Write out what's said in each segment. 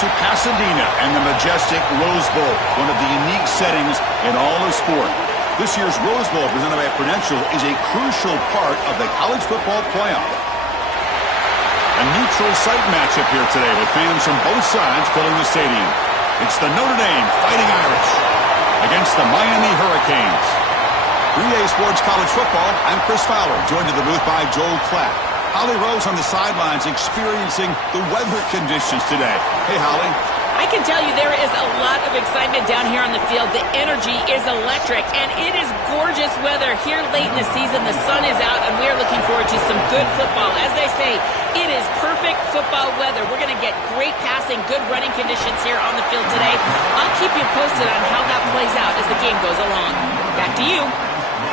to Pasadena and the majestic Rose Bowl, one of the unique settings in all of sport. This year's Rose Bowl, presented by Prudential, is a crucial part of the college football playoff. A neutral site matchup here today with fans from both sides filling the stadium. It's the Notre Dame Fighting Irish against the Miami Hurricanes. 3A Sports College Football, I'm Chris Fowler, joined in the booth by Joel Klatt. Holly Rose on the sidelines experiencing the weather conditions today. Hey, Holly. I can tell you there is a lot of excitement down here on the field. The energy is electric, and it is gorgeous weather here late in the season. The sun is out, and we are looking forward to some good football. As they say, it is perfect football weather. We're going to get great passing, good running conditions here on the field today. I'll keep you posted on how that plays out as the game goes along. Back to you.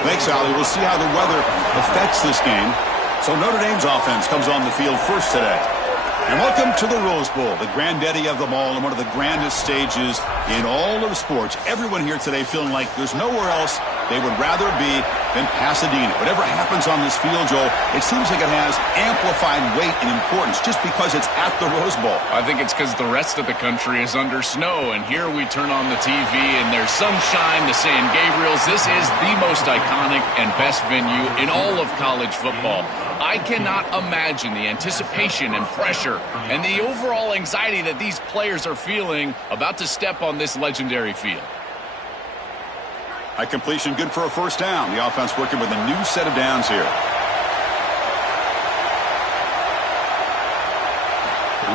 Thanks, Holly. We'll see how the weather affects this game. So Notre Dame's offense comes on the field first today. And welcome to the Rose Bowl, the granddaddy of them all and one of the grandest stages in all of sports. Everyone here today feeling like there's nowhere else they would rather be than Pasadena. Whatever happens on this field, Joel, it seems like it has amplified weight and importance just because it's at the Rose Bowl. I think it's because the rest of the country is under snow, and here we turn on the TV and there's sunshine, the San Gabriels. This is the most iconic and best venue in all of college football. I cannot imagine the anticipation and pressure and the overall anxiety that these players are feeling about to step on this legendary field. High completion, good for a first down. The offense working with a new set of downs here.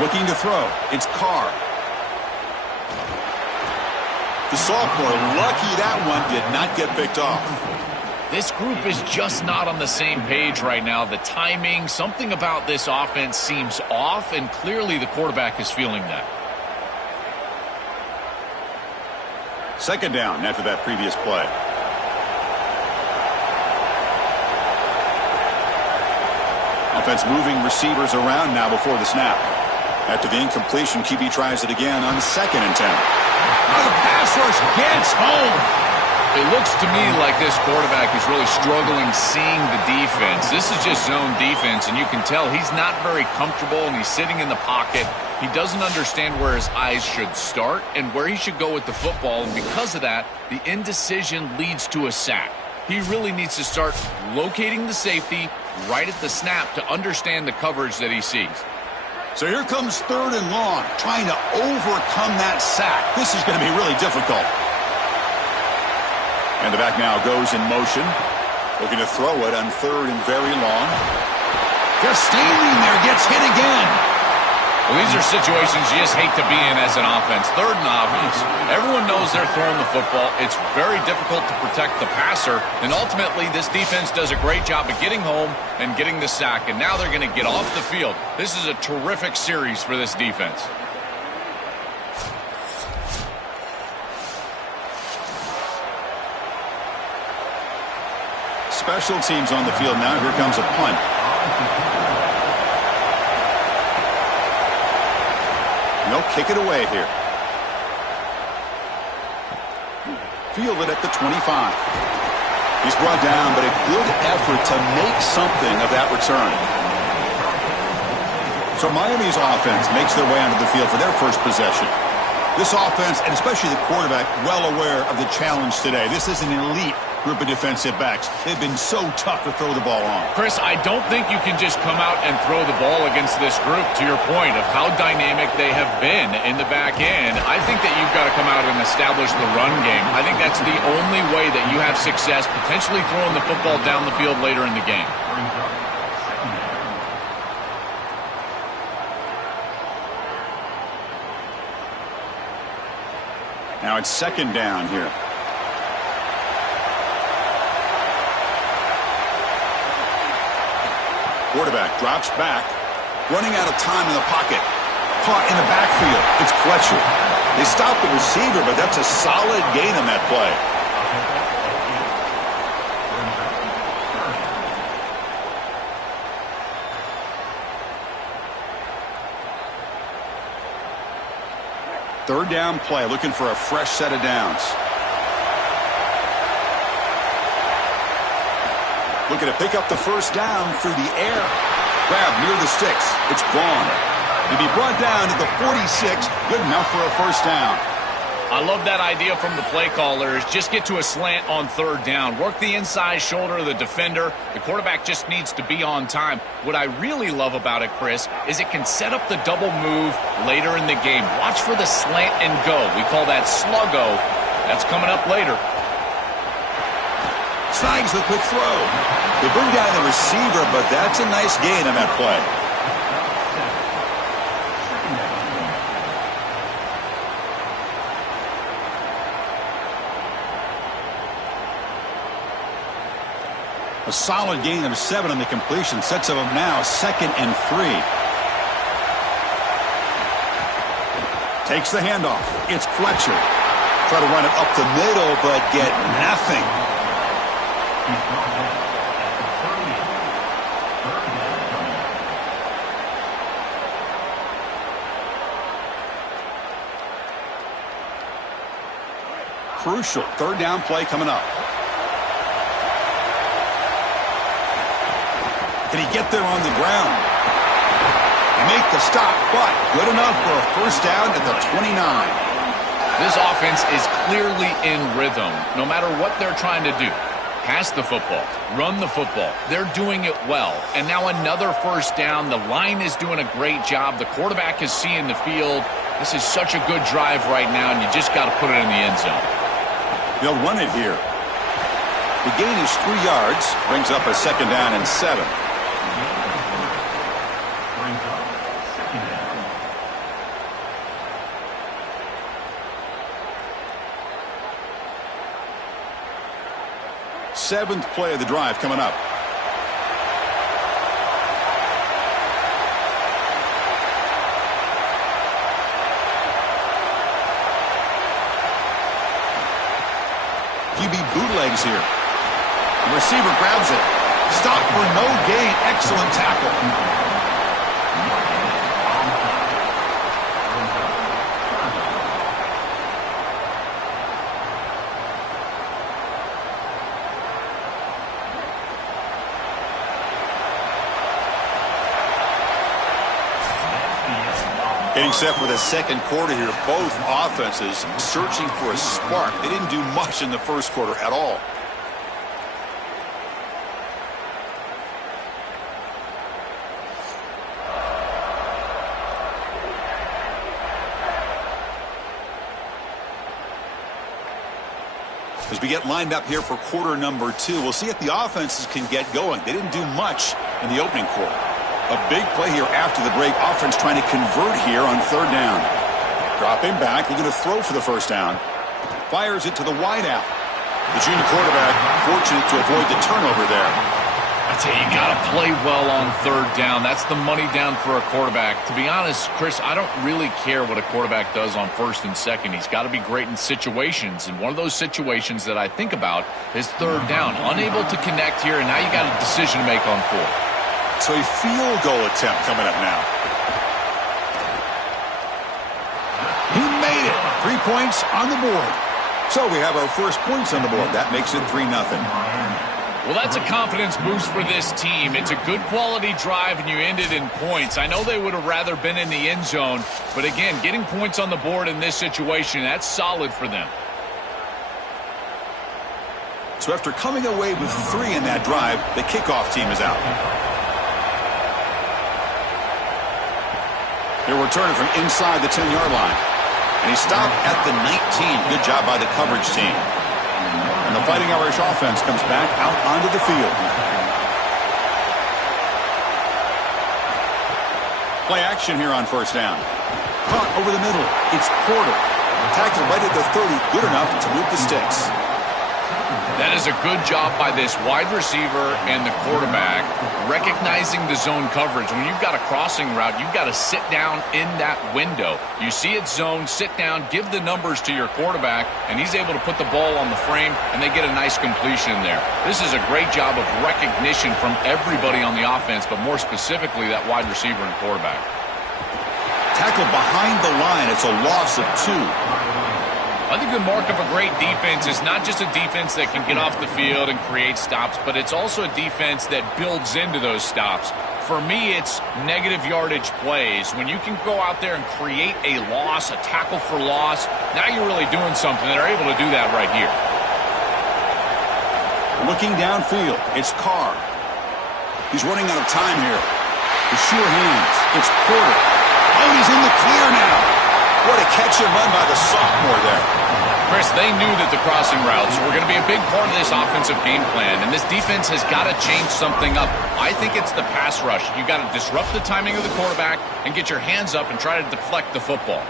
Looking to throw. It's Carr. The sophomore, lucky that one did not get picked off. This group is just not on the same page right now. The timing, something about this offense seems off, and clearly the quarterback is feeling that. Second down after that previous play. Offense moving receivers around now before the snap. After the incompletion, QB tries it again on 2nd and 10. Oh, the pass rush gets home. It looks to me like this quarterback is really struggling seeing the defense. This is just zone defense, and you can tell he's not very comfortable, and he's sitting in the pocket. He doesn't understand where his eyes should start and where he should go with the football, and because of that, the indecision leads to a sack. He really needs to start locating the safety right at the snap to understand the coverage that he sees. So here comes 3rd and long, trying to overcome that sack. This is going to be really difficult. And the back now goes in motion. Looking to throw it on 3rd and very long. They're standing there, gets hit again. Well, these are situations you just hate to be in as an offense. 3rd and offense. Everyone knows they're throwing the football. It's very difficult to protect the passer. And ultimately, this defense does a great job of getting home and getting the sack. And now they're going to get off the field. This is a terrific series for this defense. Special teams on the field now. Here comes a punt. They'll kick it away here. Fielded at the 25. He's brought down, but a good effort to make something of that return. So Miami's offense makes their way onto the field for their first possession. This offense, and especially the quarterback, well aware of the challenge today. This is an elite group of defensive backs. They've been so tough to throw the ball on. Chris, I don't think you can just come out and throw the ball against this group, to your point of how dynamic they have been in the back end. I think that you've got to come out and establish the run game. I think that's the only way that you have success, potentially throwing the football down the field later in the game. Now it's 2nd down here. Quarterback drops back, running out of time in the pocket. Caught in the backfield. It's Fletcher. They stopped the receiver, but that's a solid gain on that play. Third down play, looking for a fresh set of downs. Looking to pick up the first down through the air. Grab near the sticks. It's Vaughn. He'll be brought down to the 46. Good enough for a first down. I love that idea from the play callers. Just get to a slant on third down. Work the inside shoulder of the defender. The quarterback just needs to be on time. What I really love about it, Chris, is it can set up the double move later in the game. Watch for the slant and go. We call that sluggo. That's coming up later. Slides the quick throw. They bring down the receiver, but that's a nice gain on that play. A solid gain of 7 on the completion. Sets them up now 2nd and 3. Takes the handoff. It's Fletcher. Try to run it up the middle, but get nothing. Crucial third down play coming up. Can he get there on the ground? Make the stop, but good enough for a first down at the 29. This offense is clearly in rhythm, no matter what they're trying to do. Pass the football, run the football. They're doing it well. And now another first down. The line is doing a great job. The quarterback is seeing the field. This is such a good drive right now, and you just got to put it in the end zone. They'll run it here. The gain is 3 yards, brings up a 2nd down and 7. Seventh play of the drive coming up. QB bootlegs here. The receiver grabs it. Stop for no gain. Excellent tackle. Getting set for the second quarter here. Both offenses searching for a spark. They didn't do much in the first quarter at all. As we get lined up here for quarter number 2, we'll see if the offenses can get going. They didn't do much in the opening quarter. A big play here after the break. Offense trying to convert here on third down. Dropping back, looking to throw for the first down. Fires it to the wide out. The junior quarterback fortunate to avoid the turnover there. I tell you, you got to play well on third down. That's the money down for a quarterback. To be honest, Chris, I don't really care what a quarterback does on first and second. He's got to be great in situations. And one of those situations that I think about is third down. Unable to connect here, and now you got a decision to make on fourth. So a field goal attempt coming up now. He made it. 3 points on the board. So we have our first points on the board. That makes it 3-0. Well, that's a confidence boost for this team. It's a good quality drive, and you ended in points. I know they would have rather been in the end zone, but again, getting points on the board in this situation, that's solid for them. So after coming away with 3 in that drive, the kickoff team is out. They're returning from inside the 10-yard line. And he stopped at the 19. Good job by the coverage team. And the Fighting Irish offense comes back out onto the field. Play action here on first down. Caught over the middle. It's Porter. Tackled right at the 30. Good enough to move the sticks. That is a good job by this wide receiver and the quarterback recognizing the zone coverage. When you've got a crossing route, you've got to sit down in that window. You see it zone, sit down, give the numbers to your quarterback, and he's able to put the ball on the frame, and they get a nice completion there. This is a great job of recognition from everybody on the offense, but more specifically that wide receiver and quarterback. Tackled behind the line. It's a loss of 2. I think the mark of a great defense is not just a defense that can get off the field and create stops, but it's also a defense that builds into those stops. For me, it's negative yardage plays. When you can go out there and create a loss, a tackle for loss, now you're really doing something. They're able to do that right here. Looking downfield, it's Carr. He's running out of time here. The sure hands. It's Porter. Oh, he's in the clear now. What a catch and run by the sophomore there. Chris, they knew that the crossing routes were going to be a big part of this offensive game plan, and this defense has got to change something up. I think it's the pass rush. You got to disrupt the timing of the quarterback and get your hands up and try to deflect the football.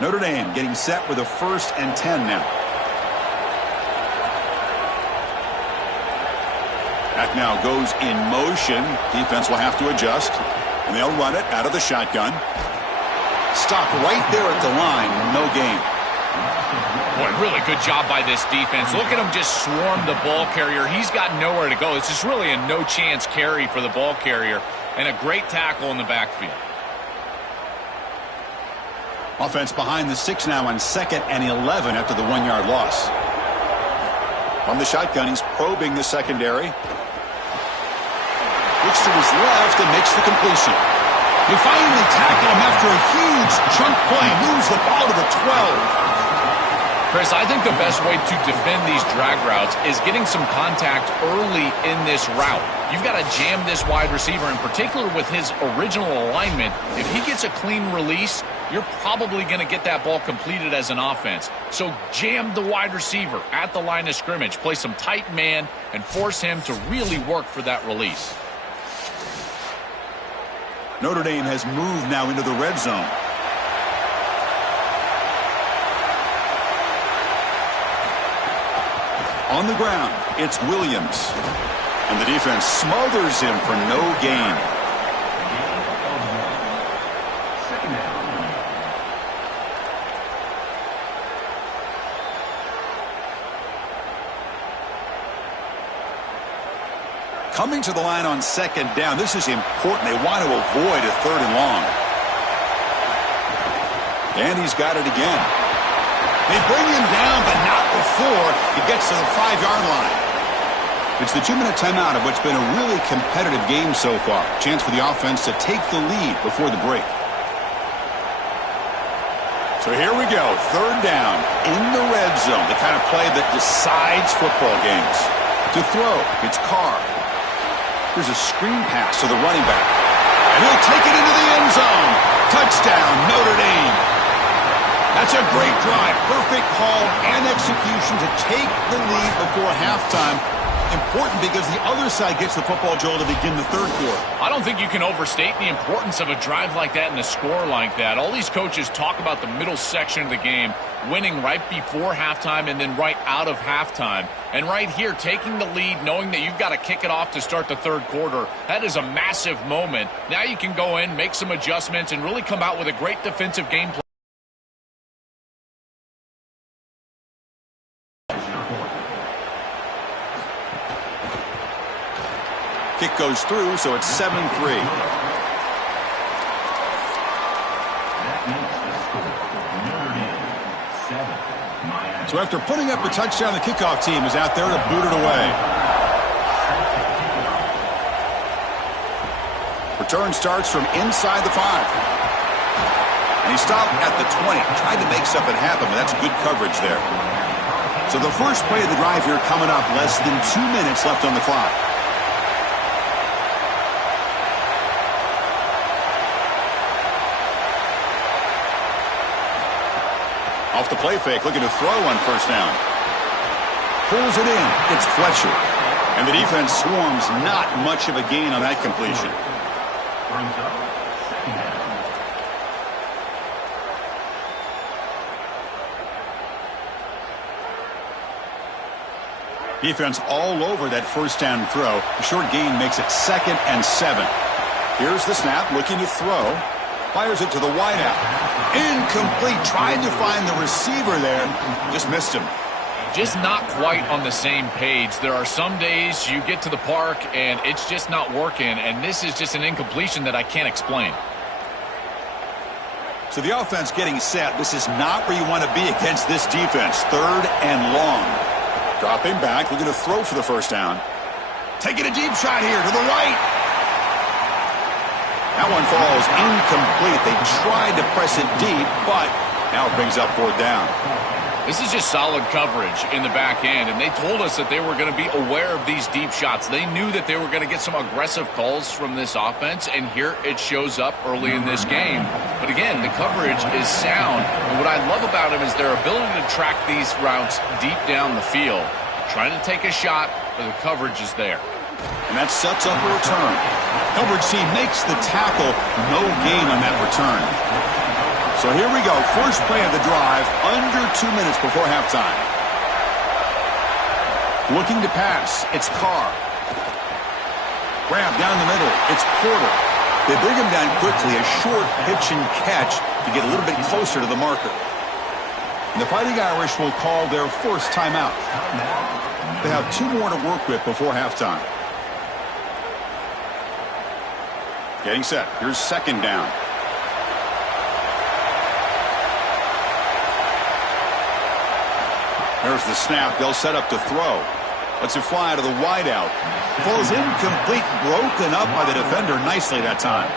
Notre Dame getting set with a 1st and 10 now. Back now goes in motion. Defense will have to adjust. And they'll run it out of the shotgun. Stop right there at the line. No gain. Boy, really good job by this defense. Look at him just swarm the ball carrier. He's got nowhere to go. It's just really a no-chance carry for the ball carrier. And a great tackle in the backfield. Offense behind the 6 now on 2nd and 11 after the 1-yard loss. From the shotgun, he's probing the secondary. Looks to his left and makes the completion. They finally tackle him after a huge chunk play. Moves the ball to the 12. Chris, I think the best way to defend these drag routes is getting some contact early in this route. You've got to jam this wide receiver, in particular with his original alignment. If he gets a clean release, you're probably going to get that ball completed as an offense. So jam the wide receiver at the line of scrimmage. Play some tight man and force him to really work for that release. Notre Dame has moved now into the red zone. On the ground, it's Williams. And the defense smothers him for no gain. Coming to the line on 2nd down. This is important. They want to avoid a 3rd and long. And he's got it again. They bring him down, but not before he gets to the 5-yard line. It's the 2-minute timeout of what's been a really competitive game so far. Chance for the offense to take the lead before the break. So here we go. 3rd down in the red zone. The kind of play that decides football games. To throw, it's Carr. There's a screen pass to the running back. And he'll take it into the end zone. Touchdown, Notre Dame. That's a great drive. Perfect call and execution to take the lead before halftime. Important because the other side gets the football, Joel, to begin the 3rd quarter. I don't think you can overstate the importance of a drive like that and a score like that. All these coaches talk about the middle section of the game, winning right before halftime and then right out of halftime. And right here, taking the lead, knowing that you've got to kick it off to start the 3rd quarter, that is a massive moment. Now you can go in, make some adjustments, and really come out with a great defensive game plan. Kick goes through, so it's 7-3. So after putting up a touchdown, the kickoff team is out there to boot it away. Return starts from inside the 5. And he stopped at the 20. Tried to make something happen, but that's good coverage there. So the first play of the drive here coming up. Less than 2 minutes left on the clock. Off the play fake, looking to throw on 1st down. Pulls it in. It's Fletcher. And the defense swarms. Not much of a gain on that completion. Defense all over that 1st down throw. A short gain makes it 2nd and 7. Here's the snap, looking to throw. Fires it to the wideout. Incomplete. Tried to find the receiver there. Just missed him. just not quite on the same page. There are some days you get to the park and it's just not working, and this is just an incompletion that I can't explain. So the offense getting set. This is not where you want to be against this defense. 3rd and long. Dropping back, looking to throw for the first down. Taking a deep shot here to the right. That one falls incomplete. They tried to press it deep, but now it brings up 4th down. This is just solid coverage in the back end, and they told us that they were going to be aware of these deep shots. They knew that they were going to get some aggressive calls from this offense, and here it shows up early in this game. But again, the coverage is sound, and what I love about them is their ability to track these routes deep down the field. Trying to take a shot, but the coverage is there. And that sets up a return. Coverage team makes the tackle. No gain on that return. So here we go. First play of the drive, under 2 minutes before halftime. Looking to pass. It's Carr. Grab down the middle. It's Porter. They bring him down quickly. A short pitch and catch to get a little bit closer to the marker. And the Fighting Irish will call their first timeout. They have 2 more to work with before halftime. Getting set. Here's 2nd down. There's the snap. They'll set up to throw. Lets it fly out of the wideout. Falls incomplete, broken up by the defender nicely that time.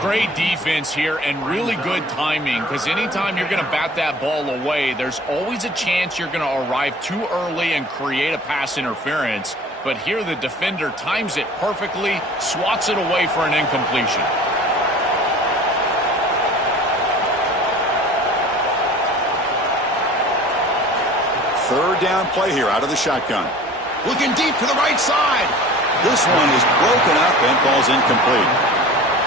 Great defense here and really good timing, because anytime you're going to bat that ball away, there's always a chance you're going to arrive too early and create a pass interference. But here the defender times it perfectly, swats it away for an incompletion. 3rd down play here out of the shotgun. Looking deep to the right side. This one is broken up and falls incomplete.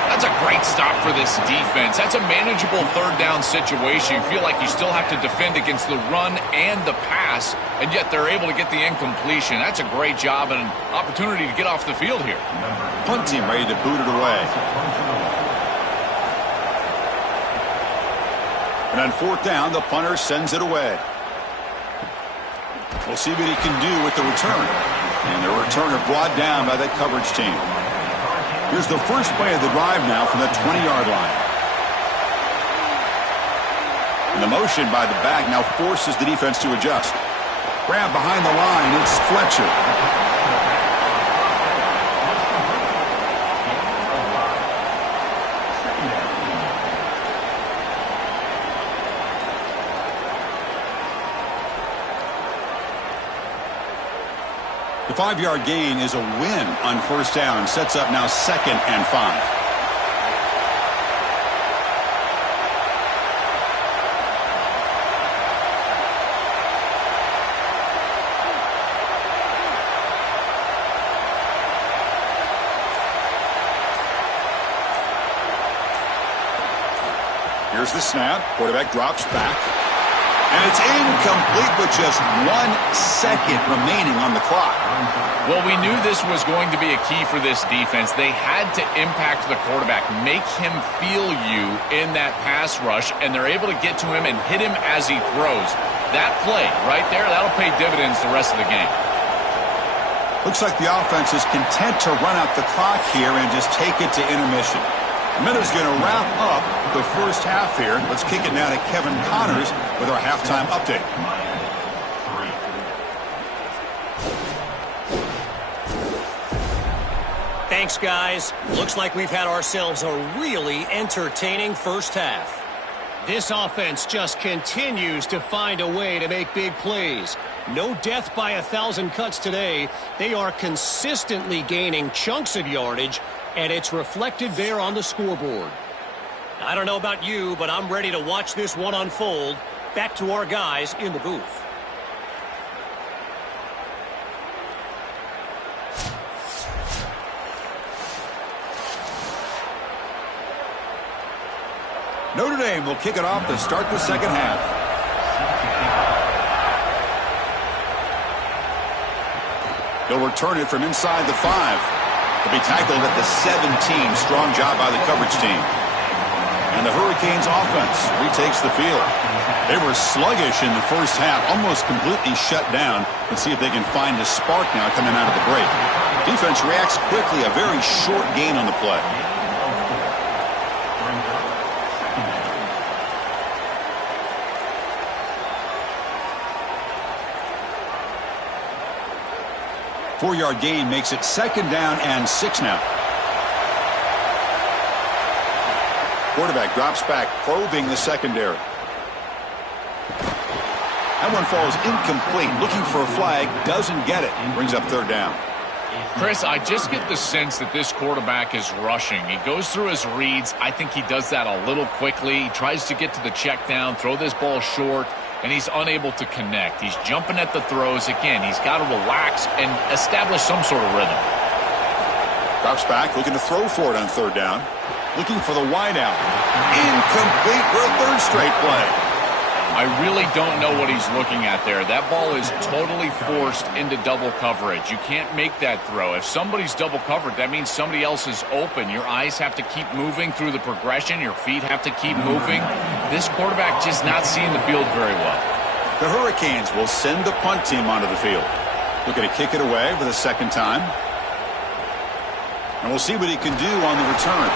That's a great stop for this defense. That's a manageable 3rd down situation. You feel like you still have to defend against the run and the pass, and yet they're able to get the incompletion. That's a great job and an opportunity to get off the field here. Punt team ready to boot it away. And on 4th down, the punter sends it away. We'll see what he can do with the return. And the returner brought down by that coverage team. Here's the first play of the drive now from the 20-yard line. And the motion by the back now forces the defense to adjust. Grab behind the line. It's Fletcher. The 5-yard gain is a win on 1st down. Sets up now 2nd and 5. Here's the snap. Quarterback drops back. And it's incomplete with just 1 second remaining on the clock. Well, we knew this was going to be a key for this defense. They had to impact the quarterback, make him feel you in that pass rush, and they're able to get to him and hit him as he throws. That play right there, that'll pay dividends the rest of the game. Looks like the offense is content to run out the clock here and just take it to intermission. Miller's going to wrap up the first half here. Let's kick it now to Kevin Connors with our halftime update. Thanks, guys. Looks like we've had ourselves a really entertaining first half. This offense just continues to find a way to make big plays. No death by 1,000 cuts today. They are consistently gaining chunks of yardage, and it's reflected there on the scoreboard. I don't know about you, but I'm ready to watch this one unfold. Back to our guys in the booth. Notre Dame will kick it off to start the second half. They'll return it from inside the 5. They'll be tackled at the 17. Strong job by the coverage team. And And the Hurricanes offense retakes the field. They were sluggish in the first half, almost completely shut down. Let's see if they can find a spark now coming out of the break. Defense reacts quickly, a very short gain on the play. Four-yard gain makes it 2nd down and 6 now. Quarterback drops back, probing the secondary. That one falls incomplete. Looking for a flag, doesn't get it. Brings up 3rd down. Chris, I just get the sense that this quarterback is rushing. He goes through his reads. I think he does that a little quickly. He tries to get to the check down, throw this ball short, and he's unable to connect. He's jumping at the throws. Again, he's got to relax and establish some sort of rhythm. Drops back, looking to throw for it on 3rd down. Looking for the wide out. Incomplete for a 3rd straight play. I really don't know what he's looking at there. That ball is totally forced into double coverage. You can't make that throw. If somebody's double covered, that means somebody else is open. Your eyes have to keep moving through the progression. Your feet have to keep moving. This quarterback just not seeing the field very well. The Hurricanes will send the punt team onto the field. Looking to kick it away for the 2nd time. And we'll see what he can do on the return.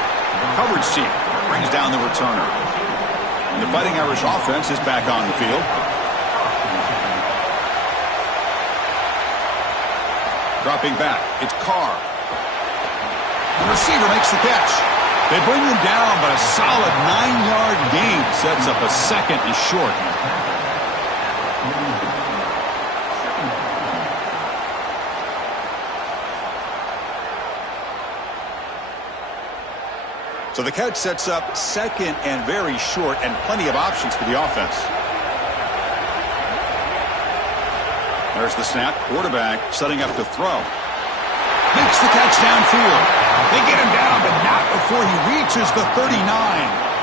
Coverage team brings down the returner. And the Fighting Irish offense is back on the field. Dropping back, it's Carr. The receiver makes the catch. They bring him down, but a solid 9-yard gain sets up a 2nd and short. So the catch sets up 2nd and very short, and plenty of options for the offense. There's the snap. Quarterback setting up to throw. Makes the catch downfield. They get him down, but not before he reaches the 39.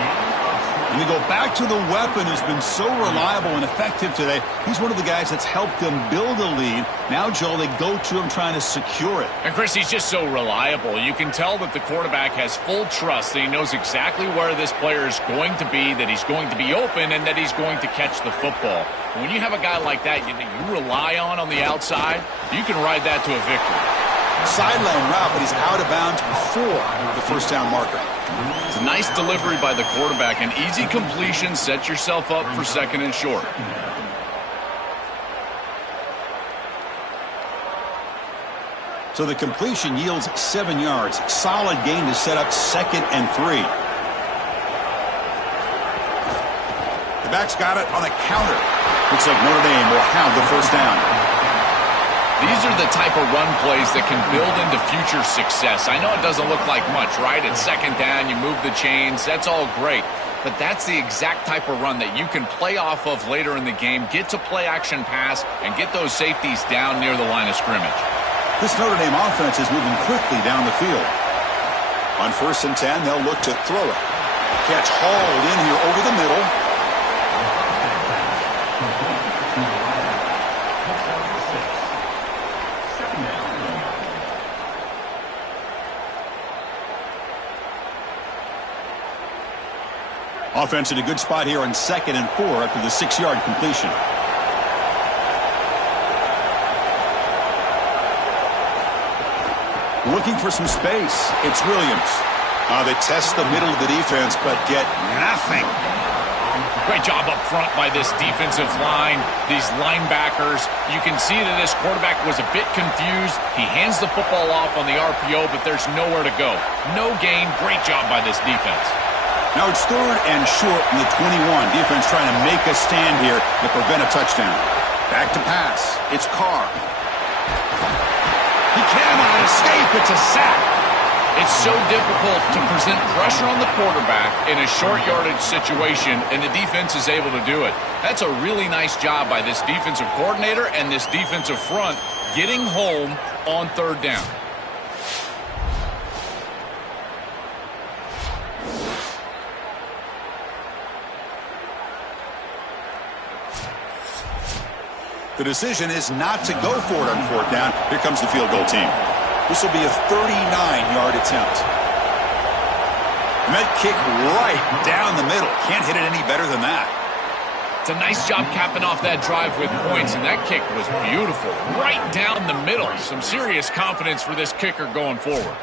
And we go back to the weapon who's been so reliable and effective today. He's one of the guys that's helped them build a lead. Now, Joel, they go to him trying to secure it. And, Chris, he's just so reliable. You can tell that the quarterback has full trust that he knows exactly where this player is going to be, that he's going to be open, and that he's going to catch the football. When you have a guy like that you rely on the outside, you can ride that to a victory. Sideline route, but he's out of bounds before the 1st down marker. It's a nice delivery by the quarterback. An easy completion. Set yourself up for 2nd and short. So the completion yields 7 yards. Solid gain to set up 2nd and 3. The back's got it on a counter. Looks like Notre Dame will have the 1st down. These are the type of run plays that can build into future success. I know it doesn't look like much, right? It's 2nd down, you move the chains, that's all great. But that's the exact type of run that you can play off of later in the game, get to play action pass, and get those safeties down near the line of scrimmage. This Notre Dame offense is moving quickly down the field. On 1st and 10, they'll look to throw it. Catch hauled in here over the middle. Offense in a good spot here on 2nd and 4 after the 6-yard completion. Looking for some space. It's Williams. They test the middle of the defense, but get nothing. Great job up front by this defensive line, these linebackers. You can see that this quarterback was a bit confused. He hands the football off on the RPO, but there's nowhere to go. No gain. Great job by this defense. Now it's 3rd and short from the 21. Defense trying to make a stand here to prevent a touchdown. Back to pass. It's Carr. He cannot escape. It's a sack. It's so difficult to present pressure on the quarterback in a short yardage situation, and the defense is able to do it. That's a really nice job by this defensive coordinator and this defensive front getting home on 3rd down. The decision is not to go for it on 4th down. Here comes the field goal team. This will be a 39-yard attempt. And that kick right down the middle. Can't hit it any better than that. It's a nice job capping off that drive with points, and that kick was beautiful. Right down the middle. Some serious confidence for this kicker going forward.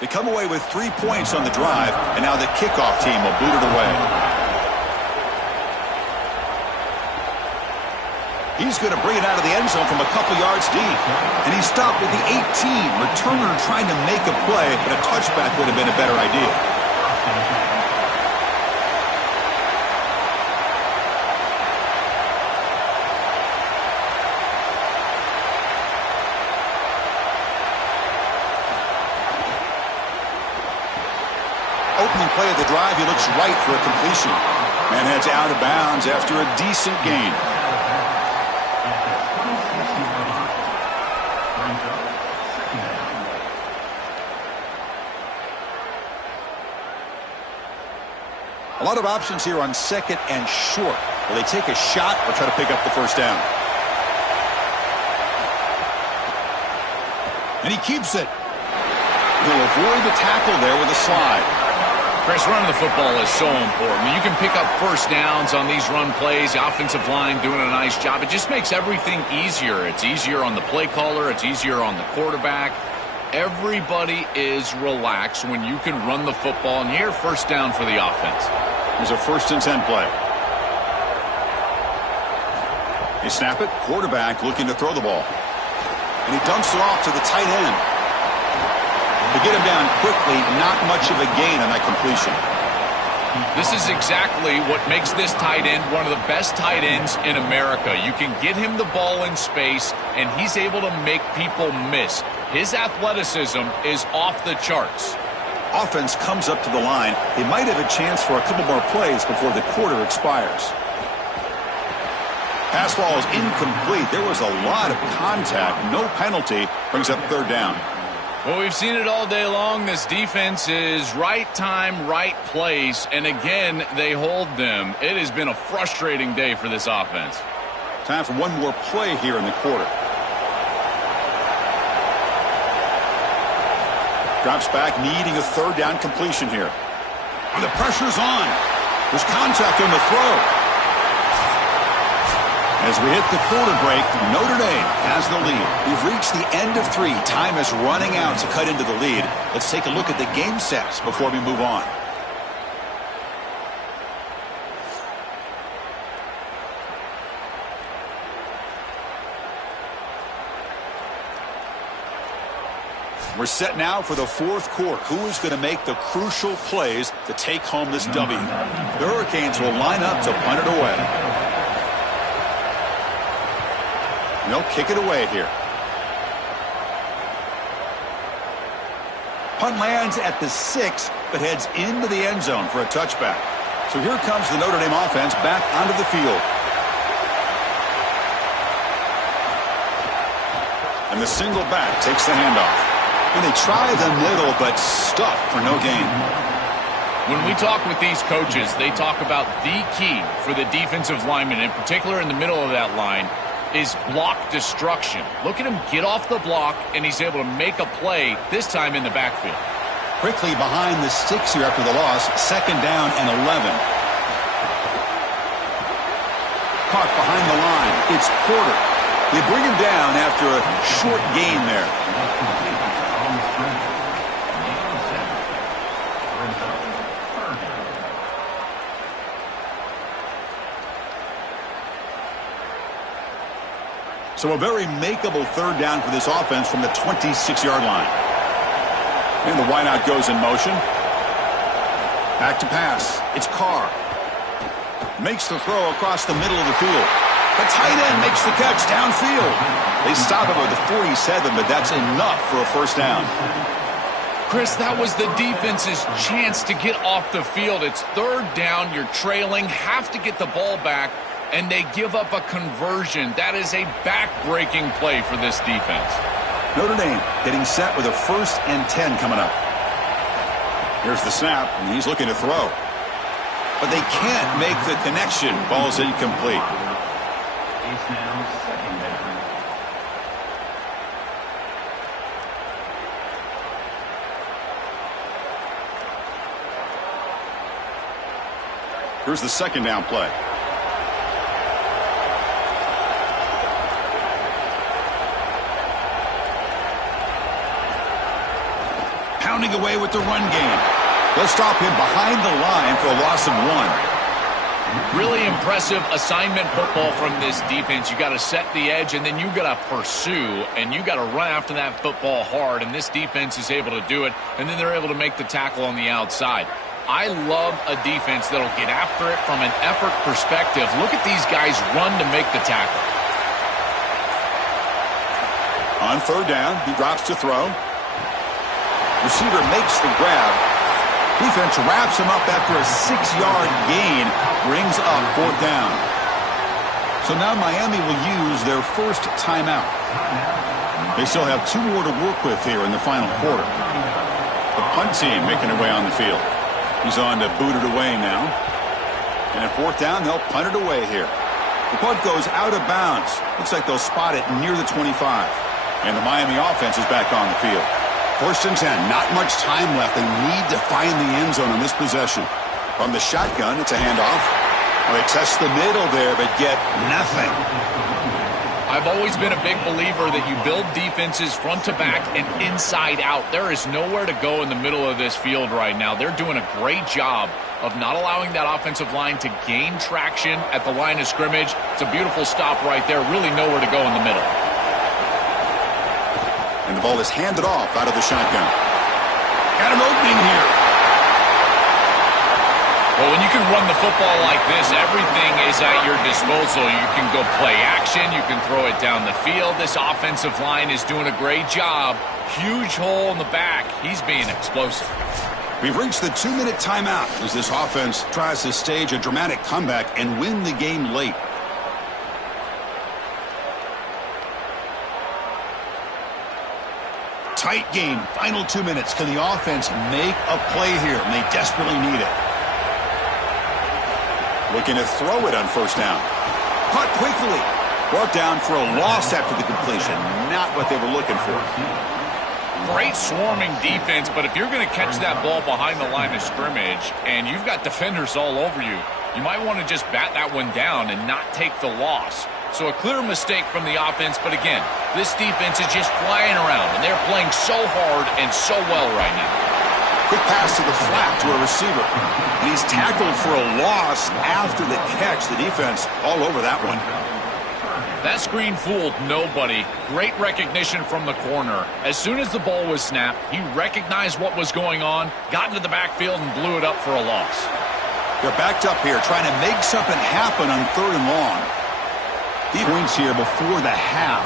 They come away with 3 points on the drive, and now the kickoff team will boot it away. He's going to bring it out of the end zone from a couple yards deep. And he stopped at the 18. Returner trying to make a play, but a touchback would have been a better idea. Opening play of the drive, he looks right for a completion. And heads out of bounds after a decent gain. A lot of options here on second and short. Will they take a shot or try to pick up the first down? And he keeps it. He'll avoid the tackle there with a slide. Chris, running the football is so important. You can pick up first downs on these run plays. The offensive line doing a nice job. It just makes everything easier. It's easier on the play caller. It's easier on the quarterback. Everybody is relaxed when you can run the football, and here, first down for the offense. Here's a 1st and 10 play. They snap it. Quarterback looking to throw the ball. And he dumps it off to the tight end. To get him down quickly, not much of a gain on that completion. This is exactly what makes this tight end one of the best tight ends in America. You can get him the ball in space, and he's able to make people miss. His athleticism is off the charts. Offense comes up to the line. They might have a chance for a couple more plays before the quarter expires. Pass ball is incomplete. There was a lot of contact. No penalty. Brings up 3rd down. Well, we've seen it all day long. This defense is right time, right place, and again, they hold them. It has been a frustrating day for this offense. Time for one more play here in the quarter. Drops back, needing a 3rd down completion here. And the pressure's on. There's contact on the throw. As we hit the quarter break, Notre Dame has the lead. We've reached the end of 3. Time is running out to cut into the lead. Let's take a look at the game sets before we move on. We're set now for the 4th quarter. Who is going to make the crucial plays to take home this W? The Hurricanes will line up to punt it away. They'll kick it away here. Punt lands at the 6, but heads into the end zone for a touchback. So here comes the Notre Dame offense back onto the field. And the single back takes the handoff. And they try the middle, but stuffed for no gain. When we talk with these coaches, they talk about the key for the defensive lineman, in particular in the middle of that line, is block destruction. Look at him get off the block, and he's able to make a play, this time in the backfield. Quickly behind the 6 here after the loss, 2nd down and 11. Caught behind the line. It's Porter. They bring him down after a short gain there. So a very makeable 3rd down for this offense from the 26-yard line. And the wideout goes in motion. Back to pass. It's Carr. Makes the throw across the middle of the field. The tight end makes the catch downfield. They stop him at the 47, but that's enough for a 1st down. Chris, that was the defense's chance to get off the field. It's 3rd down. You're trailing. Have to get the ball back. And they give up a conversion. That is a back-breaking play for this defense. Notre Dame getting set with a 1st and 10 coming up. Here's the snap, and he's looking to throw. But they can't make the connection. Ball's incomplete. Here's the second down play. Pounding away with the run game. They'll stop him behind the line for a loss of 1. Really impressive assignment football from this defense. You got to set the edge, and then you got to pursue, and you got to run after that football hard, and this defense is able to do it, and then they're able to make the tackle on the outside. I love a defense that'll get after it from an effort perspective. Look at these guys run to make the tackle. On third down, he drops to throw. Receiver makes the grab. Defense wraps him up after a 6-yard gain, brings up fourth down. So now Miami will use their first timeout. They still have 2 more to work with here in the final quarter. The punt team making their way on the field. He's on to boot it away now. And at fourth down, they'll punt it away here. The punt goes out of bounds. Looks like they'll spot it near the 25. And the Miami offense is back on the field. First and 10, not much time left. They need to find the end zone on this possession. From the shotgun, it's a handoff. Well, they test the middle there, but get nothing. I've always been a big believer that you build defenses front to back and inside out. There is nowhere to go in the middle of this field right now. They're doing a great job of not allowing that offensive line to gain traction at the line of scrimmage. It's a beautiful stop right there. Really nowhere to go in the middle. And the ball is handed off out of the shotgun. Got an opening here. Well, when you can run the football like this, everything is at your disposal. You can go play action. You can throw it down the field. This offensive line is doing a great job. Huge hole in the back. He's being explosive. We've reached the 2-minute timeout as this offense tries to stage a dramatic comeback and win the game late. Tight game, final 2 minutes. Can the offense make a play here? And they desperately need it. Looking to throw it on first down. Caught quickly. Brought down for a loss after the completion. Not what they were looking for. Great swarming defense, but if you're going to catch that ball behind the line of scrimmage and you've got defenders all over you, you might want to just bat that one down and not take the loss. So a clear mistake from the offense, but again, this defense is just flying around, and they're playing so hard and so well right now. Quick pass to the flat to a receiver. And he's tackled for a loss after the catch. The defense all over that one. That screen fooled nobody. Great recognition from the corner. As soon as the ball was snapped, he recognized what was going on, got into the backfield, and blew it up for a loss. They're backed up here, trying to make something happen on third and long. The points here before the half.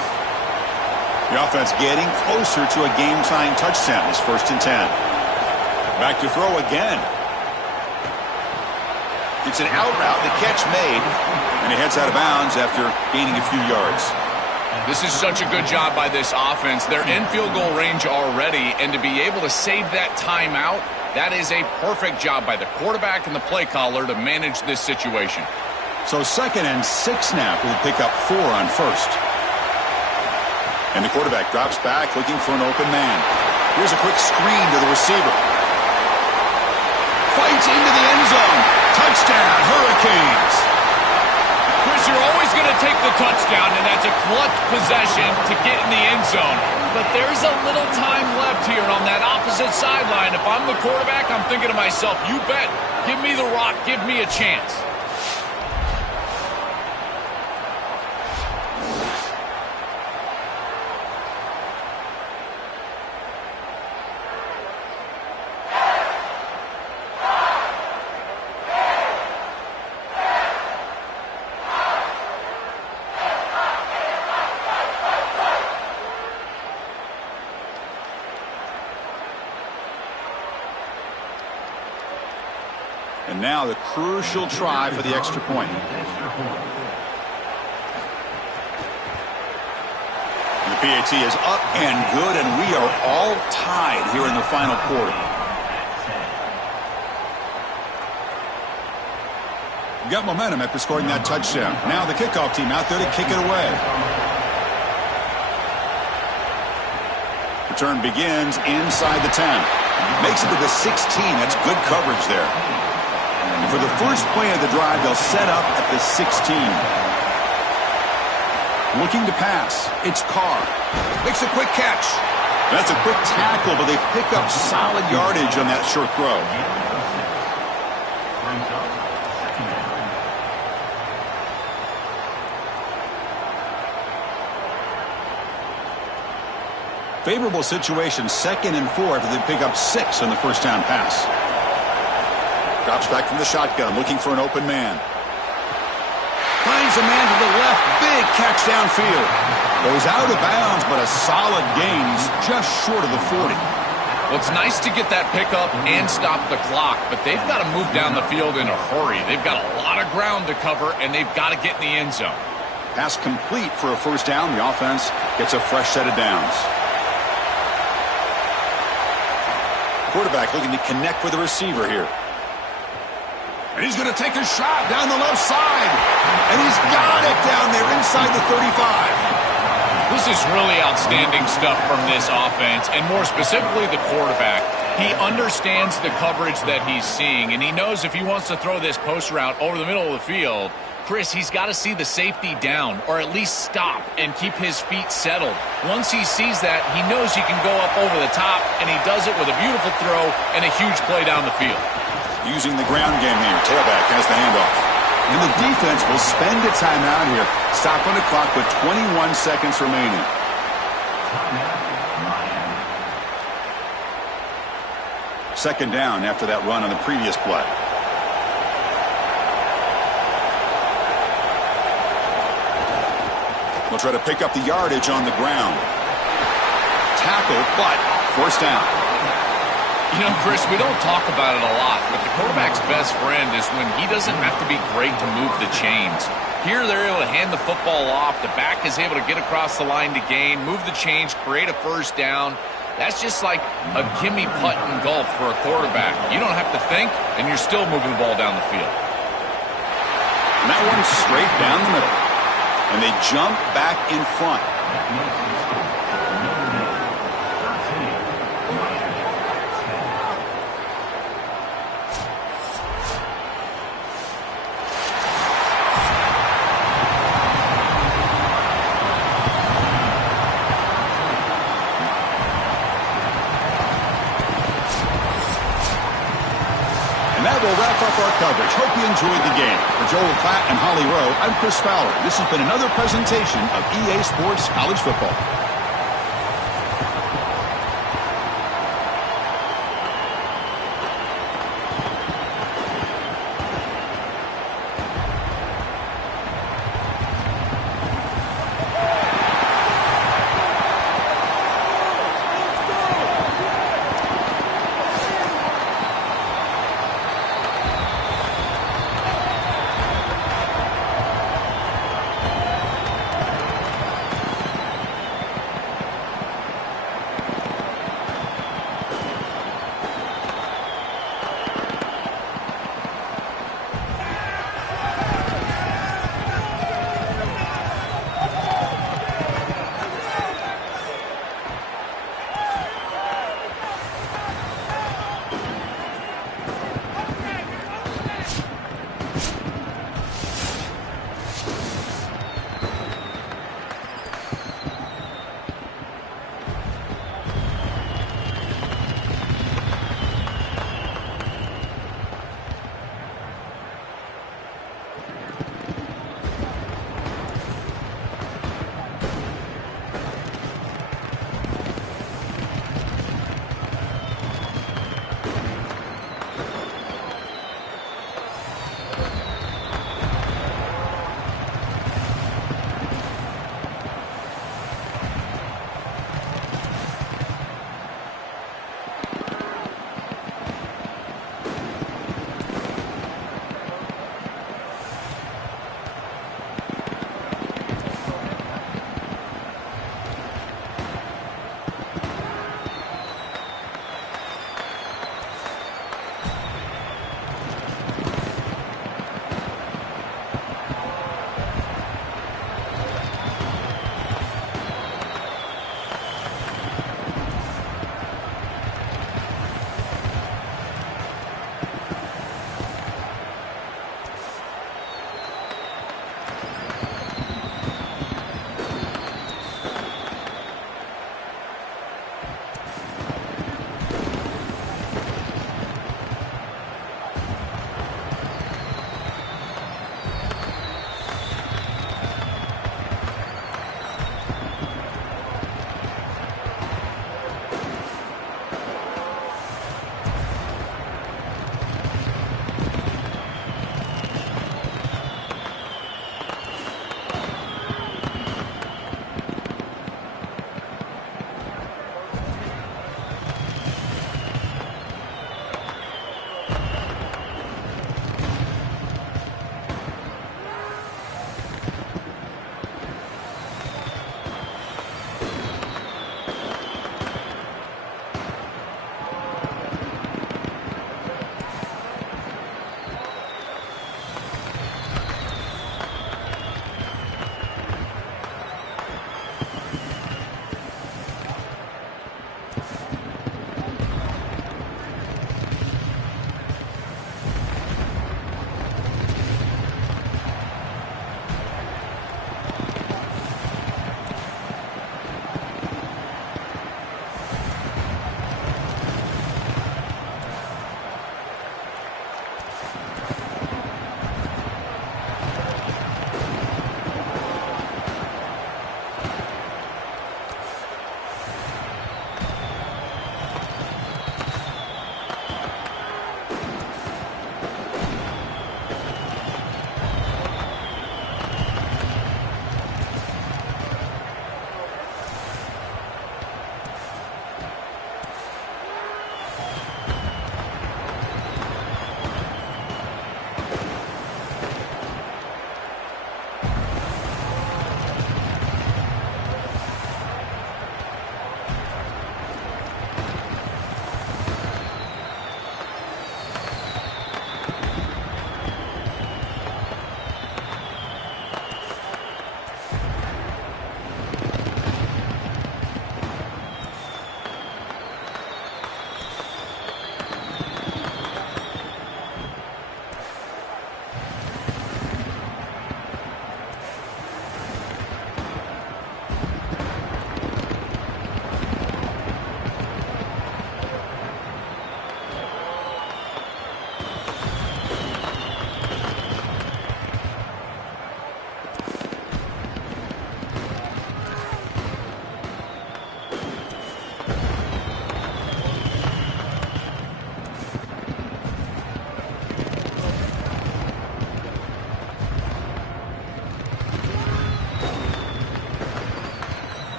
The offense getting closer to a game-tying touchdown. It's first and 10. Back to throw again. It's an out route, the catch made, and he heads out of bounds after gaining a few yards. This is such a good job by this offense. They're in field goal range already, and to be able to save that timeout, that is a perfect job by the quarterback and the play caller to manage this situation. So second and 6 now. We'll pick up 4 on first. And the quarterback drops back looking for an open man. Here's a quick screen to the receiver. Fights into the end zone. Touchdown, Hurricanes. Chris, you're always going to take the touchdown, and that's a clutch possession to get in the end zone. But there's a little time left here on that opposite sideline. If I'm the quarterback, I'm thinking to myself, you bet. Give me the rock. Give me a chance. And now the crucial try for the extra point. And the PAT is up and good, and we are all tied here in the final quarter. We got momentum after scoring that touchdown. Now the kickoff team out there to kick it away. Return begins inside the 10. Makes it to the 16. That's good coverage there. And for the first play of the drive, they'll set up at the 16. Looking to pass. It's Carr. Makes a quick catch. That's a quick tackle, but they pick up solid yardage on that short throw. Favorable situation, 2nd and 4 after they pick up 6 on the first down pass. Drops back from the shotgun, looking for an open man. Finds a man to the left, big catch downfield. Goes out of bounds, but a solid gain. He's just short of the 40. Well, it's nice to get that pickup and stop the clock, but they've got to move down the field in a hurry. They've got a lot of ground to cover, and they've got to get in the end zone. Pass complete for a first down. The offense gets a fresh set of downs. Quarterback looking to connect with the receiver here. And he's going to take a shot down the left side. And he's got it down there inside the 35. This is really outstanding stuff from this offense, and more specifically the quarterback. He understands the coverage that he's seeing, and he knows if he wants to throw this post route over the middle of the field, Chris, he's got to see the safety down, or at least stop and keep his feet settled. Once he sees that, he knows he can go up over the top, and he does it with a beautiful throw and a huge play down the field. Using the ground game here, tailback has the handoff. And the defense will spend a timeout here. Stop on the clock with 21 seconds remaining. Second down after that run on the previous play. We'll try to pick up the yardage on the ground. Tackle, but first down. You know, Chris, we don't talk about it a lot, but the quarterback's best friend is when he doesn't have to be great to move the chains. Here, they're able to hand the football off. The back is able to get across the line to gain, move the chains, create a first down. That's just like a gimme putt in golf for a quarterback. You don't have to think, and you're still moving the ball down the field. And that one's straight down the middle. And they jump back in front. Will wrap up our coverage. Hope you enjoyed the game. For Joel Klatt and Holly Rowe, I'm Chris Fowler. This has been another presentation of EA Sports College Football.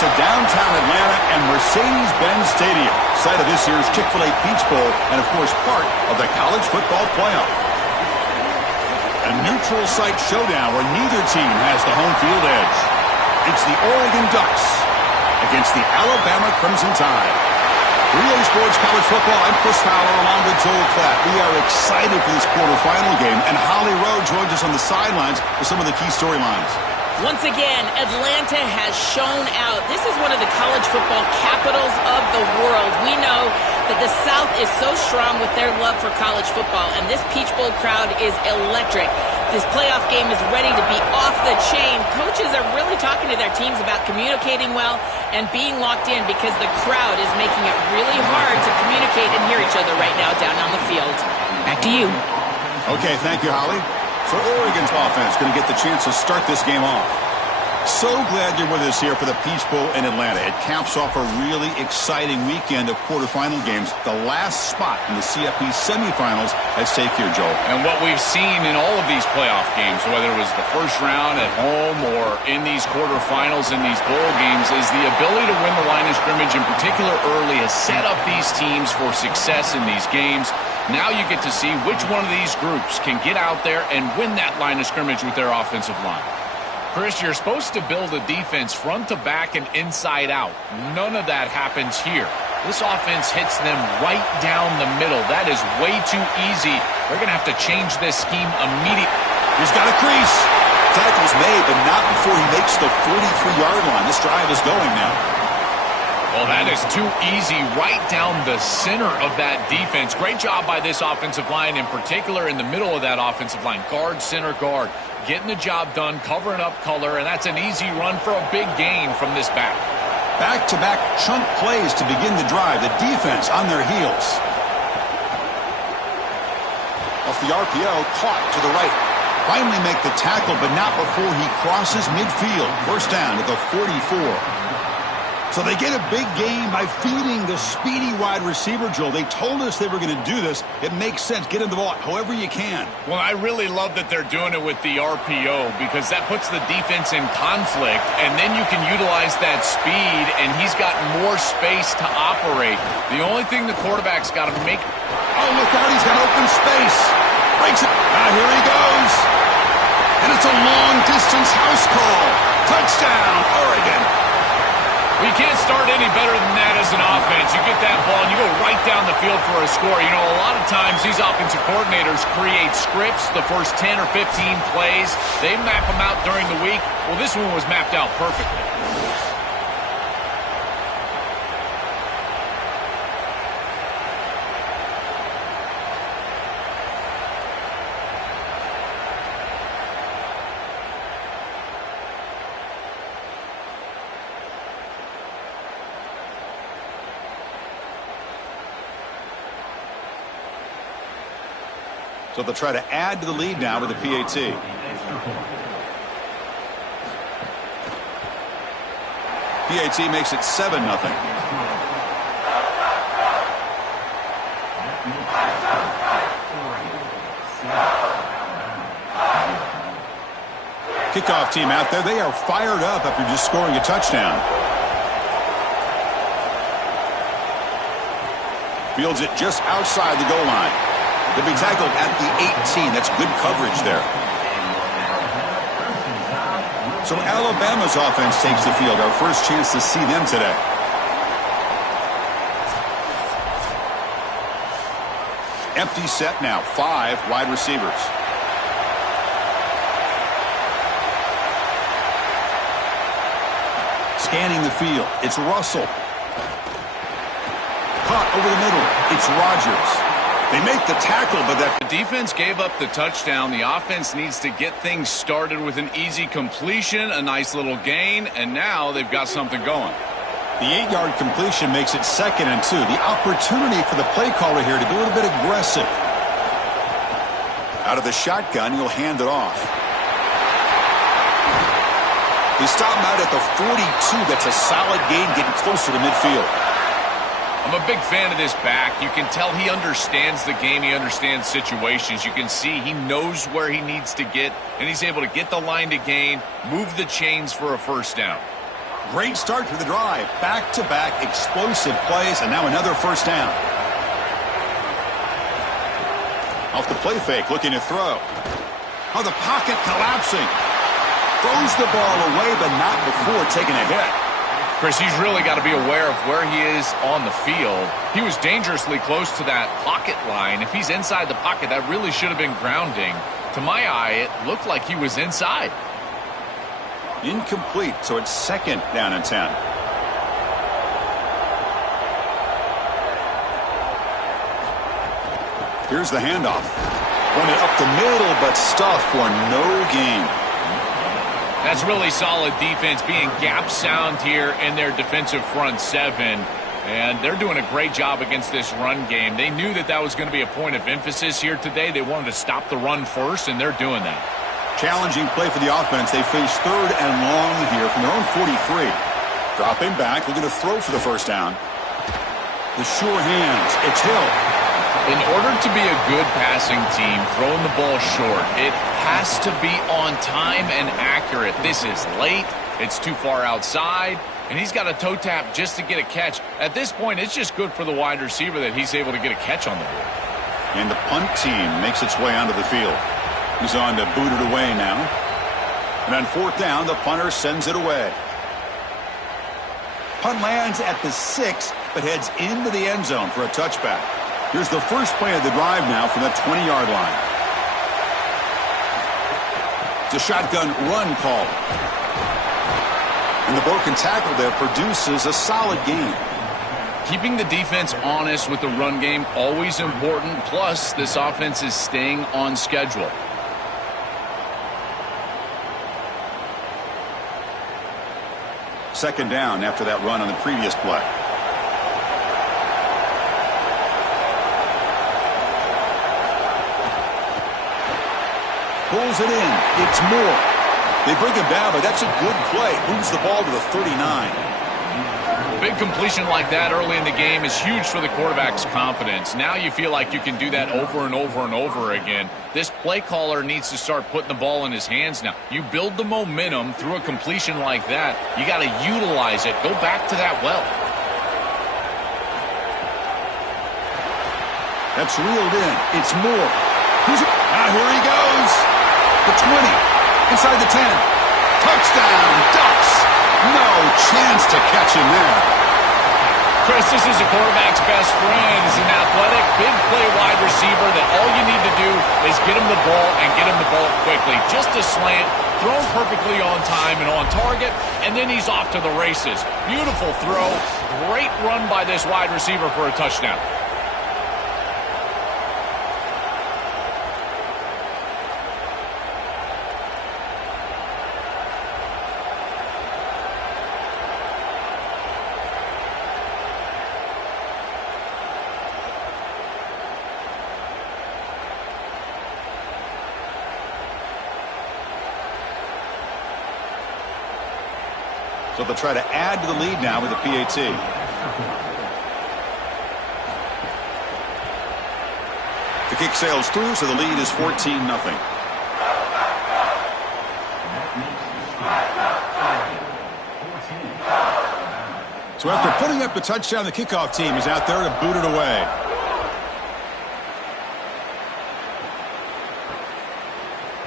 to downtown Atlanta and Mercedes-Benz Stadium, site of this year's Chick-fil-A Peach Bowl and, of course, part of the college football playoff. A neutral site showdown where neither team has the home field edge. It's the Oregon Ducks against the Alabama Crimson Tide. Relay Sports College Football, I'm Chris Fowler along with Joel Klatt. We are excited for this quarterfinal game, and Holly Rowe joins us on the sidelines with some of the key storylines. Once again, Atlanta has shown out. This is one of the college football capitals of the world. We know that the South is so strong with their love for college football, and this Peach Bowl crowd is electric. This playoff game is ready to be off the chain. Coaches are really talking to their teams about communicating well and being locked in because the crowd is making it really hard to communicate and hear each other right now down on the field. Back to you. Okay, thank you, Holly. So Oregon's offense going to get the chance to start this game off. So glad you're with us here for the Peach Bowl in Atlanta. It caps off a really exciting weekend of quarterfinal games. The last spot in the CFP semifinals at stake here, Joel. And what we've seen in all of these playoff games, whether it was the first round at home or in these quarterfinals in these bowl games, is the ability to win the line of scrimmage, in particular early, has set up these teams for success in these games. Now you get to see which one of these groups can get out there and win that line of scrimmage with their offensive line. Chris, you're supposed to build a defense front to back and inside out. None of that happens here. This offense hits them right down the middle. That is way too easy. They're going to have to change this scheme immediately. He's got a crease. Tackle's made, but not before he makes the 43-yard line. This drive is going now. Well, that is too easy right down the center of that defense. Great job by this offensive line, in particular in the middle of that offensive line. Guard, center, guard. Getting the job done, covering up color, and that's an easy run for a big gain from this back. Back-to-back chunk plays to begin the drive. The defense on their heels. Off the RPO, caught to the right. Finally make the tackle, but not before he crosses midfield. First down at the 44. So they get a big gain by feeding the speedy wide receiver, Joel. They told us they were going to do this. It makes sense. Get him the ball however you can. Well, I really love that they're doing it with the RPO because that puts the defense in conflict, and then you can utilize that speed, and he's got more space to operate. The only thing the quarterback's got to make... Oh, look out. He's got open space. Breaks it. Here he goes. And it's a long-distance house call. Touchdown, Oregon. Well, you can't start any better than that as an offense. You get that ball and you go right down the field for a score. You know, a lot of times these offensive coordinators create scripts the first 10 or 15 plays. They map them out during the week. Well, this one was mapped out perfectly. So they'll try to add to the lead now with the PAT. PAT makes it 7-0. Kickoff team out there. They are fired up after just scoring a touchdown. Fields it just outside the goal line. They'll be tackled at the 18. That's good coverage there. So Alabama's offense takes the field. Our first chance to see them today. Empty set now. 5 wide receivers. Scanning the field. It's Russell. Caught over the middle. It's Rodgers. They make the tackle, but that... The defense gave up the touchdown. The offense needs to get things started with an easy completion, a nice little gain, and now they've got something going. The 8-yard completion makes it 2nd and 2. The opportunity for the play caller here to be a little bit aggressive. Out of the shotgun, he'll hand it off. They stop him out at the 42. That's a solid gain, getting closer to midfield. I'm a big fan of this back. You can tell he understands the game. He understands situations. You can see he knows where he needs to get, and he's able to get the line to gain, move the chains for a first down. Great start to the drive. Back-to-back explosive plays, and now another first down. Off the play fake, looking to throw. Oh, the pocket collapsing. Throws the ball away, but not before taking a hit. Chris, he's really got to be aware of where he is on the field. He was dangerously close to that pocket line. If he's inside the pocket, that really should have been grounding. To my eye, it looked like he was inside. Incomplete, so it's second down and 10. Here's the handoff. Running up the middle, but stuffed for no gain. That's really solid defense, being gap sound here in their defensive front seven. And they're doing a great job against this run game. They knew that that was going to be a point of emphasis here today. They wanted to stop the run first, and they're doing that. Challenging play for the offense. They face third and long here from their own 43. Dropping back, looking to throw for the first down. The sure hands. It's Hill. In order to be a good passing team, throwing the ball short, it has to be on time and accurate. This is late. It's too far outside. And he's got a toe tap just to get a catch. At this point, it's just good for the wide receiver that he's able to get a catch on the board. And the punt team makes its way onto the field. He's on to boot it away now. And on fourth down, the punter sends it away. Punt lands at the 6, but heads into the end zone for a touchback. Here's the first play of the drive now from the 20-yard line. It's a shotgun run call. And the broken tackle there produces a solid gain. Keeping the defense honest with the run game, always important. Plus, this offense is staying on schedule. Second down after that run on the previous play. Pulls it in. It's Moore. They bring him down, but that's a good play. Moves the ball to the 39. Big completion like that early in the game is huge for the quarterback's confidence. Now you feel like you can do that over and over and over again. This play caller needs to start putting the ball in his hands now. You build the momentum through a completion like that. You got to utilize it. Go back to that well. That's reeled in. It's Moore. Now here he goes. The 20. Inside the 10. Touchdown, Ducks. No chance to catch him there. Chris, this is a quarterback's best friend. He's an athletic, big play wide receiver that all you need to do is get him the ball and get him the ball quickly. Just a slant, thrown perfectly on time and on target, and then he's off to the races. Beautiful throw. Great run by this wide receiver for a touchdown. So they'll try to add to the lead now with a PAT. The kick sails through, so the lead is 14-0. So after putting up the touchdown, the kickoff team is out there to boot it away.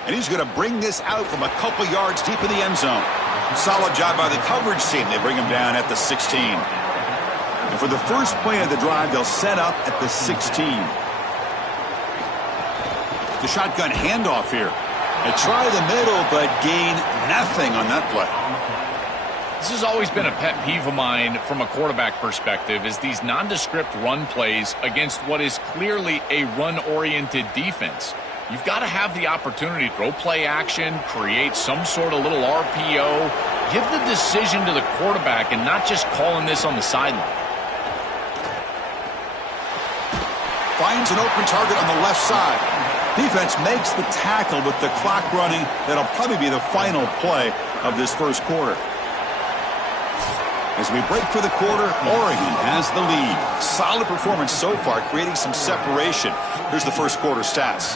And he's going to bring this out from a couple yards deep in the end zone. Solid job by the coverage team. They bring him down at the 16. And for the first play of the drive, they'll set up at the 16. The shotgun handoff here. They try the middle, but gain nothing on that play. This has always been a pet peeve of mine from a quarterback perspective, is these nondescript run plays against what is clearly a run-oriented defense. You've got to have the opportunity to throw play action, create some sort of little RPO, give the decision to the quarterback and not just calling this on the sideline. Finds an open target on the left side. Defense makes the tackle with the clock running. That'll probably be the final play of this first quarter. As we break for the quarter, Oregon has the lead. Solid performance so far, creating some separation. Here's the first quarter stats.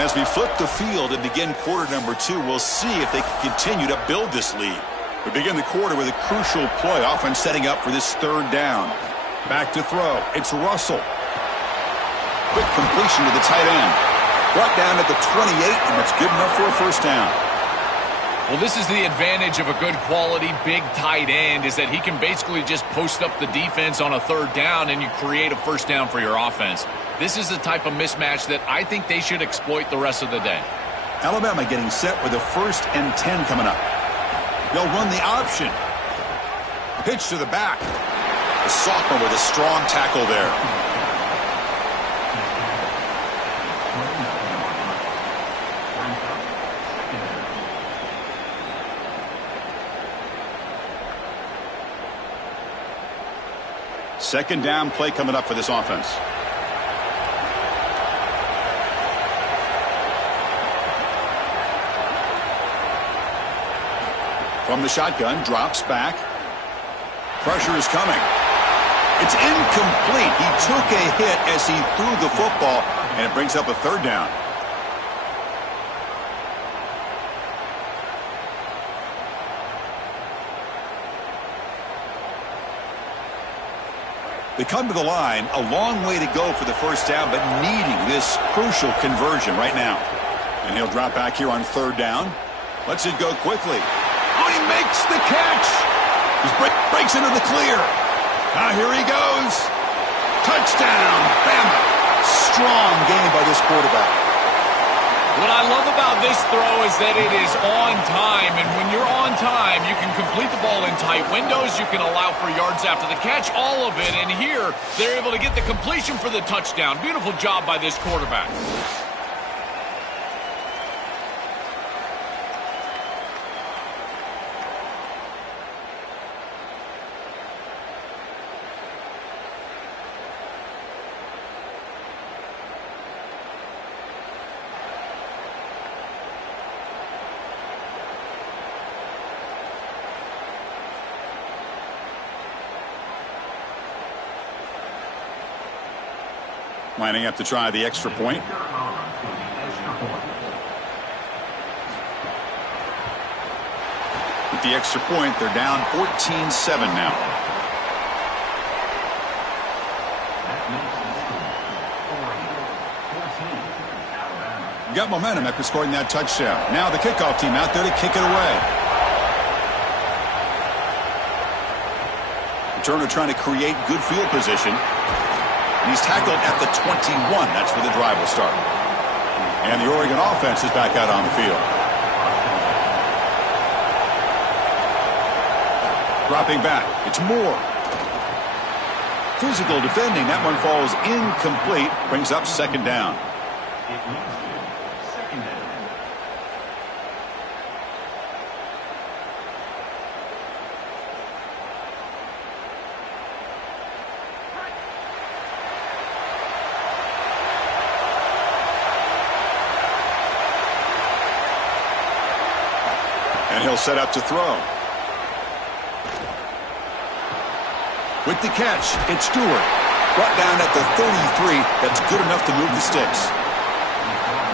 And as we flip the field and begin quarter number 2, we'll see if they can continue to build this lead. We begin the quarter with a crucial play, offense setting up for this third down. Back to throw. It's Russell. Quick completion to the tight end. Brought down at the 28, and that's good enough for a first down. Well, this is the advantage of a good quality big tight end, is that he can basically just post up the defense on a third down and you create a first down for your offense. This is the type of mismatch that I think they should exploit the rest of the day. Alabama getting set with a 1st and 10 coming up. They'll run the option. Pitch to the back. The sophomore with a strong tackle there. Second down play coming up for this offense. From the shotgun, drops back. Pressure is coming. It's incomplete. He took a hit as he threw the football, and it brings up a third down. They come to the line, a long way to go for the first down, but needing this crucial conversion right now. And he'll drop back here on third down. Lets it go quickly. Oh, he makes the catch. He breaks into the clear. Now here he goes. Touchdown, Bama. Strong game by this quarterback. What I love about this throw is that it is on time, and when you're on time, you can complete the ball in tight windows, you can allow for yards after the catch, all of it, and here, they're able to get the completion for the touchdown. Beautiful job by this quarterback. Lining up to try the extra point. With the extra point, they're down 14-7 now. Got momentum after scoring that touchdown. Now the kickoff team out there to kick it away. Turner trying to create good field position. And he's tackled at the 21. That's where the drive will start. And the Oregon offense is back out on the field. Dropping back. It's Moore. Physical defending. That one falls incomplete. Brings up second down. And he'll set up to throw. With the catch, it's Stewart. Brought down at the 33. That's good enough to move the sticks.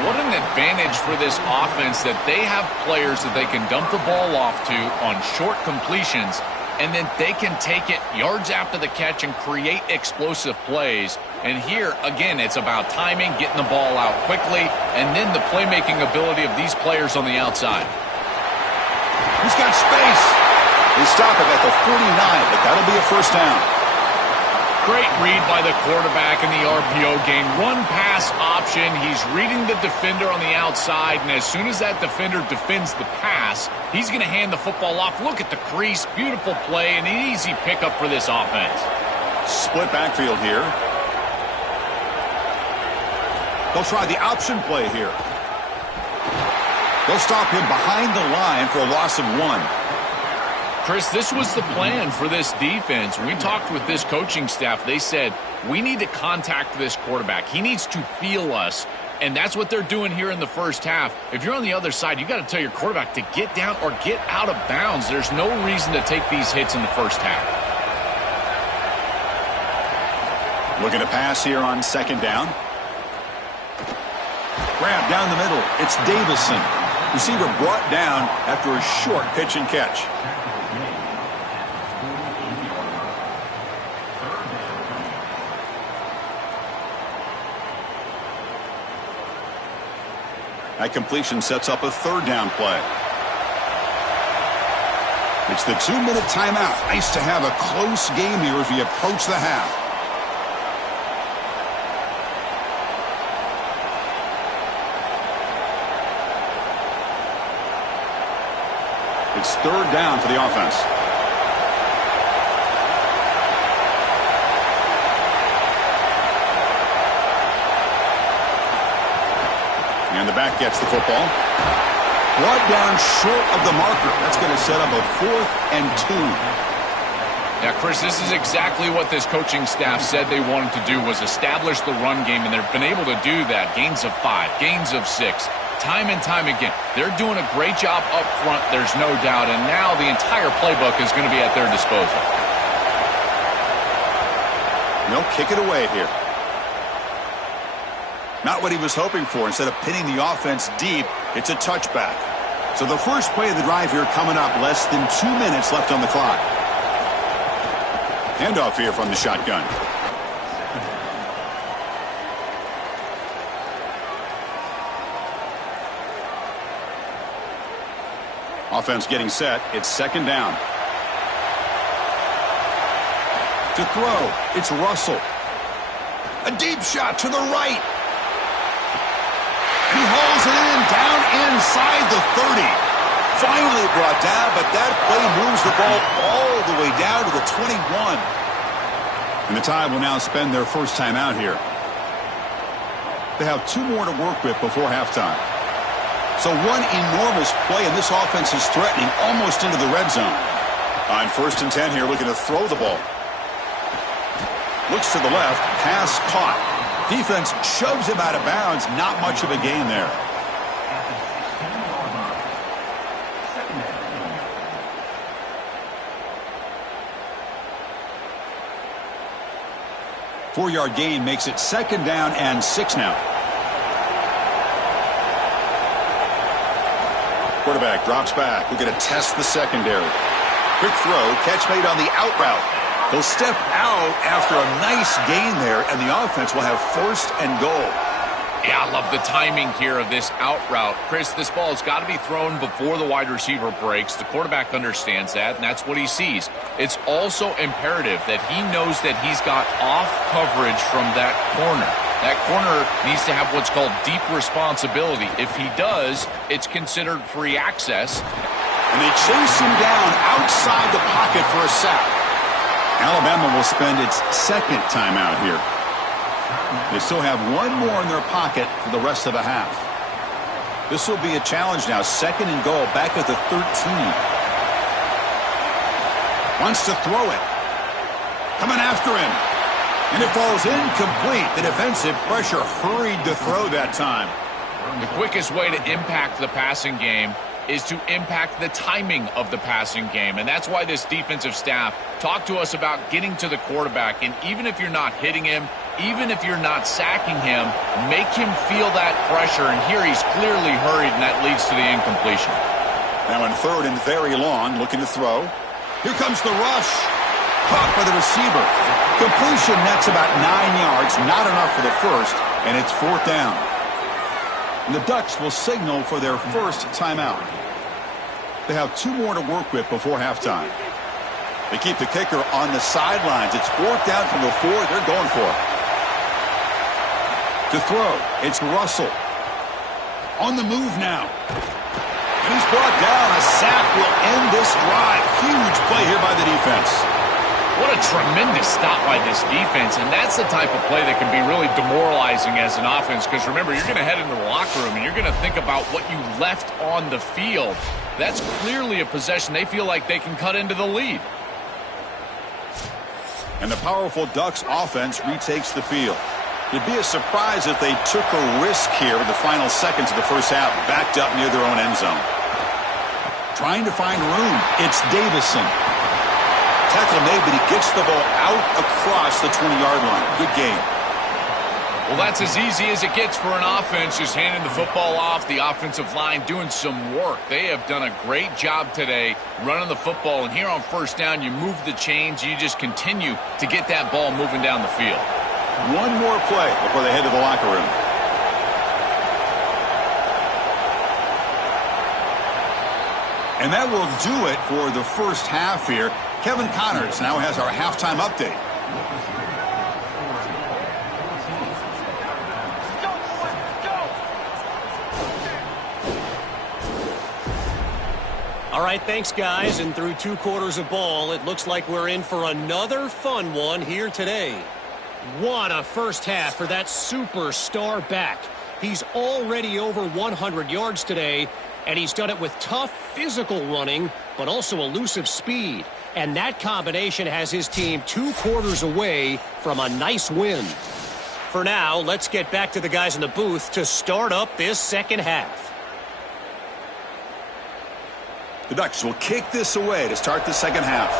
What an advantage for this offense that they have players that they can dump the ball off to on short completions, and then they can take it yards after the catch and create explosive plays. And here, again, it's about timing, getting the ball out quickly, and then the playmaking ability of these players on the outside. He's got space. They stop him at the 49, but that'll be a first down. Great read by the quarterback in the RPO game. Run pass option. He's reading the defender on the outside, and as soon as that defender defends the pass, he's going to hand the football off. Look at the crease. Beautiful play and an easy pickup for this offense. Split backfield here. They'll try the option play here. They'll stop him behind the line for a loss of 1. Chris, this was the plan for this defense. When we talked with this coaching staff, they said, we need to contact this quarterback. He needs to feel us, and that's what they're doing here in the first half. If you're on the other side, you got to tell your quarterback to get down or get out of bounds. There's no reason to take these hits in the first half. Looking to pass here on second down. grab down the middle. It's Davison. Receiver brought down after a short pitch and catch. That completion sets up a third down play. It's the 2-minute timeout. Nice to have a close game here as we approach the half. It's third down for the offense. And the back gets the football. Brought down short of the marker. That's going to set up a 4th and 2. Yeah, Chris, this is exactly what this coaching staff said they wanted to do, was establish the run game, and they've been able to do that. Gains of 5, gains of 6, time and time again. They're doing a great job up front, there's no doubt, and now the entire playbook is going to be at their disposal. They'll kick it away here. Not what he was hoping for. Instead of pinning the offense deep, it's a touchback. So the first play of the drive here coming up, less than 2 minutes left on the clock. Handoff here from the shotgun. Offense getting set. It's second down. To throw, it's Russell. A deep shot to the right. He hauls it in, down inside the 30. Finally brought down, but that play moves the ball all the way down to the 21. And the Tide will now spend their first time out here. They have 2 more to work with before halftime. So one enormous play, and this offense is threatening almost into the red zone. On 1st and 10 here, looking to throw the ball. Looks to the left, pass caught. Defense shoves him out of bounds. Not much of a gain there. Four-yard gain makes it second down and 6 now. Quarterback drops back. We're going to test the secondary. Quick throw, catch made on the out route. He'll step out after a nice gain there, and the offense will have 1st and goal. Yeah, I love the timing here of this out route. Chris, this ball has got to be thrown before the wide receiver breaks. The quarterback understands that, and that's what he sees. It's also imperative that he knows that he's got off coverage from that corner. That corner needs to have what's called deep responsibility. If he does, it's considered free access. And they chase him down outside the pocket for a sack. Alabama will spend its second timeout here. They still have 1 more in their pocket for the rest of the half. This will be a challenge now. 2nd and goal, back at the 13. Wants to throw it. Coming after him. And it falls incomplete. The defensive pressure hurried to throw that time. The quickest way to impact the passing game is to impact the timing of the passing game. And that's why this defensive staff talked to us about getting to the quarterback. And even if you're not hitting him, even if you're not sacking him, make him feel that pressure. And here he's clearly hurried, and that leads to the incompletion. Now in 3rd and very long, looking to throw. Here comes the rush. Caught by the receiver. Completion nets about 9 yards. Not enough for the first, and it's 4th down. And the Ducks will signal for their first timeout. They have 2 more to work with before halftime. They keep the kicker on the sidelines. It's 4th down from the 4. They're going for it. To throw, it's Russell. On the move now. And he's brought down. A sack will end this drive. Huge play here by the defense. What a tremendous stop by this defense, and that's the type of play that can be really demoralizing as an offense, because remember, you're going to head into the locker room and you're going to think about what you left on the field. That's clearly a possession they feel like they can cut into the lead. And the powerful Ducks offense retakes the field. It'd be a surprise if they took a risk here in the final seconds of the first half, backed up near their own end zone. Trying to find room. It's Davison. Tackle made, but he gets the ball out across the 20-yard line. Good game. Well, that's as easy as it gets for an offense, just handing the football off, the offensive line doing some work. They have done a great job today running the football, and here on first down, you move the chains, you just continue to get that ball moving down the field. One more play before they head to the locker room. And that will do it for the first half here. Kevin Connors now has our halftime update. All right, thanks, guys. And through 2 quarters of ball, it looks like we're in for another fun one here today. What a first half for that superstar back. He's already over 100 yards today, and he's done it with tough physical running, but also elusive speed. And that combination has his team 2 quarters away from a nice win. For now, let's get back to the guys in the booth to start up this second half. The Ducks will kick this away to start the second half.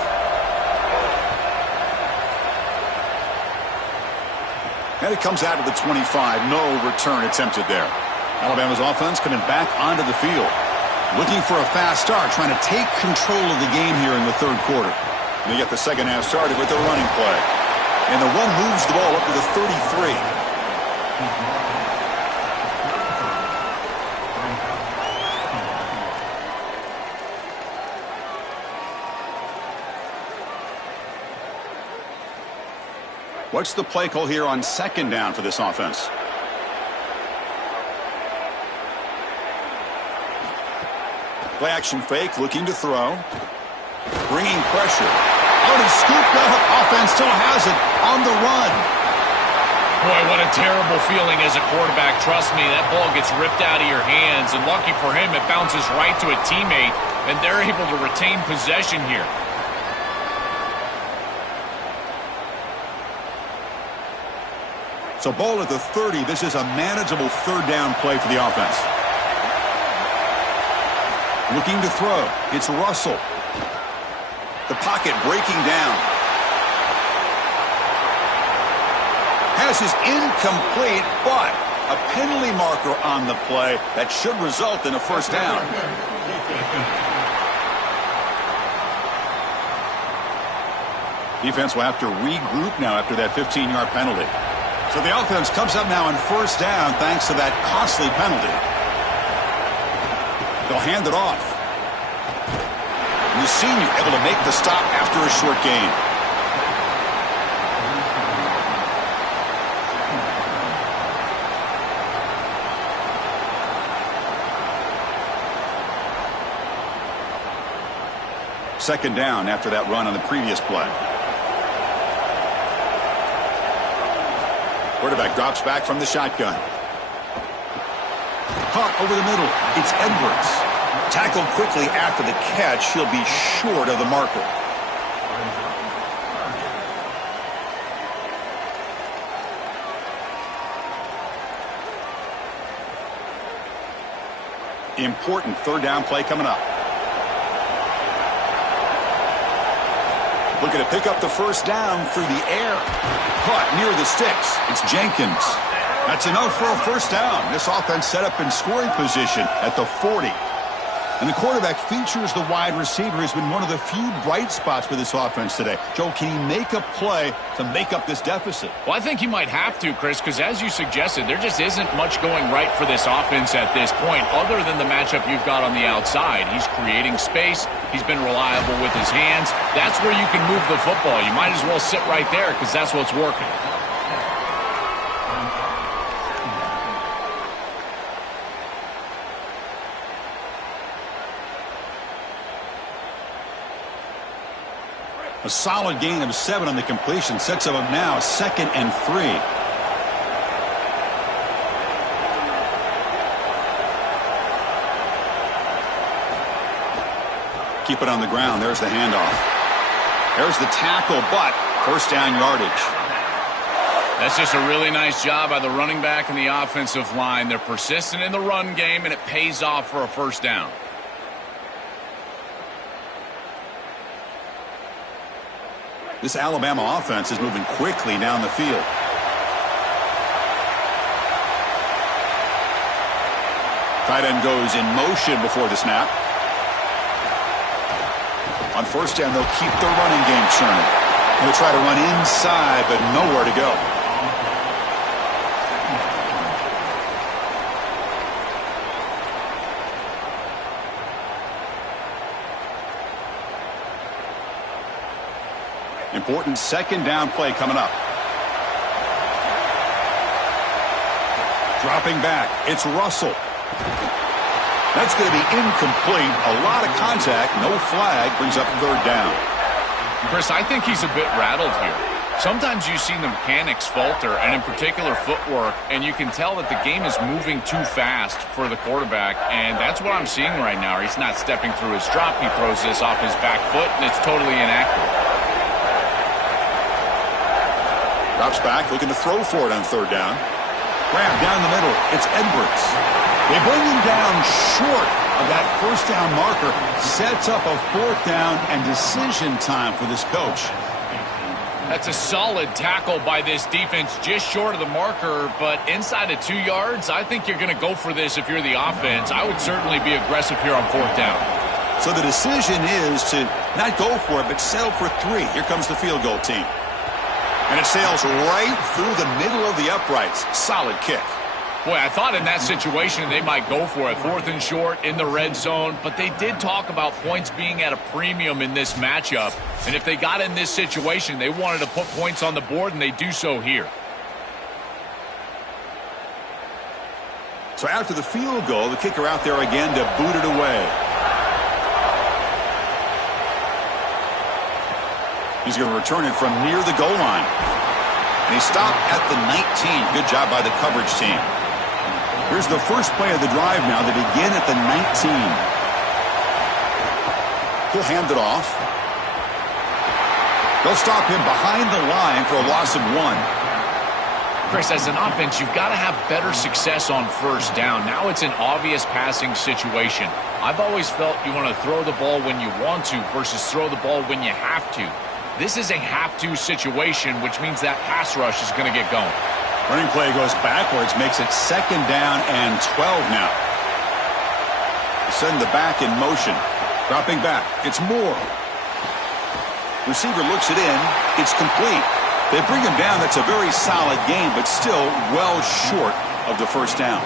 And it comes out of the 25. No return attempted there. Alabama's offense coming back onto the field. Looking for a fast start, trying to take control of the game here in the third quarter. And they get the second half started with the running play. And the run moves the ball up to the 33. What's the play call here on second down for this offense? Play action fake, looking to throw. Bringing pressure. Oh, he's scooped up. Offense still has it on the run. Boy, what a terrible feeling as a quarterback. Trust me, that ball gets ripped out of your hands. And lucky for him, it bounces right to a teammate. And they're able to retain possession here. So ball at the 30. This is a manageable third down play for the offense. Looking to throw. It's Russell. The pocket breaking down. Pass is incomplete, but a penalty marker on the play that should result in a first down. Defense will have to regroup now after that 15-yard penalty. So the offense comes up now on first down thanks to that costly penalty. They'll hand it off. And the senior able to make the stop after a short gain. Second down after that run on the previous play. Quarterback drops back from the shotgun. Caught over the middle. It's Edwards. Tackled quickly after the catch. He'll be short of the marker. Important third down play coming up. Looking to pick up the first down through the air. Caught near the sticks. It's Jenkins. That's enough for a first down. This offense set up in scoring position at the 40. And the quarterback features the wide receiver. Has been one of the few bright spots for this offense today. Joe, can he make a play to make up this deficit? Well, I think he might have to, Chris, because as you suggested, there just isn't much going right for this offense at this point, other than the matchup you've got on the outside. He's creating space. He's been reliable with his hands. That's where you can move the football. You might as well sit right there because that's what's working. A solid gain of 7 on the completion sets them up now 2nd and 3. Keep it on the ground. There's the handoff. There's the tackle, but first down yardage. That's just a really nice job by the running back and the offensive line. They're persistent in the run game, and it pays off for a first down. This Alabama offense is moving quickly down the field. Tight end goes in motion before the snap. On first down, they'll keep the running game churning. They'll try to run inside, but nowhere to go. Important second down play coming up. Dropping back, it's Russell. That's going to be incomplete. A lot of contact, no flag, brings up third down. Chris, I think he's a bit rattled here. Sometimes you see the mechanics falter, and in particular footwork, and you can tell that the game is moving too fast for the quarterback, and that's what I'm seeing right now. He's not stepping through his drop. He throws this off his back foot, and it's totally inaccurate. Drops back, looking to throw for it on third down. Grab down the middle. It's Edwards. They bring him down short of that first down marker. Sets up a fourth down and decision time for this coach. That's a solid tackle by this defense, just short of the marker, but inside of 2 yards, I think you're going to go for this if you're the offense. I would certainly be aggressive here on fourth down. So the decision is to not go for it, but settle for 3. Here comes the field goal team. And it sails right through the middle of the uprights. Solid kick. Boy, I thought in that situation they might go for it. 4th and short in the red zone. But they did talk about points being at a premium in this matchup. And if they got in this situation, they wanted to put points on the board, and they do so here. So after the field goal, the kicker out there again to boot it away. He's going to return it from near the goal line. And he stopped at the 19. Good job by the coverage team. Here's the first play of the drive now. They begin at the 19. He'll hand it off. They'll stop him behind the line for a loss of 1. Chris, as an offense, you've got to have better success on first down. Now it's an obvious passing situation. I've always felt you want to throw the ball when you want to versus throw the ball when you have to. This is a have-to situation, which means that pass rush is going to get going. Running play goes backwards, makes it second down and 12 now. Send the back in motion. Dropping back, it's Moore. Receiver looks it in, it's complete. They bring him down, that's a very solid game, but still well short of the first down.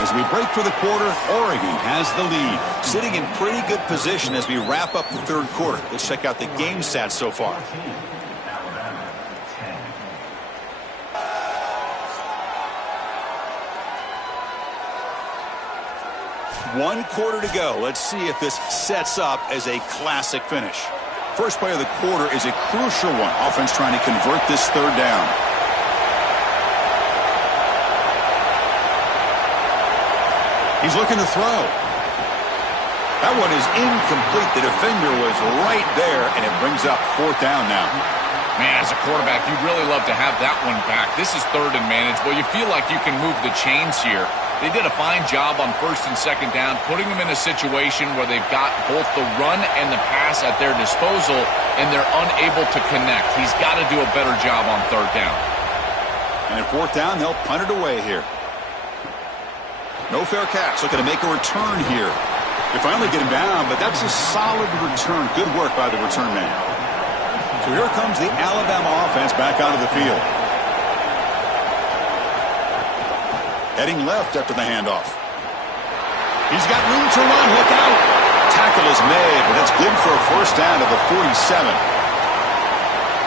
As we break for the quarter, Oregon has the lead. Sitting in pretty good position as we wrap up the third quarter. Let's check out the game stats so far. One quarter to go. Let's see if this sets up as a classic finish. First play of the quarter is a crucial one. Offense trying to convert this third down. He's looking to throw. That one is incomplete. The defender was right there, and it brings up fourth down now. Man, as a quarterback, you'd really love to have that one back. This is third and manageable. You feel like you can move the chains here. They did a fine job on first and second down, putting them in a situation where they've got both the run and the pass at their disposal, and they're unable to connect. He's got to do a better job on third down. And at fourth down, they'll punt it away here. No fair catch. Looking to make a return here. They finally get him down, but that's a solid return. Good work by the return man. So here comes the Alabama offense back onto the field. Heading left after the handoff. He's got room to run. Look out. Tackle is made, but that's good for a first down to the 47.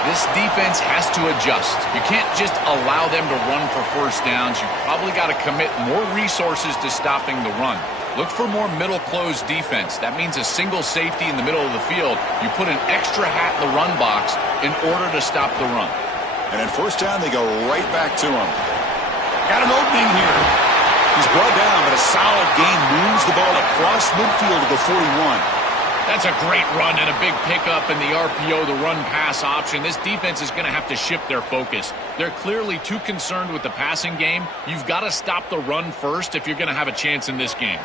This defense has to adjust. You can't just allow them to run for first downs. You've probably got to commit more resources to stopping the run. Look for more middle closed defense. That means a single safety in the middle of the field. You put an extra hat in the run box in order to stop the run. And at first down, they go right back to him. Got an opening here. He's brought down, but a solid gain moves the ball across midfield to the 41. That's a great run and a big pickup in the RPO, the run-pass option. This defense is going to have to shift their focus. They're clearly too concerned with the passing game. You've got to stop the run first if you're going to have a chance in this game.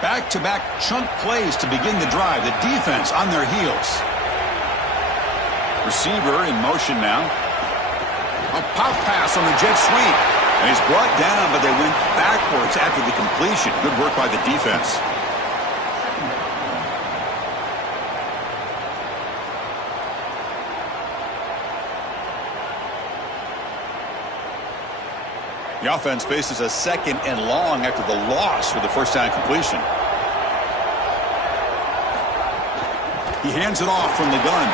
Back-to-back chunk plays to begin the drive. The defense on their heels. Receiver in motion now. A pop pass on the jet sweep. And he's brought down, but they went backwards after the completion. Good work by the defense. The offense faces a second and long after the loss for the first down completion. He hands it off from the gun.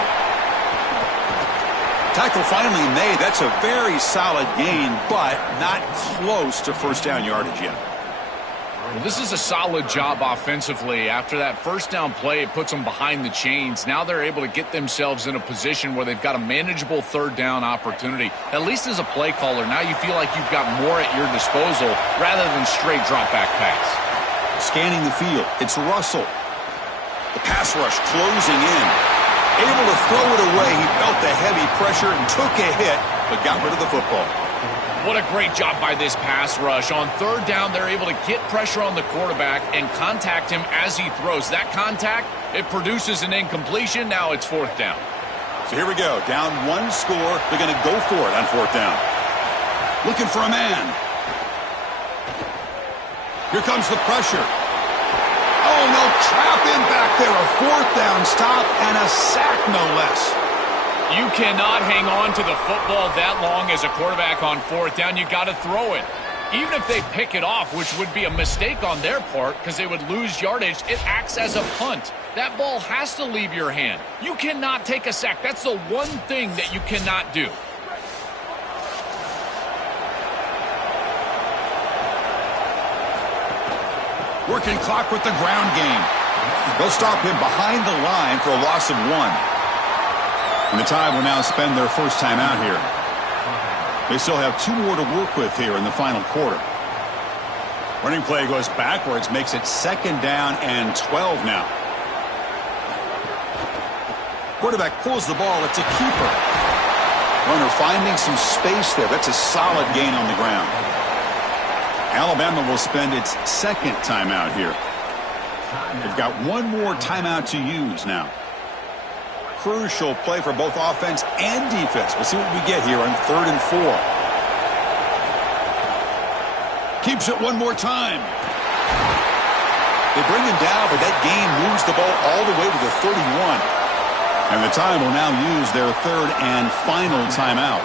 Tackle finally made. That's a very solid gain, but not close to first down yardage yet. Well, this is a solid job offensively. After that first down play, it puts them behind the chains. Now they're able to get themselves in a position where they've got a manageable third down opportunity. At least as a play caller, now you feel like you've got more at your disposal rather than straight drop back pass. Scanning the field, it's Russell. The pass rush closing in. Able to throw it away. He felt the heavy pressure and took a hit, but got rid of the football. What a great job by this pass rush. On third down, they're able to get pressure on the quarterback and contact him as he throws. That contact, it produces an incompletion. Now it's fourth down. So here we go. Down one score. They're going to go for it on fourth down. Looking for a man. Here comes the pressure. Oh, no, trap in back there. A fourth down stop and a sack, no less. You cannot hang on to the football that long as a quarterback on fourth down. You got to throw it. Even if they pick it off, which would be a mistake on their part because they would lose yardage, it acts as a punt. That ball has to leave your hand. You cannot take a sack. That's the one thing that you cannot do. Working clock with the ground game. They'll stop him behind the line for a loss of 1. And the Tide will now spend their first time out here. They still have 2 more to work with here in the final quarter. Running play goes backwards, makes it second down and 12 now. Quarterback pulls the ball. It's a keeper. Runner finding some space there. That's a solid gain on the ground. Alabama will spend its second timeout here. They've got 1 more timeout to use now. Crucial play for both offense and defense. We'll see what we get here on 3rd and 4. Keeps it 1 more time. They bring him down, but that gain moves the ball all the way to the 31. And the Tide will now use their 3rd and final timeout.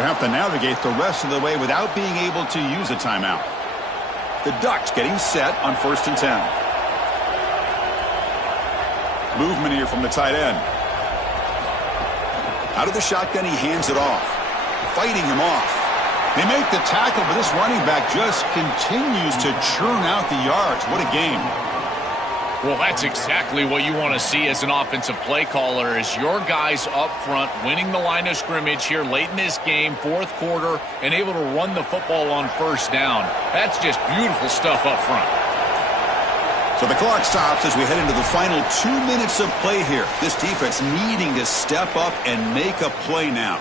They'll have to navigate the rest of the way without being able to use a timeout. The Ducks getting set on 1st and 10. Movement here from the tight end. Out of the shotgun, he hands it off. Fighting him off. They make the tackle, but this running back just continues to churn out the yards. What a game. Well, that's exactly what you want to see as an offensive play caller, is your guys up front winning the line of scrimmage here late in this game, 4th quarter, and able to run the football on first down. That's just beautiful stuff up front. So the clock stops as we head into the final 2 minutes of play here. This defense needing to step up and make a play now.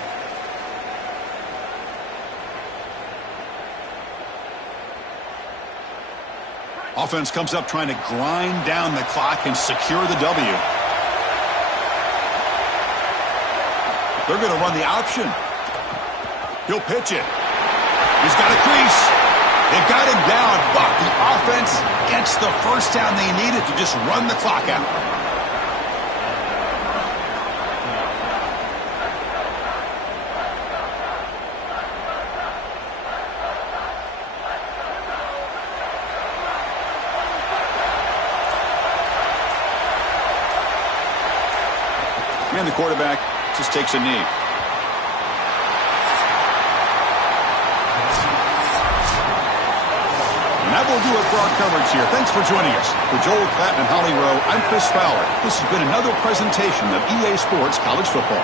Offense comes up trying to grind down the clock and secure the W. They're going to run the option. He'll pitch it. He's got a crease. They've got him down, but the offense gets the first down they needed to just run the clock out. And the quarterback just takes a knee. And that will do it for our coverage here. Thanks for joining us. For Joel Klatt and Holly Rowe, I'm Chris Fowler. This has been another presentation of EA Sports College Football.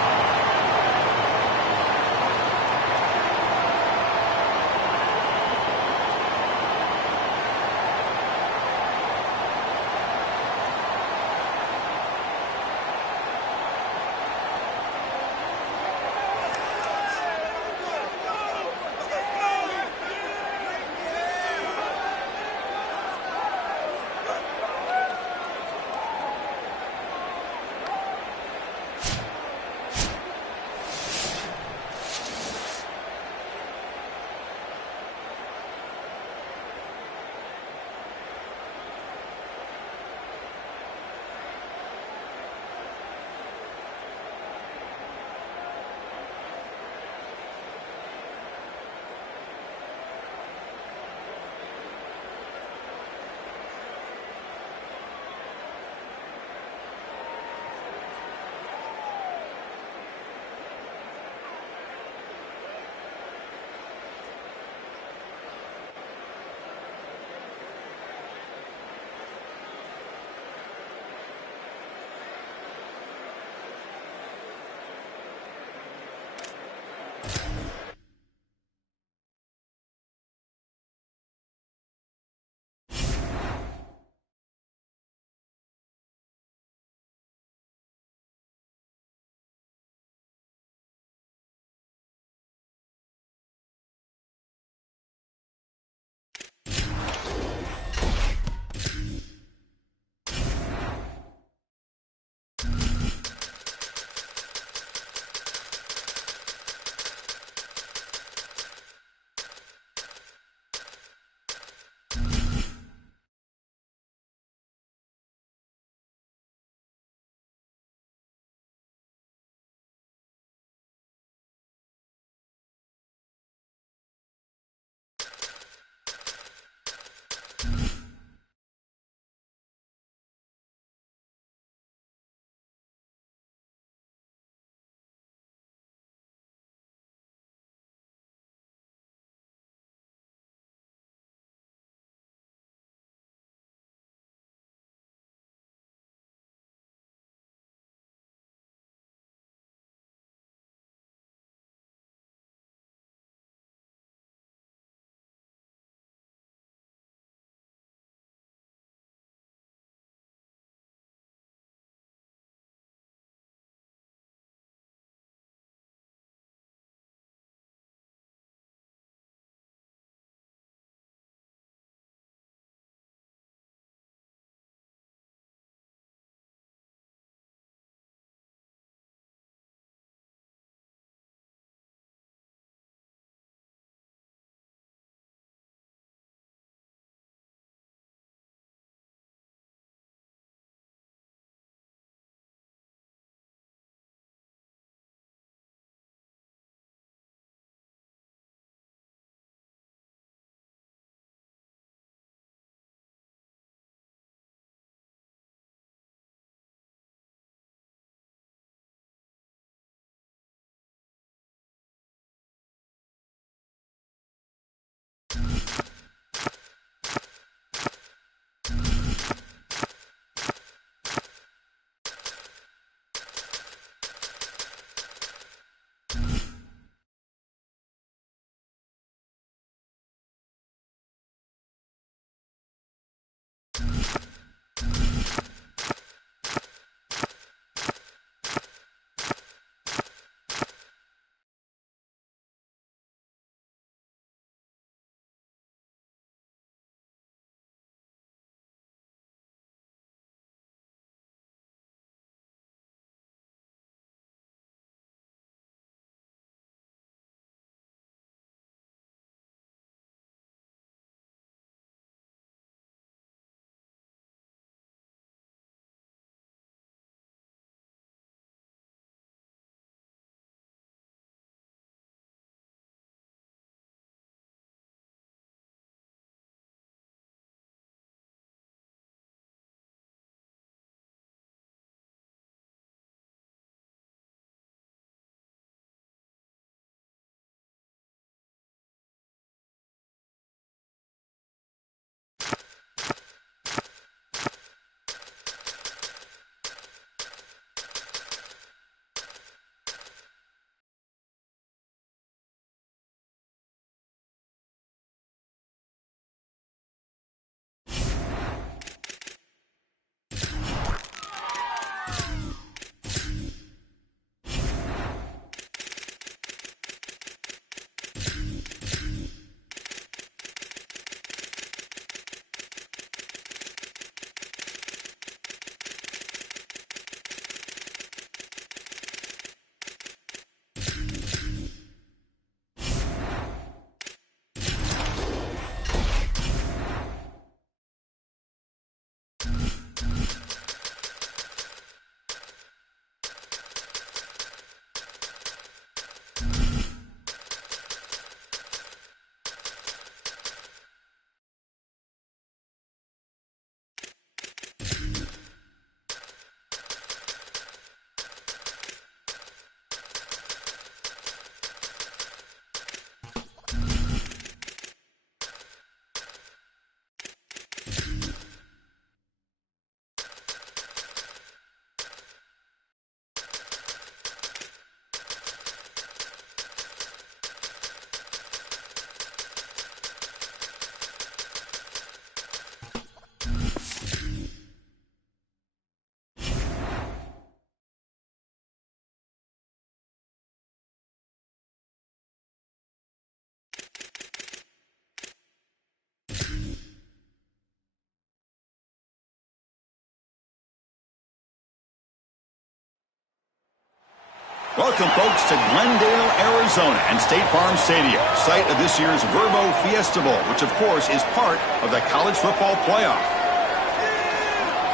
Welcome, folks, to Glendale, Arizona and State Farm Stadium, site of this year's Verbo Fiesta Bowl, which, of course, is part of the college football playoff.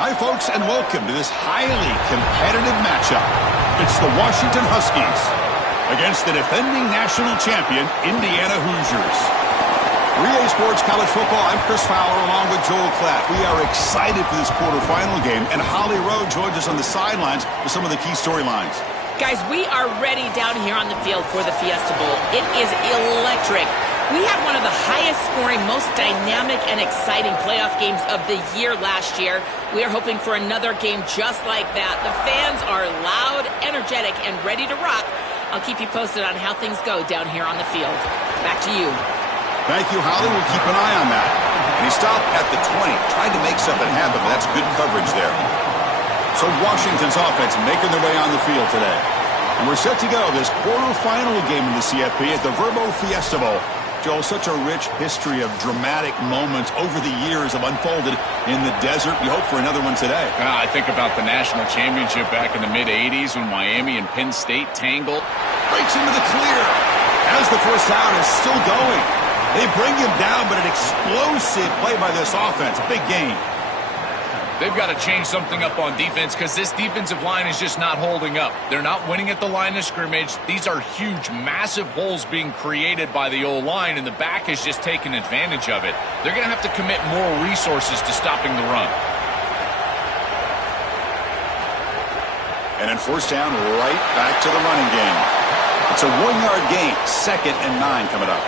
Hi, folks, and welcome to this highly competitive matchup. It's the Washington Huskies against the defending national champion, Indiana Hoosiers. Relay Sports College Football, I'm Chris Fowler along with Joel Klatt. We are excited for this quarterfinal game, and Holly Rowe joins us on the sidelines with some of the key storylines. Guys, we are ready down here on the field for the Fiesta Bowl. It is electric. We had one of the highest scoring, most dynamic and exciting playoff games of the year last year. We are hoping for another game just like that. The fans are loud, energetic, and ready to rock. I'll keep you posted on how things go down here on the field. Back to you. Thank you, Holly. We'll keep an eye on that. And he stopped at the 20, tried to make something happen, but that's good coverage there. So Washington's offense making their way on the field today. And we're set to go this quarterfinal game in the CFP at the Verbo Fiesta Bowl. Joel, such a rich history of dramatic moments over the years have unfolded in the desert. You hope for another one today. I think about the national championship back in the mid-'80s when Miami and Penn State tangled. Breaks into the clear as the first down is still going. They bring him down, but an explosive play by this offense. Big game. They've got to change something up on defense because this defensive line is just not holding up. They're not winning at the line of scrimmage. These are huge, massive holes being created by the O-line, and the back is just taking advantage of it. They're going to have to commit more resources to stopping the run. And then first down, right back to the running game. It's a 1-yard gain. 2nd and 9 coming up.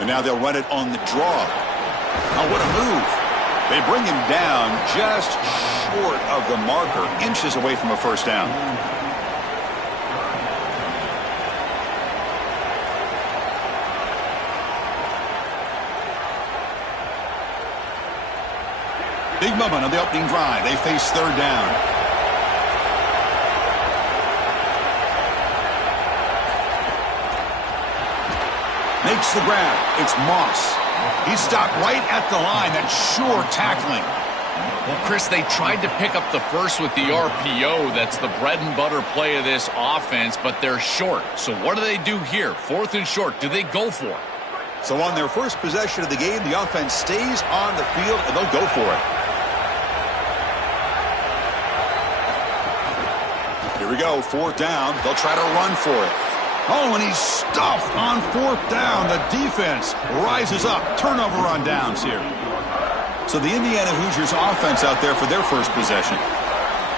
And now they'll run it on the draw. Oh, what a move. They bring him down just short of the marker, inches away from a first down. Big moment on the opening drive. They face third down. Makes the grab. It's Moss. He stopped right at the line. That's sure tackling. Well, Chris, they tried to pick up the first with the RPO. That's the bread and butter play of this offense, but they're short. So what do they do here? 4th and short. Do they go for it? So on their first possession of the game, the offense stays on the field, and they'll go for it. Here we go. 4th down. They'll try to run for it. Oh, and he's stuffed on 4th down. The defense rises up. Turnover on downs here. So the Indiana Hoosiers offense out there for their first possession.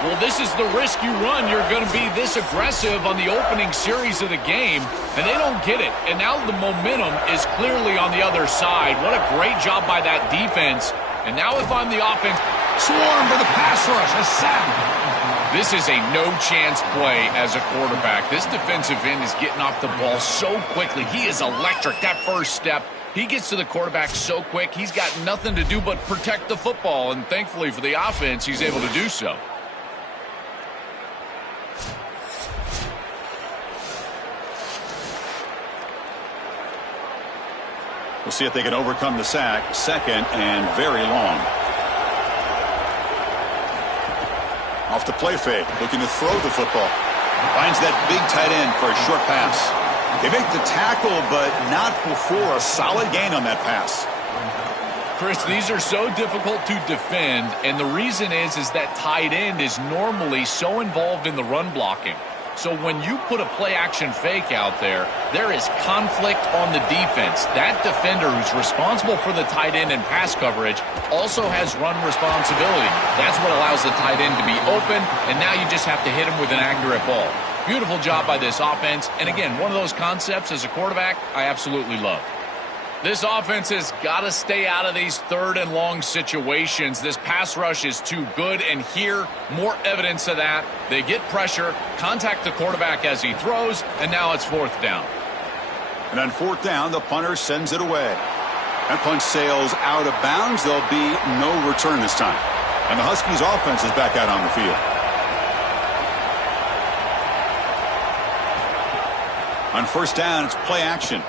Well, this is the risk you run. You're going to be this aggressive on the opening series of the game, and they don't get it. And now the momentum is clearly on the other side. What a great job by that defense. And now if I'm the offense, swarmed by the pass rush. A sack. This is a no-chance play as a quarterback. This defensive end is getting off the ball so quickly. He is electric. That first step, he gets to the quarterback so quick. He's got nothing to do but protect the football, and thankfully for the offense, he's able to do so. We'll see if they can overcome the sack. 2nd and very long. Off the play fake, looking to throw the football. Finds that big tight end for a short pass. They make the tackle, but not before a solid gain on that pass. Chris, these are so difficult to defend, and the reason is that tight end is normally so involved in the run blocking. So when you put a play-action fake out there, there is conflict on the defense. That defender who's responsible for the tight end and pass coverage also has run responsibility. That's what allows the tight end to be open, and now you just have to hit him with an accurate ball. Beautiful job by this offense, and again, one of those concepts as a quarterback I absolutely love. This offense has got to stay out of these 3rd and long situations. This pass rush is too good, and here, more evidence of that. They get pressure, contact the quarterback as he throws, and now it's 4th down. And on 4th down, the punter sends it away. That punt sails out of bounds. There'll be no return this time. And the Huskies offense is back out on the field. On first down, it's play action.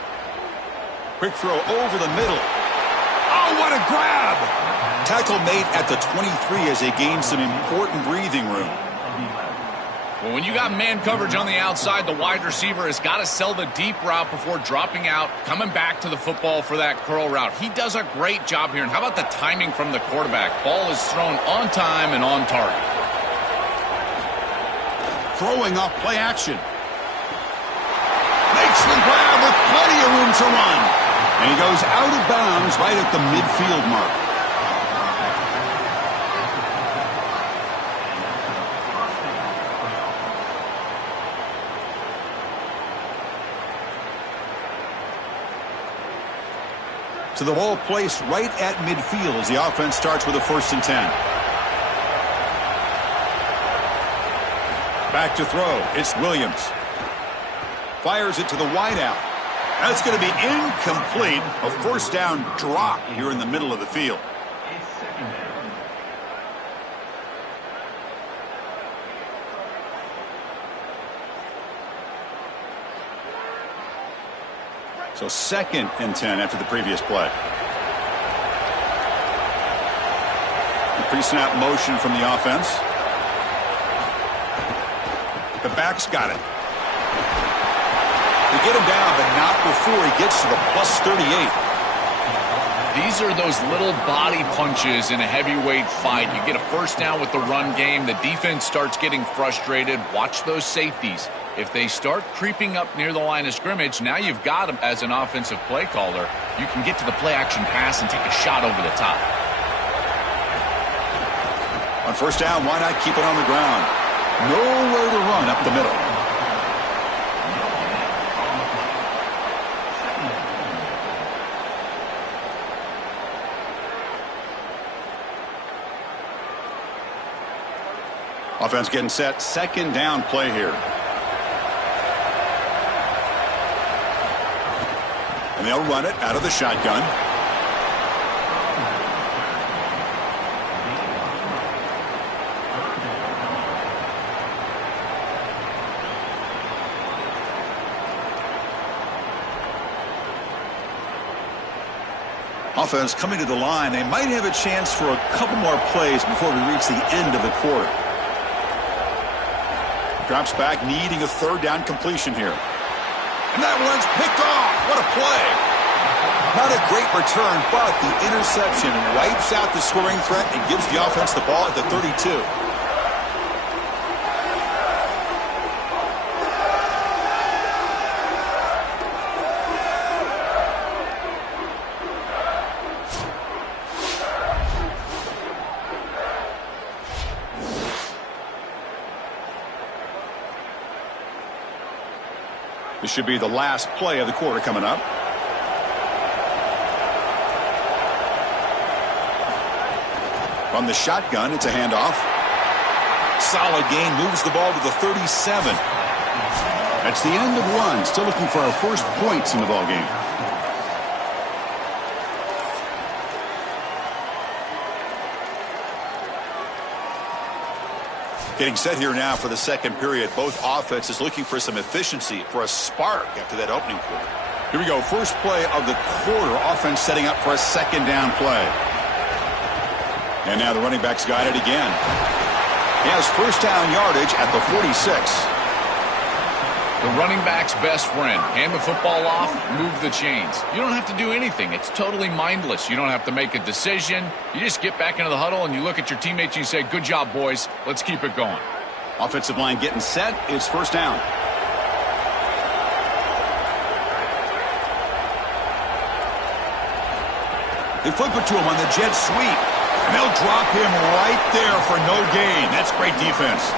Quick throw over the middle. Oh, what a grab! Tackle made at the 23 as they gain some important breathing room. Well, when you got man coverage on the outside, the wide receiver has got to sell the deep route before dropping out, coming back to the football for that curl route. He does a great job here. And how about the timing from the quarterback? Ball is thrown on time and on target. Throwing off play action. Makes the grab with plenty of room to run. And he goes out of bounds right at the midfield mark. So the ball placed right at midfield as the offense starts with a 1st and 10. Back to throw. It's Williams. Fires it to the wideout. That's going to be incomplete. A 1st down drop here in the middle of the field. So 2nd and 10 after the previous play. The pre-snap motion from the offense. The back's got it. They get him down, but not before he gets to the plus 38. These are those little body punches in a heavyweight fight. You get a 1st down with the run game. The defense starts getting frustrated. Watch those safeties. If they start creeping up near the line of scrimmage, now you've got them as an offensive play caller. You can get to the play-action pass and take a shot over the top. On 1st down, why not keep it on the ground? Nowhere to run up the middle. Offense getting set. 2nd down play here. And they'll run it out of the shotgun. Offense coming to the line. They might have a chance for a couple more plays before we reach the end of the quarter. Drops back, needing a 3rd down completion here. And that one's picked off. What a play. Not a great return, but the interception wipes out the scoring threat and gives the offense the ball at the 32. This should be the last play of the quarter coming up. From the shotgun, it's a handoff. Solid gain, moves the ball to the 37. That's the end of one. Still looking for our first points in the ball game. Getting set here now for the 2nd period. Both offenses looking for some efficiency, for a spark after that opening quarter. Here we go. First play of the quarter. Offense setting up for a 2nd down play. And now the running back's got it again. He has 1st down yardage at the 46. The running back's best friend. Hand the football off, move the chains. You don't have to do anything. It's totally mindless. You don't have to make a decision. You just get back into the huddle and you look at your teammates and you say, good job, boys. Let's keep it going. Offensive line getting set. It's 1st down. They flip it to him on the jet sweep. And they'll drop him right there for no gain. That's great defense.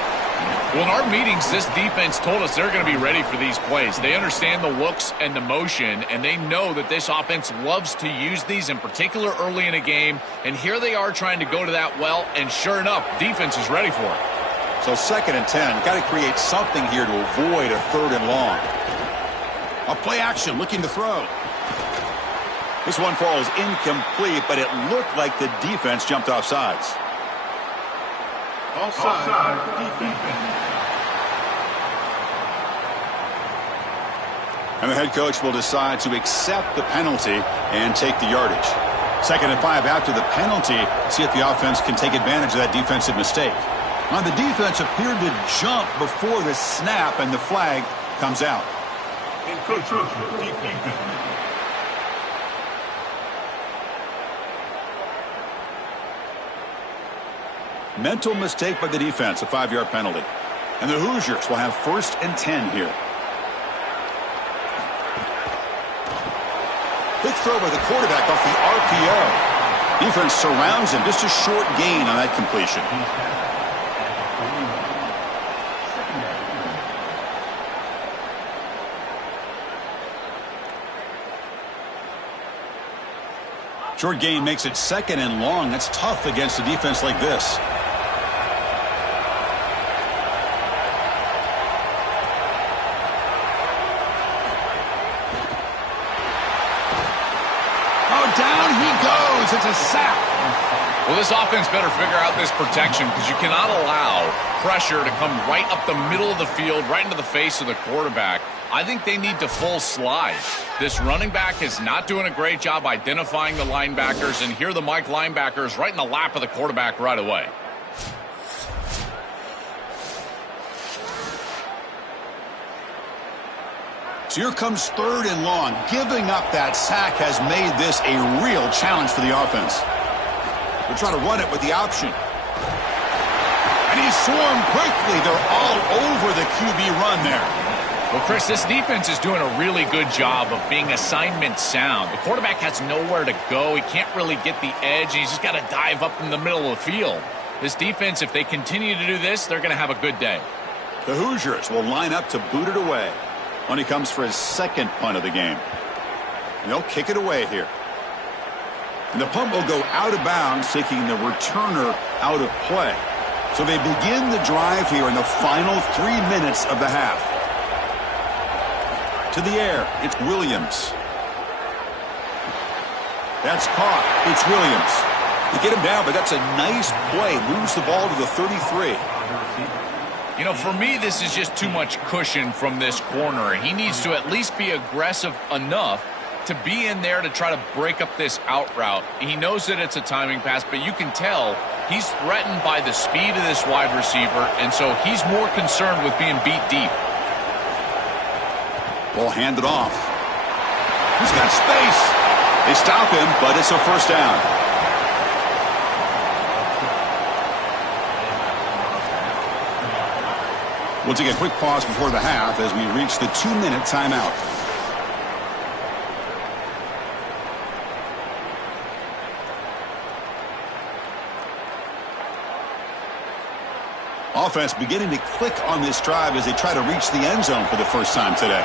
Well, in our meetings, this defense told us they're going to be ready for these plays. They understand the looks and the motion, and they know that this offense loves to use these, in particular early in a game. And here they are trying to go to that well, and sure enough, defense is ready for it. So 2nd and 10. Got to create something here to avoid a 3rd and long. A play action, looking to throw. This one falls incomplete, but it looked like the defense jumped off sides. Offside defense. And the head coach will decide to accept the penalty and take the yardage. 2nd and 5 after the penalty. See if the offense can take advantage of that defensive mistake. Now the defense appeared to jump before the snap, and the flag comes out. Mental mistake by the defense, a 5-yard penalty. And the Hoosiers will have 1st and 10 here. Quick throw by the quarterback off the RPO. Defense surrounds him. Just a short gain on that completion. Short gain makes it 2nd and long. That's tough against a defense like this. Down he goes. It's a sack. Well, this offense better figure out this protection because you cannot allow pressure to come right up the middle of the field, right into the face of the quarterback. I think they need to full slide. This running back is not doing a great job identifying the linebackers, and here the Mike linebackers right in the lap of the quarterback right away. So here comes 3rd and long. Giving up that sack has made this a real challenge for the offense. They'll try to run it with the option. And he's swarmed quickly. They're all over the QB run there. Well, Chris, this defense is doing a really good job of being assignment sound. The quarterback has nowhere to go. He can't really get the edge. He's just got to dive up in the middle of the field. This defense, if they continue to do this, they're going to have a good day. The Hoosiers will line up to boot it away when he comes for his 2nd punt of the game. And they'll kick it away here. And the punt will go out of bounds, taking the returner out of play. So they begin the drive here in the final 3 minutes of the half. To the air, it's Williams. That's caught. It's Williams. They get him down, but that's a nice play. Moves the ball to the 33. You know, for me, this is just too much cushion from this corner. He needs to at least be aggressive enough to be in there to try to break up this out route. He knows that it's a timing pass, but you can tell he's threatened by the speed of this wide receiver, and so he's more concerned with being beat deep. Ball handed off. He's got space. They stop him, but it's a 1st down. We'll take a quick pause before the half as we reach the 2-minute timeout. Offense beginning to click on this drive as they try to reach the end zone for the first time today.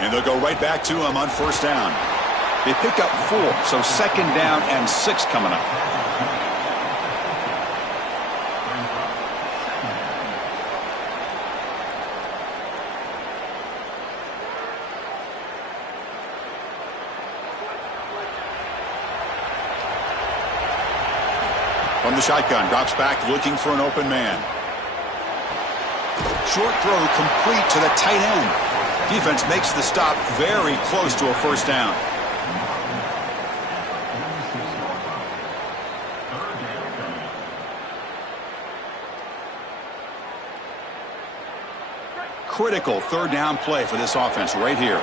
And they'll go right back to him on 1st down. They pick up 4, so 2nd down and 6 coming up. From the shotgun, drops back looking for an open man. Short throw complete to the tight end. Defense makes the stop very close to a 1st down. Critical 3rd down play for this offense right here.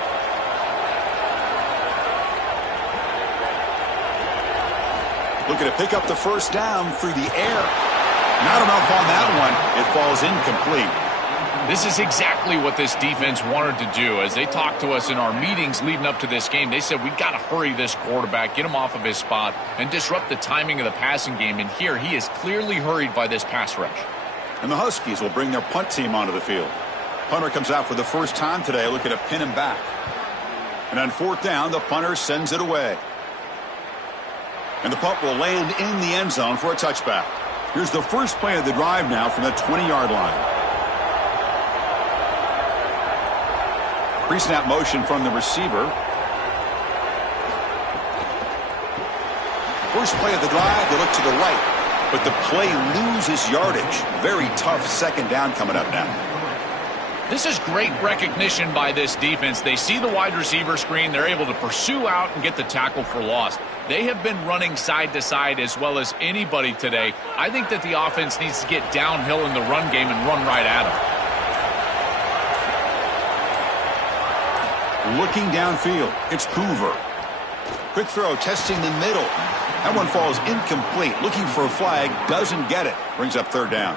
Looking to pick up the 1st down through the air. Not enough on that one. It falls incomplete. This is exactly what this defense wanted to do. As they talked to us in our meetings leading up to this game, they said, we got to hurry this quarterback, get him off of his spot, and disrupt the timing of the passing game. And here, he is clearly hurried by this pass rush. And the Huskies will bring their punt team onto the field. Punter comes out for the first time today, looking to pin him back. And on 4th down, the punter sends it away. And the punt will land in the end zone for a touchback. Here's the first play of the drive now from the 20-yard line. Pre-snap motion from the receiver. First play of the drive, they look to the right, but the play loses yardage. Very tough 2nd down coming up now. This is great recognition by this defense. They see the wide receiver screen. They're able to pursue out and get the tackle for loss. They have been running side to side as well as anybody today. I think that the offense needs to get downhill in the run game and run right at them. Looking downfield, it's Hoover. Quick throw, testing the middle. That one falls incomplete. Looking for a flag, doesn't get it. Brings up third down.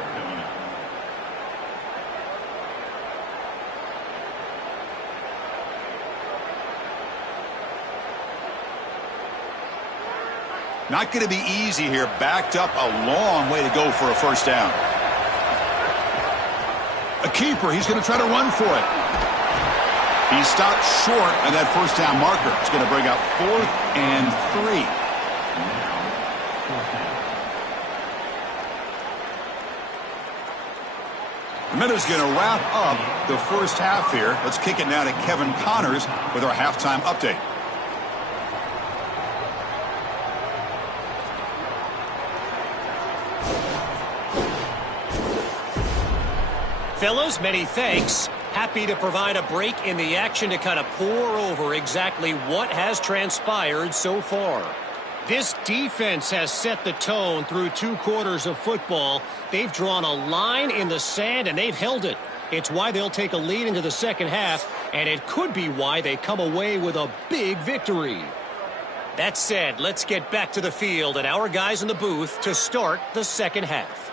Not going to be easy here. Backed up a long way to go for a first down. A keeper. He's going to try to run for it. He stopped short of that first down marker. It's going to bring up 4th and 3. The minute's going to wrap up the first half here. Let's kick it now to Kevin Connors with our halftime update. Fellas, many thanks. Happy to provide a break in the action to kind of pour over exactly what has transpired so far. This defense has set the tone through 2 quarters of football. They've drawn a line in the sand, and they've held it. It's why they'll take a lead into the second half, and it could be why they come away with a big victory. That said, let's get back to the field and our guys in the booth to start the second half.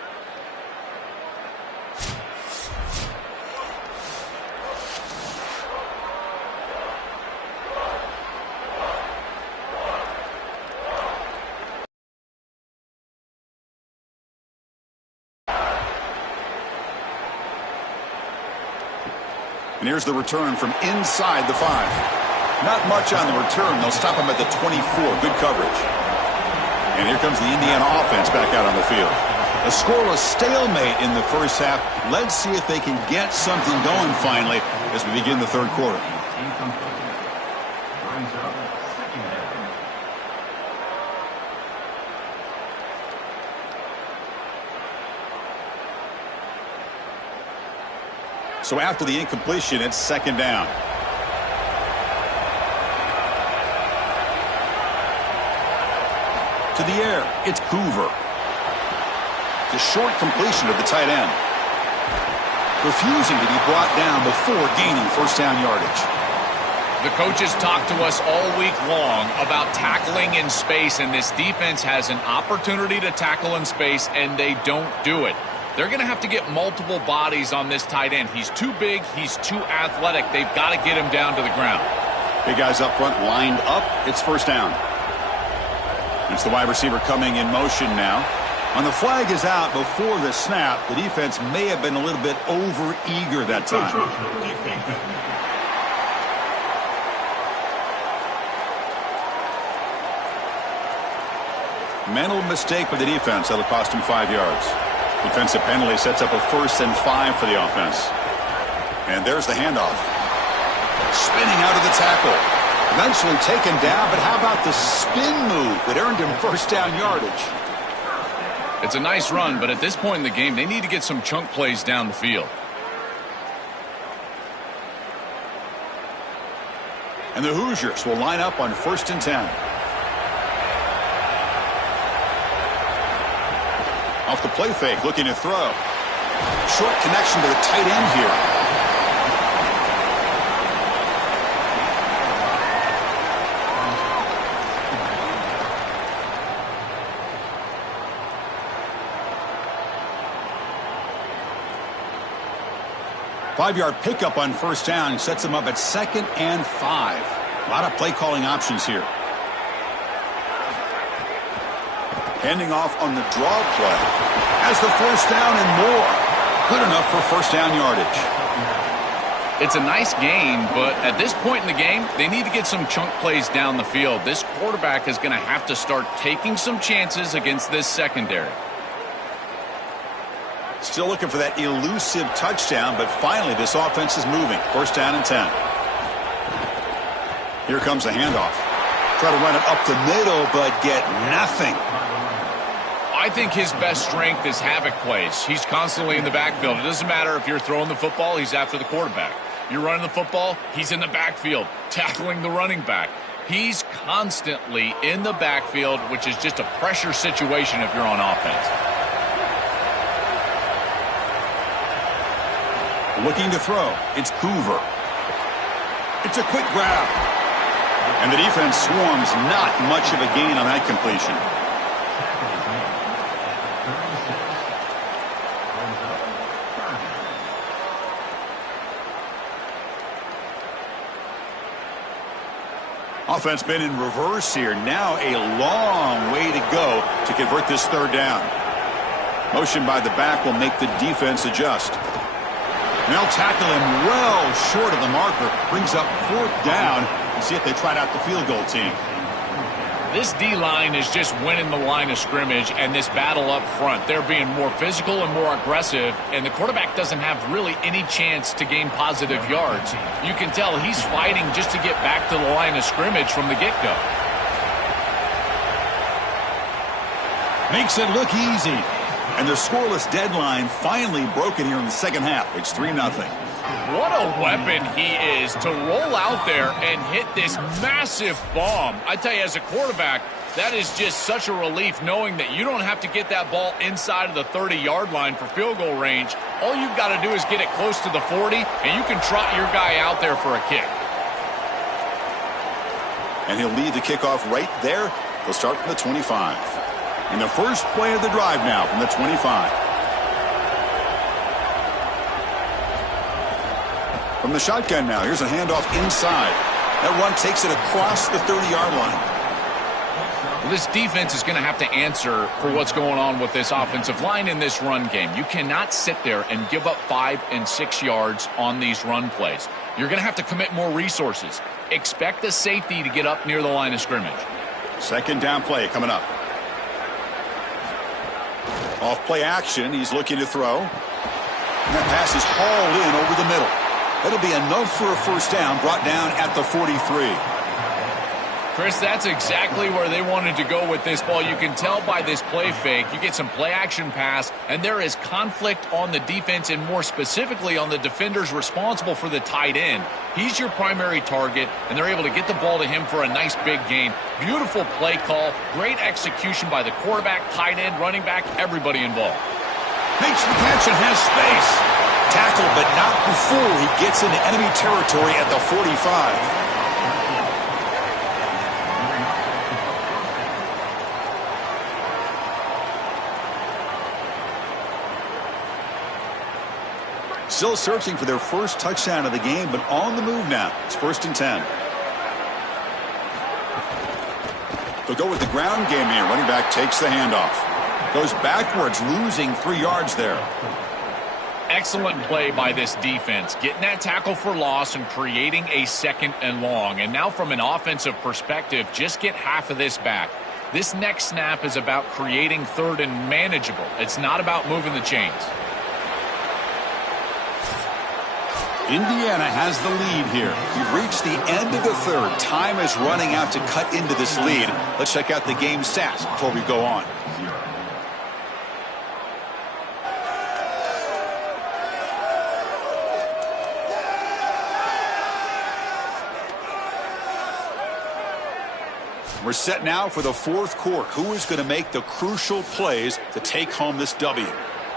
And here's the return from inside the 5. Not much on the return. They'll stop him at the 24. Good coverage. And here comes the Indiana offense back out on the field. A scoreless stalemate in the first half. Let's see if they can get something going finally as we begin the third quarter. So after the incompletion, it's second down. To the air, it's Hoover. The short completion of the tight end. Refusing to be brought down before gaining first down yardage. The coaches talked to us all week long about tackling in space, and this defense has an opportunity to tackle in space, and they don't do it. They're going to have to get multiple bodies on this tight end. He's too big. He's too athletic. They've got to get him down to the ground. Big guys up front lined up. It's first down. It's the wide receiver coming in motion now. On the flag is out before the snap. The defense may have been a little bit over-eager that time. Mental mistake by the defense. That'll cost him 5 yards. Defensive penalty sets up a 1st and 5 for the offense. And there's the handoff. Spinning out of the tackle. Eventually taken down, but how about the spin move that earned him first down yardage? It's a nice run, but at this point in the game, they need to get some chunk plays down the field. And the Hoosiers will line up on 1st and 10. Off the play fake, looking to throw. Short connection to the tight end here. Five-yard pickup on first down sets them up at 2nd and 5. A lot of play calling options here. Handing off on the draw play. Has the first down and more. Good enough for first down yardage. It's a nice gain, but at this point in the game, they need to get some chunk plays down the field. This quarterback is going to have to start taking some chances against this secondary. Still looking for that elusive touchdown, but finally this offense is moving. First down and 10. Here comes the handoff. Try to run it up the middle, but get nothing. I think his best strength is havoc plays. He's constantly in the backfield. It doesn't matter if you're throwing the football, he's after the quarterback. You're running the football, he's in the backfield, tackling the running back. He's constantly in the backfield, which is just a pressure situation if you're on offense. Looking to throw. It's Hoover. It's a quick grab. And the defense swarms. Not much of a gain on that completion. Offense been in reverse here. Now a long way to go to convert this third down. Motion by the back will make the defense adjust. And they'll tackle him well short of the marker. Brings up fourth down. And see if they tried out the field goal team. This D-line is just winning the line of scrimmage and this battle up front. They're being more physical and more aggressive, and the quarterback doesn't have really any chance to gain positive yards. You can tell he's fighting just to get back to the line of scrimmage from the get-go. Makes it look easy. And their scoreless deadline finally broken here in the second half. It's 3-0. What a weapon he is to roll out there and hit this massive bomb. I tell you, as a quarterback, that is just such a relief knowing that you don't have to get that ball inside of the 30-yard line for field goal range. All you've got to do is get it close to the 40, and you can trot your guy out there for a kick. And he'll lead the kickoff right there. They'll start from the 25. And the first play of the drive now from the 25. From the shotgun now, here's a handoff inside. That run takes it across the 30-yard line. Well, this defense is going to have to answer for what's going on with this offensive line in this run game. You cannot sit there and give up 5 and 6 yards on these run plays. You're going to have to commit more resources. Expect the safety to get up near the line of scrimmage. Second down play coming up. Off play action, he's looking to throw. And that pass is hauled in over the middle. That'll be enough for a first down, brought down at the 43. Chris, that's exactly where they wanted to go with this ball. You can tell by this play fake. You get some play action pass, and there is conflict on the defense and more specifically on the defenders responsible for the tight end. He's your primary target, and they're able to get the ball to him for a nice big gain. Beautiful play call, great execution by the quarterback, tight end, running back, everybody involved. Makes the catch and has space. Tackle, but not before he gets into enemy territory at the 45. Still searching for their first touchdown of the game, but on the move now. It's 1st and 10. They'll go with the ground game here. Running back takes the handoff. Goes backwards, losing 3 yards there. Excellent play by this defense, getting that tackle for loss and creating a 2nd and long. And now from an offensive perspective, just get half of this back. This next snap is about creating 3rd and manageable. It's not about moving the chains. Indiana has the lead here. We've reached the end of the third. Time is running out to cut into this lead. Let's check out the game stats before we go on. We're set now for the 4th quarter. Who is going to make the crucial plays to take home this W?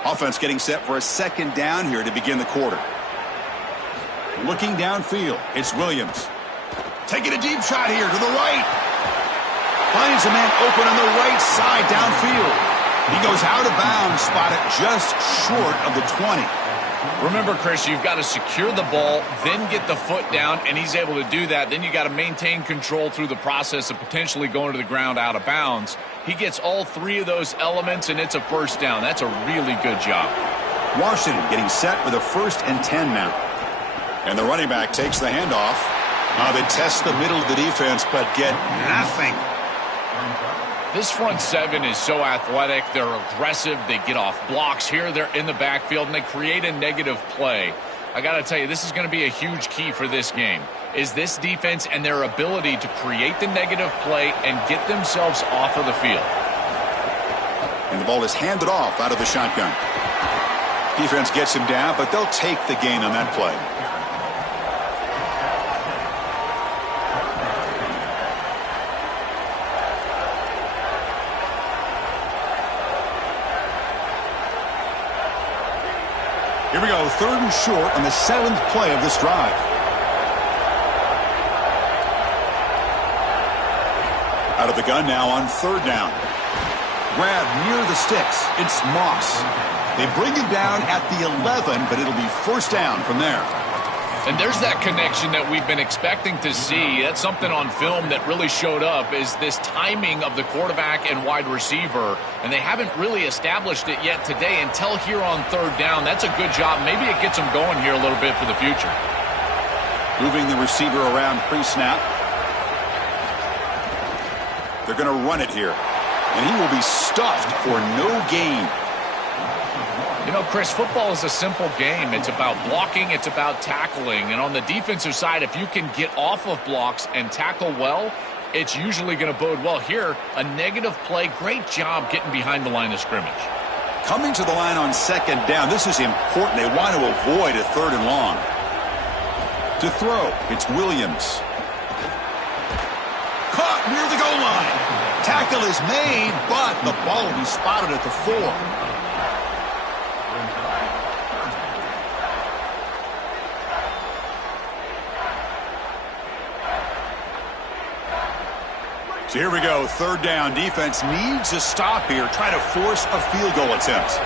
Offense getting set for a 2nd down here to begin the quarter. Looking downfield, it's Williams. Taking a deep shot here to the right. Finds a man open on the right side downfield. He goes out of bounds, spotted just short of the 20. Remember, Chris, you've got to secure the ball, then get the foot down, and he's able to do that. Then you got to maintain control through the process of potentially going to the ground out of bounds. He gets all 3 of those elements, and it's a first down. That's a really good job. Washington getting set with a 1st and 10 now. And the running back takes the handoff. They test the middle of the defense, but get nothing. This front 7 is so athletic. They're aggressive. They get off blocks here. They're in the backfield, and they create a negative play. I got to tell you, this is going to be a huge key for this game, is this defense and their ability to create the negative play and get themselves off of the field. And the ball is handed off out of the shotgun. Defense gets him down, but they'll take the gain on that play. Here we go, 3rd and short on the 7th play of this drive. Out of the gun now on 3rd down. Grab near the sticks. It's Moss. They bring him down at the 11, but it'll be 1st down from there. And there's that connection that we've been expecting to see. That's something on film that really showed up, is this timing of the quarterback and wide receiver. And they haven't really established it yet today until here on 3rd down. That's a good job. Maybe it gets them going here a little bit for the future. Moving the receiver around pre-snap. They're going to run it here. And he will be stuffed for no gain. You know, Chris, football is a simple game. It's about blocking. It's about tackling. And on the defensive side, if you can get off of blocks and tackle well, it's usually going to bode well. Here, a negative play. Great job getting behind the line of scrimmage. Coming to the line on 2nd down. This is important. They want to avoid a 3rd and long. To throw, it's Williams. Caught near the goal line. Tackle is made, but the ball will be spotted at the 4. So here we go, 3rd down. Defense needs a stop here. Try to force a field goal attempt.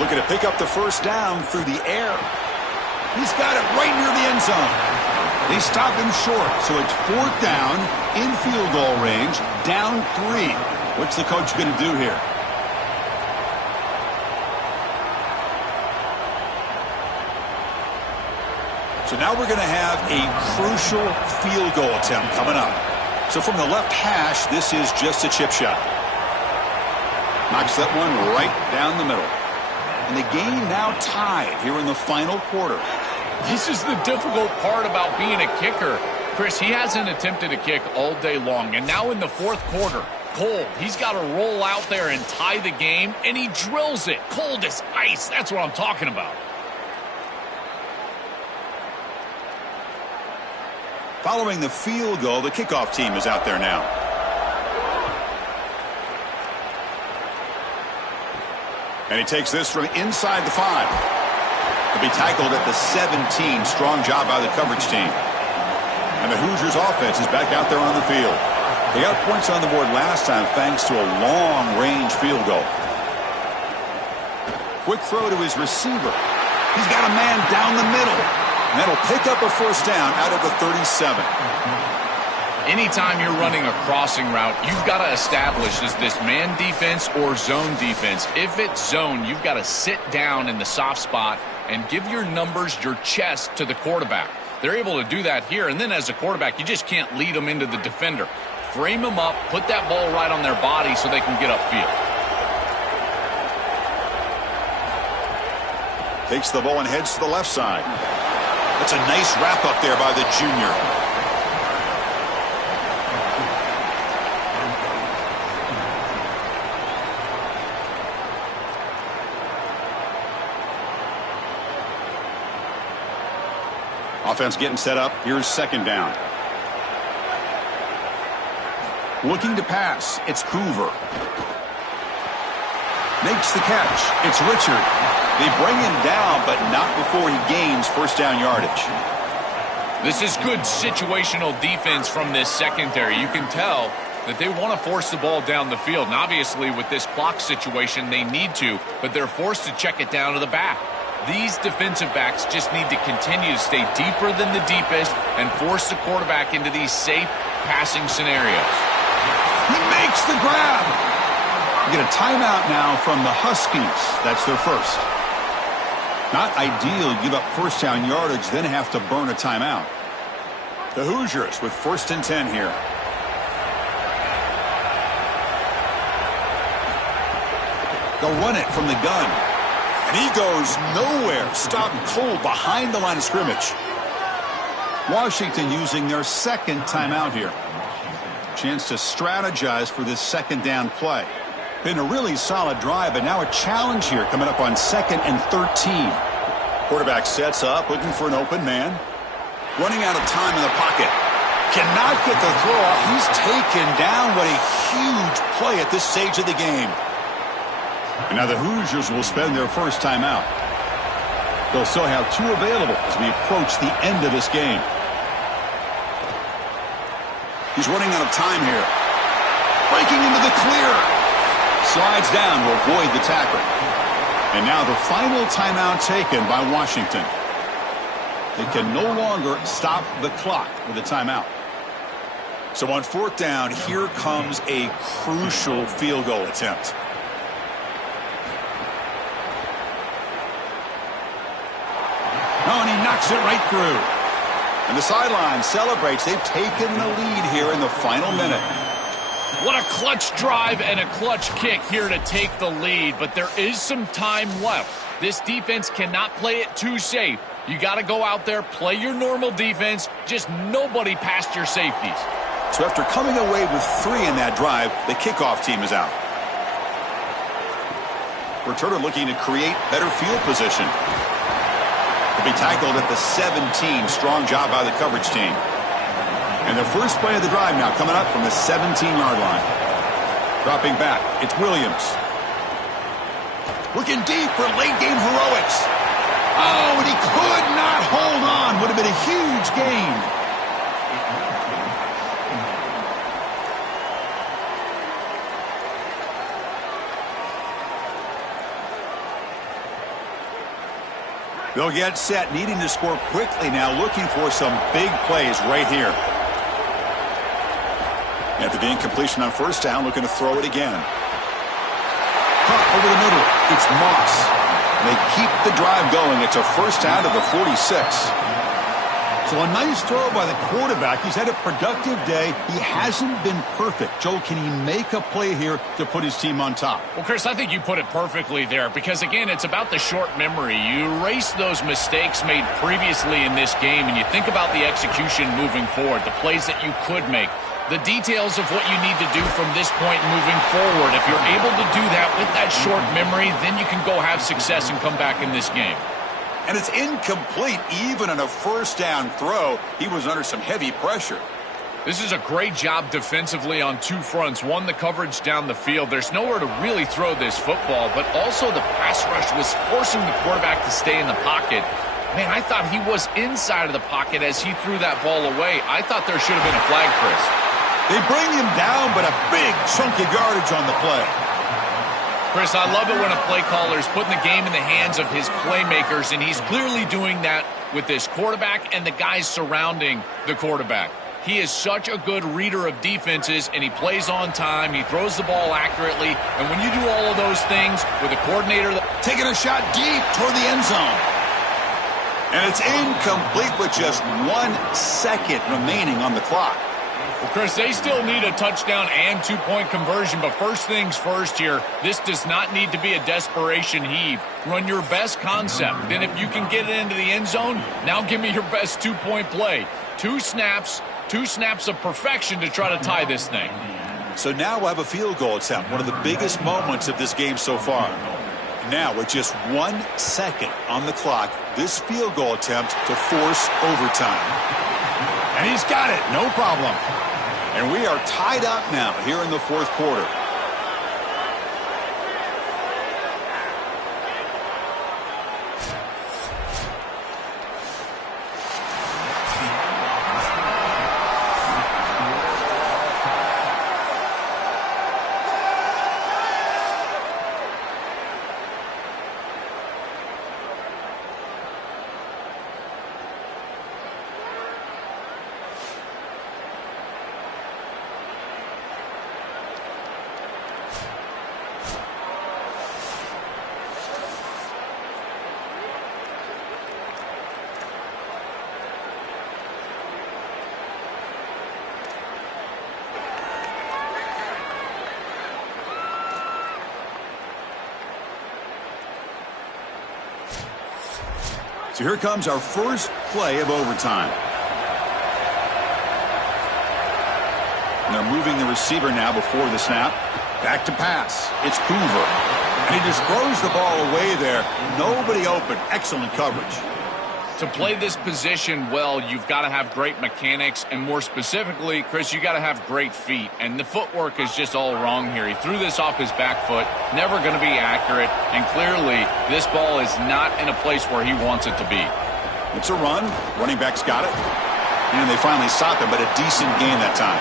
Looking to pick up the 1st down through the air. He's got it right near the end zone. They stop him short, so it's 4th down, in field goal range, down 3. What's the coach going to do here? So now we're going to have a crucial field goal attempt coming up. So from the left hash, this is just a chip shot. Knocks that one right down the middle. And the game now tied here in the final quarter. This is the difficult part about being a kicker. Chris, he hasn't attempted a kick all day long. And now in the 4th quarter, cold. He's got to roll out there and tie the game, and he drills it. Cold as ice. That's what I'm talking about. Following the field goal, the kickoff team is out there now. And he takes this from inside the 5. He'll be tackled at the 17. Strong job by the coverage team. And the Hoosiers offense is back out there on the field. They got points on the board last time thanks to a long-range field goal. Quick throw to his receiver. He's got a man down the middle. And that'll pick up a 1st down out of the 37. Anytime you're running a crossing route, you've got to establish, is this man defense or zone defense? If it's zone, you've got to sit down in the soft spot and give your numbers, your chest to the quarterback. They're able to do that here, and then as a quarterback, you just can't lead them into the defender. Frame them up, put that ball right on their body so they can get upfield. Takes the ball and heads to the left side. That's a nice wrap up there by the junior. Offense getting set up. Here's 2nd down. Looking to pass. It's Hoover. Makes the catch. It's Richard. They bring him down, but not before he gains 1st down yardage. This is good situational defense from this secondary. You can tell that they want to force the ball down the field. And obviously, with this clock situation, they need to, but they're forced to check it down to the back. These defensive backs just need to continue to stay deeper than the deepest and force the quarterback into these safe passing scenarios. He makes the grab. You get a timeout now from the Huskies. That's their 1st. Not ideal. Give up 1st down yardage, then have to burn a timeout. The Hoosiers with 1st and 10 here. They'll run it from the gun. And he goes nowhere. Stopped cold behind the line of scrimmage. Washington using their 2nd timeout here. Chance to strategize for this second down play. Been a really solid drive, but now a challenge here coming up on 2nd and 13. Quarterback sets up, looking for an open man. Running out of time in the pocket. Cannot get the throw off. He's taken down. What a huge play at this stage of the game. And now the Hoosiers will spend their first timeout. They'll still have 2 available as we approach the end of this game. He's running out of time here. Breaking into the clear. Slides down to avoid the tackle. And now the final timeout taken by Washington. They can no longer stop the clock with a timeout. So on 4th down, here comes a crucial field goal attempt. Oh, and he knocks it right through. And the sideline celebrates. They've taken the lead here in the final minute. What a clutch drive and a clutch kick here to take the lead, but there is some time left. This defense cannot play it too safe. You got to go out there, play your normal defense, just nobody past your safeties. So after coming away with 3 in that drive, the kickoff team is out. Returner looking to create better field position. Will be tackled at the 17. Strong job by the coverage team. And the first play of the drive now coming up from the 17-yard line. Dropping back, it's Williams. Looking deep for late game heroics. Oh, and he could not hold on. Would have been a huge gain. They'll get set, needing to score quickly now, looking for some big plays right here. After the incompletion on 1st down, looking to throw it again. Caught over the middle. It's Moss. They keep the drive going. It's a first down to the 46. So a nice throw by the quarterback. He's had a productive day. He hasn't been perfect. Joe, can he make a play here to put his team on top? Well, Chris, I think you put it perfectly there because, again, it's about the short memory. You erase those mistakes made previously in this game, and you think about the execution moving forward, the plays that you could make, the details of what you need to do from this point moving forward. If you're able to do that with that short memory, then you can go have success and come back in this game. And it's incomplete even on a first down throw. He was under some heavy pressure. This is a great job defensively on 2 fronts. One, the coverage down the field. There's nowhere to really throw this football, but also the pass rush was forcing the quarterback to stay in the pocket. Man, I thought he was inside of the pocket as he threw that ball away. I thought there should have been a flag, Chris. They bring him down, but a big chunk of yardage on the play. Chris, I love it when a play caller is putting the game in the hands of his playmakers, and he's clearly doing that with this quarterback and the guys surrounding the quarterback. He is such a good reader of defenses, and he plays on time. He throws the ball accurately, and when you do all of those things with a coordinator taking a shot deep toward the end zone. And it's incomplete with just 1 second remaining on the clock. Well, Chris, they still need a touchdown and 2-point conversion, but first things first here, this does not need to be a desperation heave. Run your best concept. Then if you can get it into the end zone, now give me your best 2-point play. 2 snaps of perfection to try to tie this thing. So now we'll have a field goal attempt, one of the biggest moments of this game so far. Now, with just 1 second on the clock, this field goal attempt to force overtime. And he's got it, no problem. And we are tied up now here in the 4th quarter. So here comes our first play of overtime. And they're moving the receiver now before the snap. Back to pass. It's Hoover. And he just throws the ball away there. Nobody open. Excellent coverage. To play this position well, you've got to have great mechanics, and more specifically, Chris, you got to have great feet. And the footwork is just all wrong here. He threw this off his back foot, never going to be accurate, and clearly this ball is not in a place where he wants it to be. It's a run. Running back's got it. And they finally stop him, but a decent gain that time.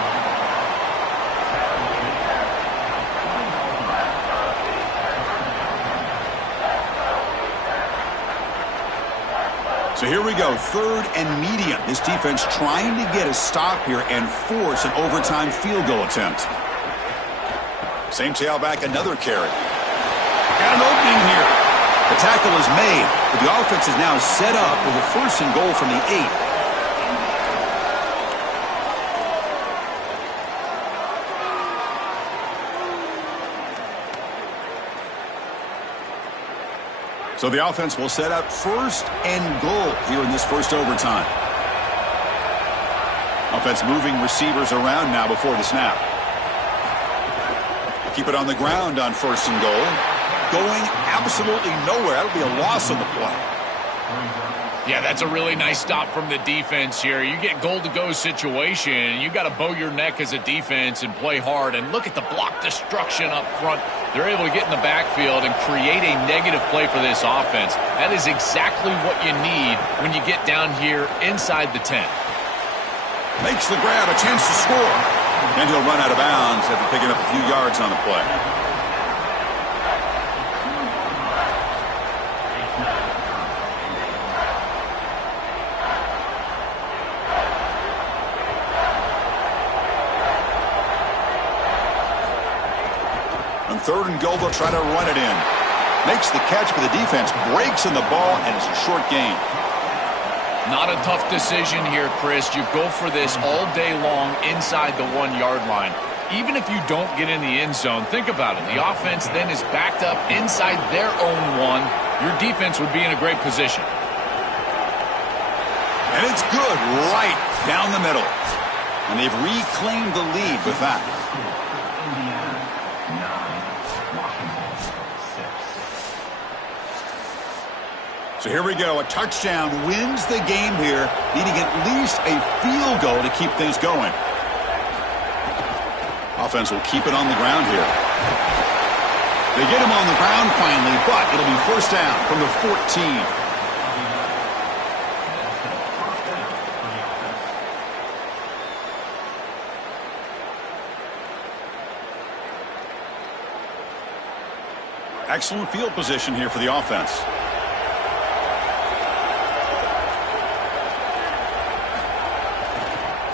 So here we go, 3rd and medium. This defense trying to get a stop here and force an overtime field goal attempt. Same tailback, another carry. Got an opening here. The tackle is made, but the offense is now set up with a 1st and goal from the 8. So the offense will set up 1st and goal here in this first overtime. Offense moving receivers around now before the snap. Keep it on the ground on 1st and goal. Going absolutely nowhere. That'll be a loss on the play. Yeah, that's a really nice stop from the defense here. You get goal-to-go situation, you got to bow your neck as a defense and play hard. And look at the block destruction up front. They're able to get in the backfield and create a negative play for this offense. That is exactly what you need when you get down here inside the 10. Makes the grab, a chance to score. And he'll run out of bounds after picking up a few yards on the play. On 3rd and goal, they'll try to run it in. Makes the catch, but the defense breaks in the ball, and it's a short gain. Not a tough decision here, Chris. You go for this all day long inside the 1-yard line. Even if you don't get in the end zone, think about it. The offense then is backed up inside their own 1. Your defense would be in a great position. And it's good right down the middle. And they've reclaimed the lead with that. So here we go. A touchdown wins the game here, needing at least a field goal to keep things going. Offense will keep it on the ground here. They get him on the ground finally, but it'll be 1st down from the 14. Excellent field position here for the offense.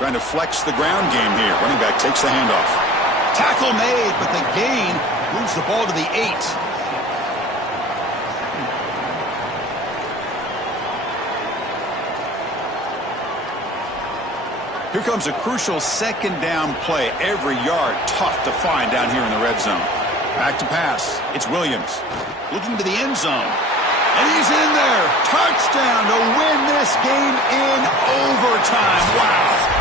Trying to flex the ground game here. Running back takes the handoff. Tackle made, but the gain moves the ball to the 8. Here comes a crucial 2nd down play. Every yard tough to find down here in the red zone. Back to pass. It's Williams. Looking to the end zone. And he's in there. Touchdown to win this game in overtime. Wow.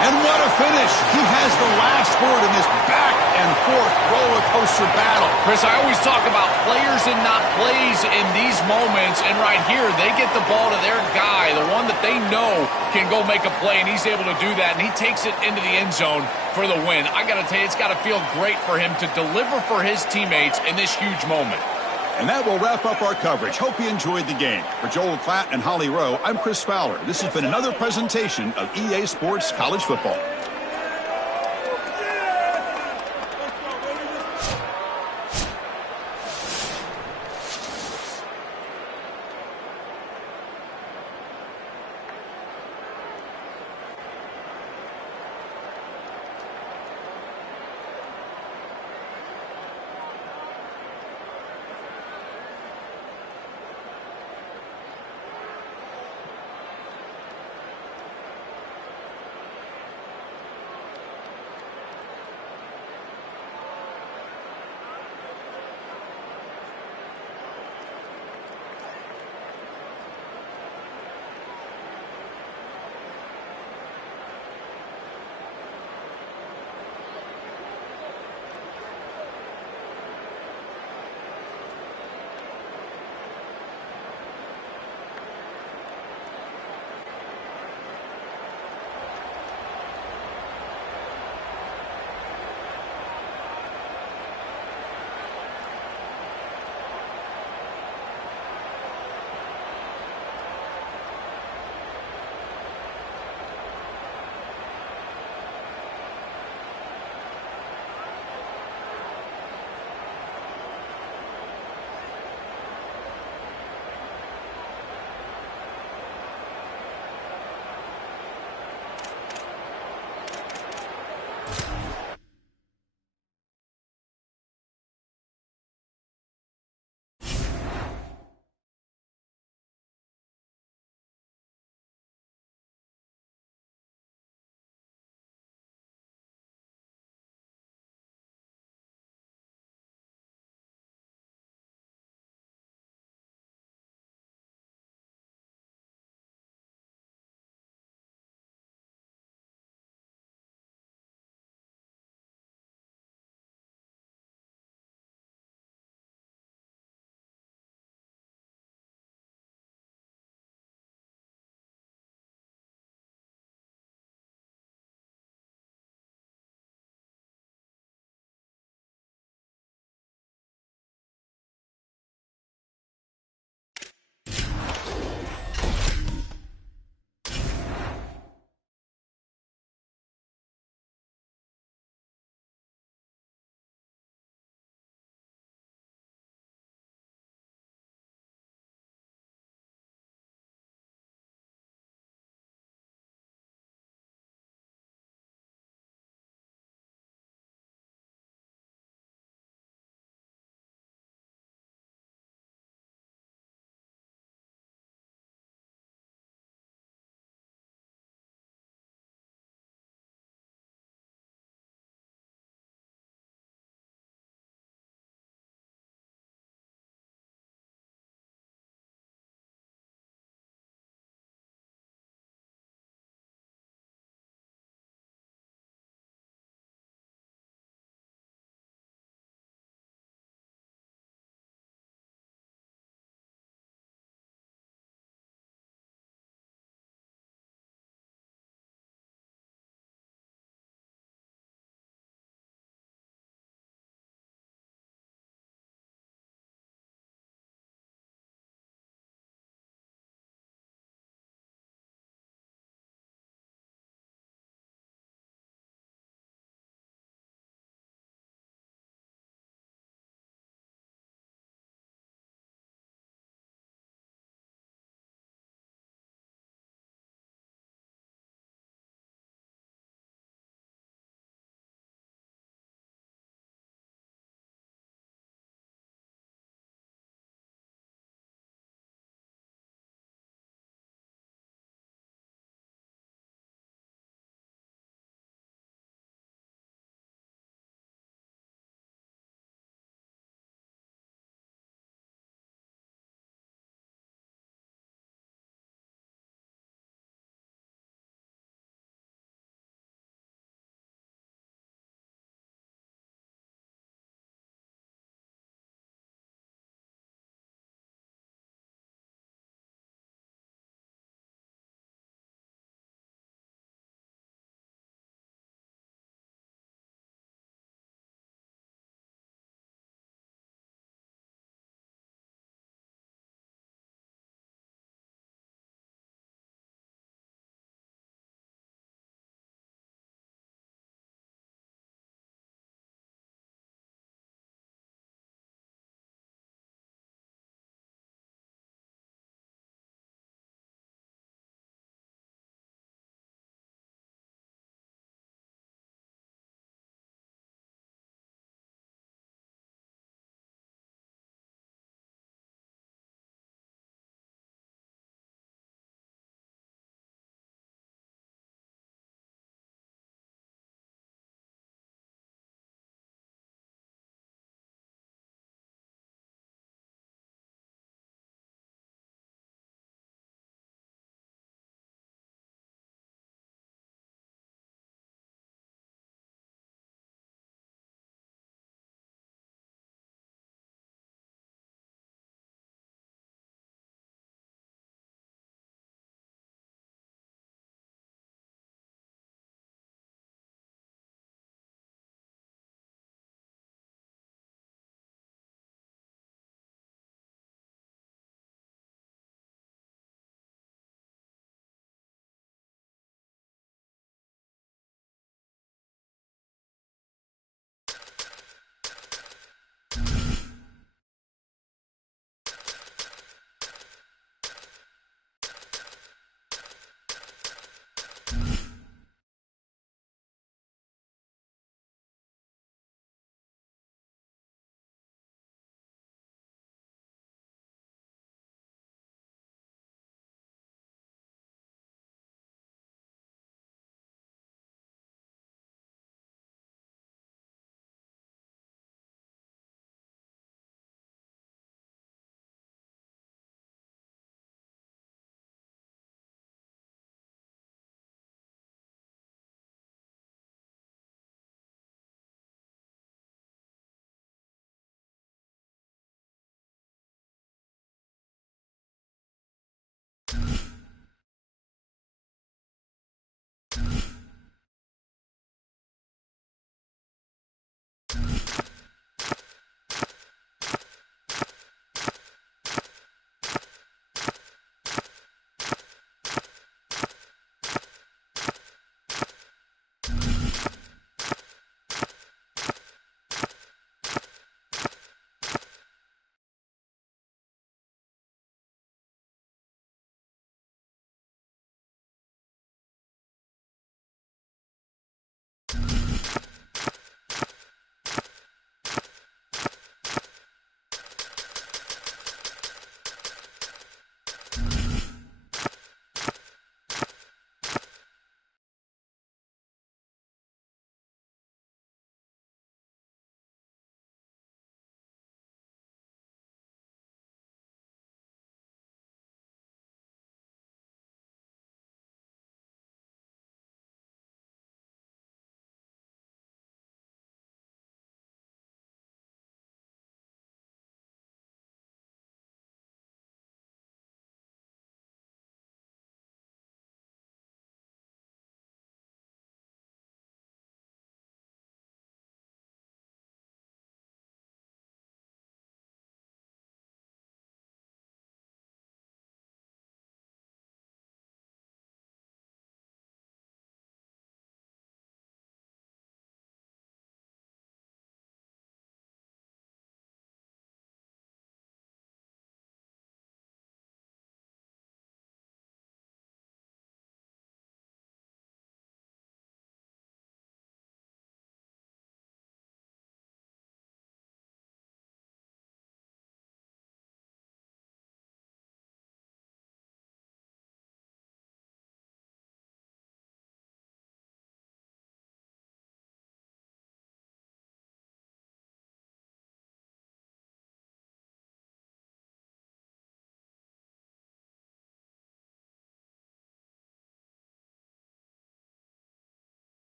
And what a finish. He has the last word in this back-and-forth roller coaster battle. Chris, I always talk about players and not plays in these moments. And right here, they get the ball to their guy, the one that they know can go make a play, and he's able to do that. And he takes it into the end zone for the win. I got to tell you, it's got to feel great for him to deliver for his teammates in this huge moment. And that will wrap up our coverage. Hope you enjoyed the game. For Joel Klatt and Holly Rowe, I'm Chris Fowler. This has been another presentation of EA Sports College Football.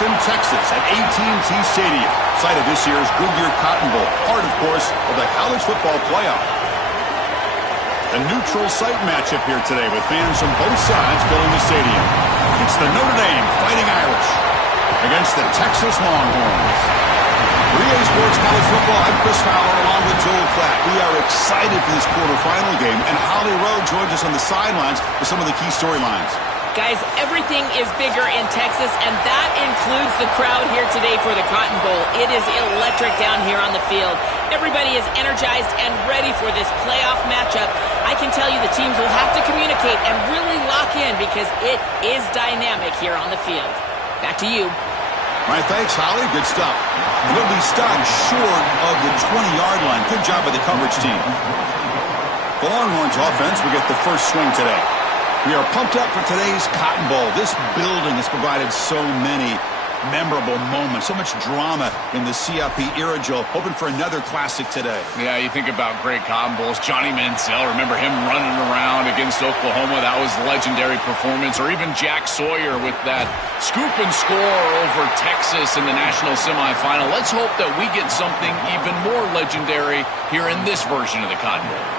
Austin, Texas at AT&T Stadium, site of this year's Goodyear Cotton Bowl, part, of course, of the college football playoff. A neutral site matchup here today with fans from both sides filling the stadium. It's the Notre Dame Fighting Irish against the Texas Longhorns. For EA Sports College Football, I'm Chris Fowler along with Joel Klatt. We are excited for this quarterfinal game, and Holly Rowe joins us on the sidelines with some of the key storylines. Guys, everything is bigger in Texas, and that includes the crowd here today for the Cotton Bowl. It is electric down here on the field. Everybody is energized and ready for this playoff matchup. I can tell you the teams will have to communicate and really lock in because it is dynamic here on the field. Back to you. All right, thanks, Holly. Good stuff. They'll be stopped short of the 20-yard line. Good job by the coverage team. The Longhorns offense will get the first swing today. We are pumped up for today's Cotton Bowl. This building has provided so many memorable moments, so much drama in the CIP era, Joel. Hoping for another classic today. Yeah, you think about great Cotton Bowls. Johnny Manziel, remember him running around against Oklahoma? That was a legendary performance. Or even Jack Sawyer with that scoop and score over Texas in the national semifinal. Let's hope that we get something even more legendary here in this version of the Cotton Bowl.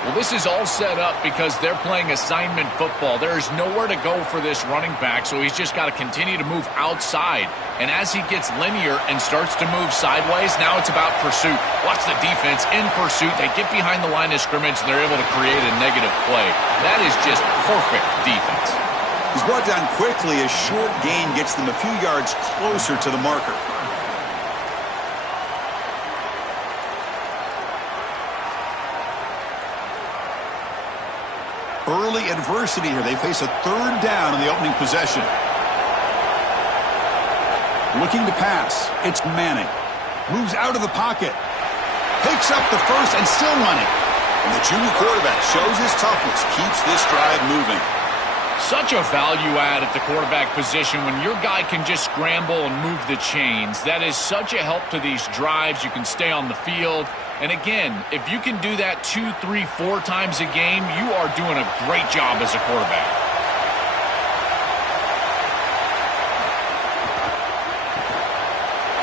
Well, this is all set up because they're playing assignment football. There is nowhere to go for this running back, so he's just got to continue to move outside. And as he gets linear and starts to move sideways, now it's about pursuit. Watch the defense in pursuit. They get behind the line of scrimmage, and they're able to create a negative play. That is just perfect defense. He's brought down quickly. A short gain gets them a few yards closer to the marker. Early adversity here. They face a third down in the opening possession. Looking to pass. It's Manning. Moves out of the pocket. Picks up the first and still running. And the junior quarterback shows his toughness. Keeps this drive moving. Such a value add at the quarterback position when your guy can just scramble and move the chains. That is such a help to these drives. You can stay on the field. And again, if you can do that 2, 3, 4 times a game, you are doing a great job as a quarterback.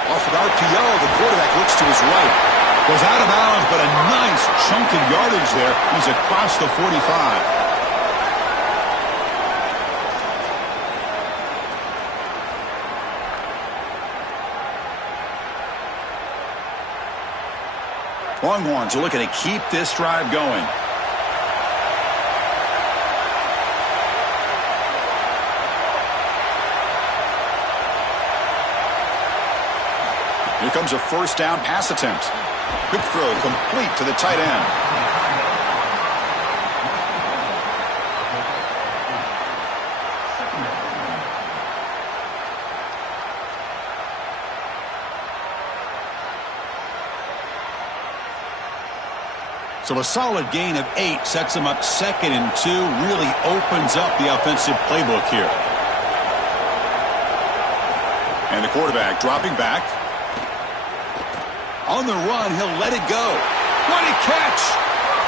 Off an RPO, the quarterback looks to his right. Goes out of bounds, but a nice chunk of yardage there. He's across the 45. Longhorns are looking to keep this drive going. Here comes a first down pass attempt. Quick throw complete to the tight end. So a solid gain of 8 sets him up 2nd and 2. Really opens up the offensive playbook here. And the quarterback dropping back. On the run, he'll let it go. What a catch!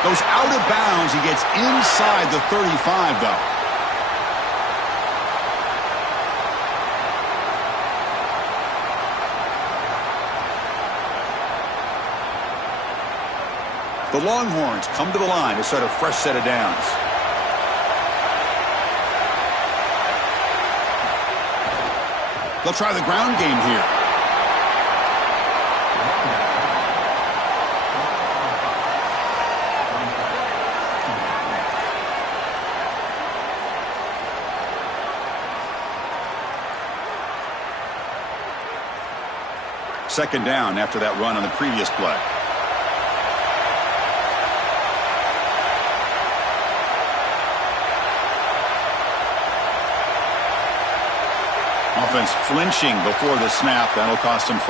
Goes out of bounds. He gets inside the 35, though. The Longhorns come to the line to start a fresh set of downs. They'll try the ground game here. Second down after that run on the previous play. Offense flinching before the snap. That'll cost him 5.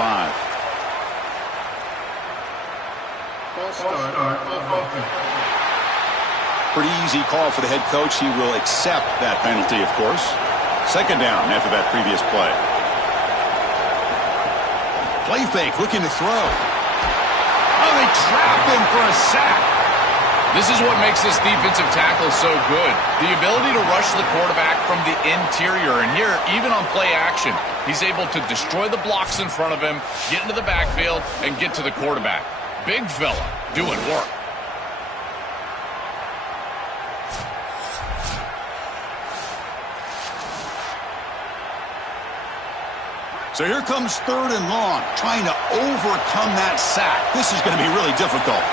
Pretty easy call for the head coach. He will accept that penalty, of course. Second down after that previous play. Play fake, looking to throw. Oh, they trap him for a sack. This is what makes this defensive tackle so good. The ability to rush the quarterback from the interior. And here, even on play action, he's able to destroy the blocks in front of him, get into the backfield, and get to the quarterback. Big fella doing work. So here comes 3rd and long, trying to overcome that sack. This is going to be really difficult.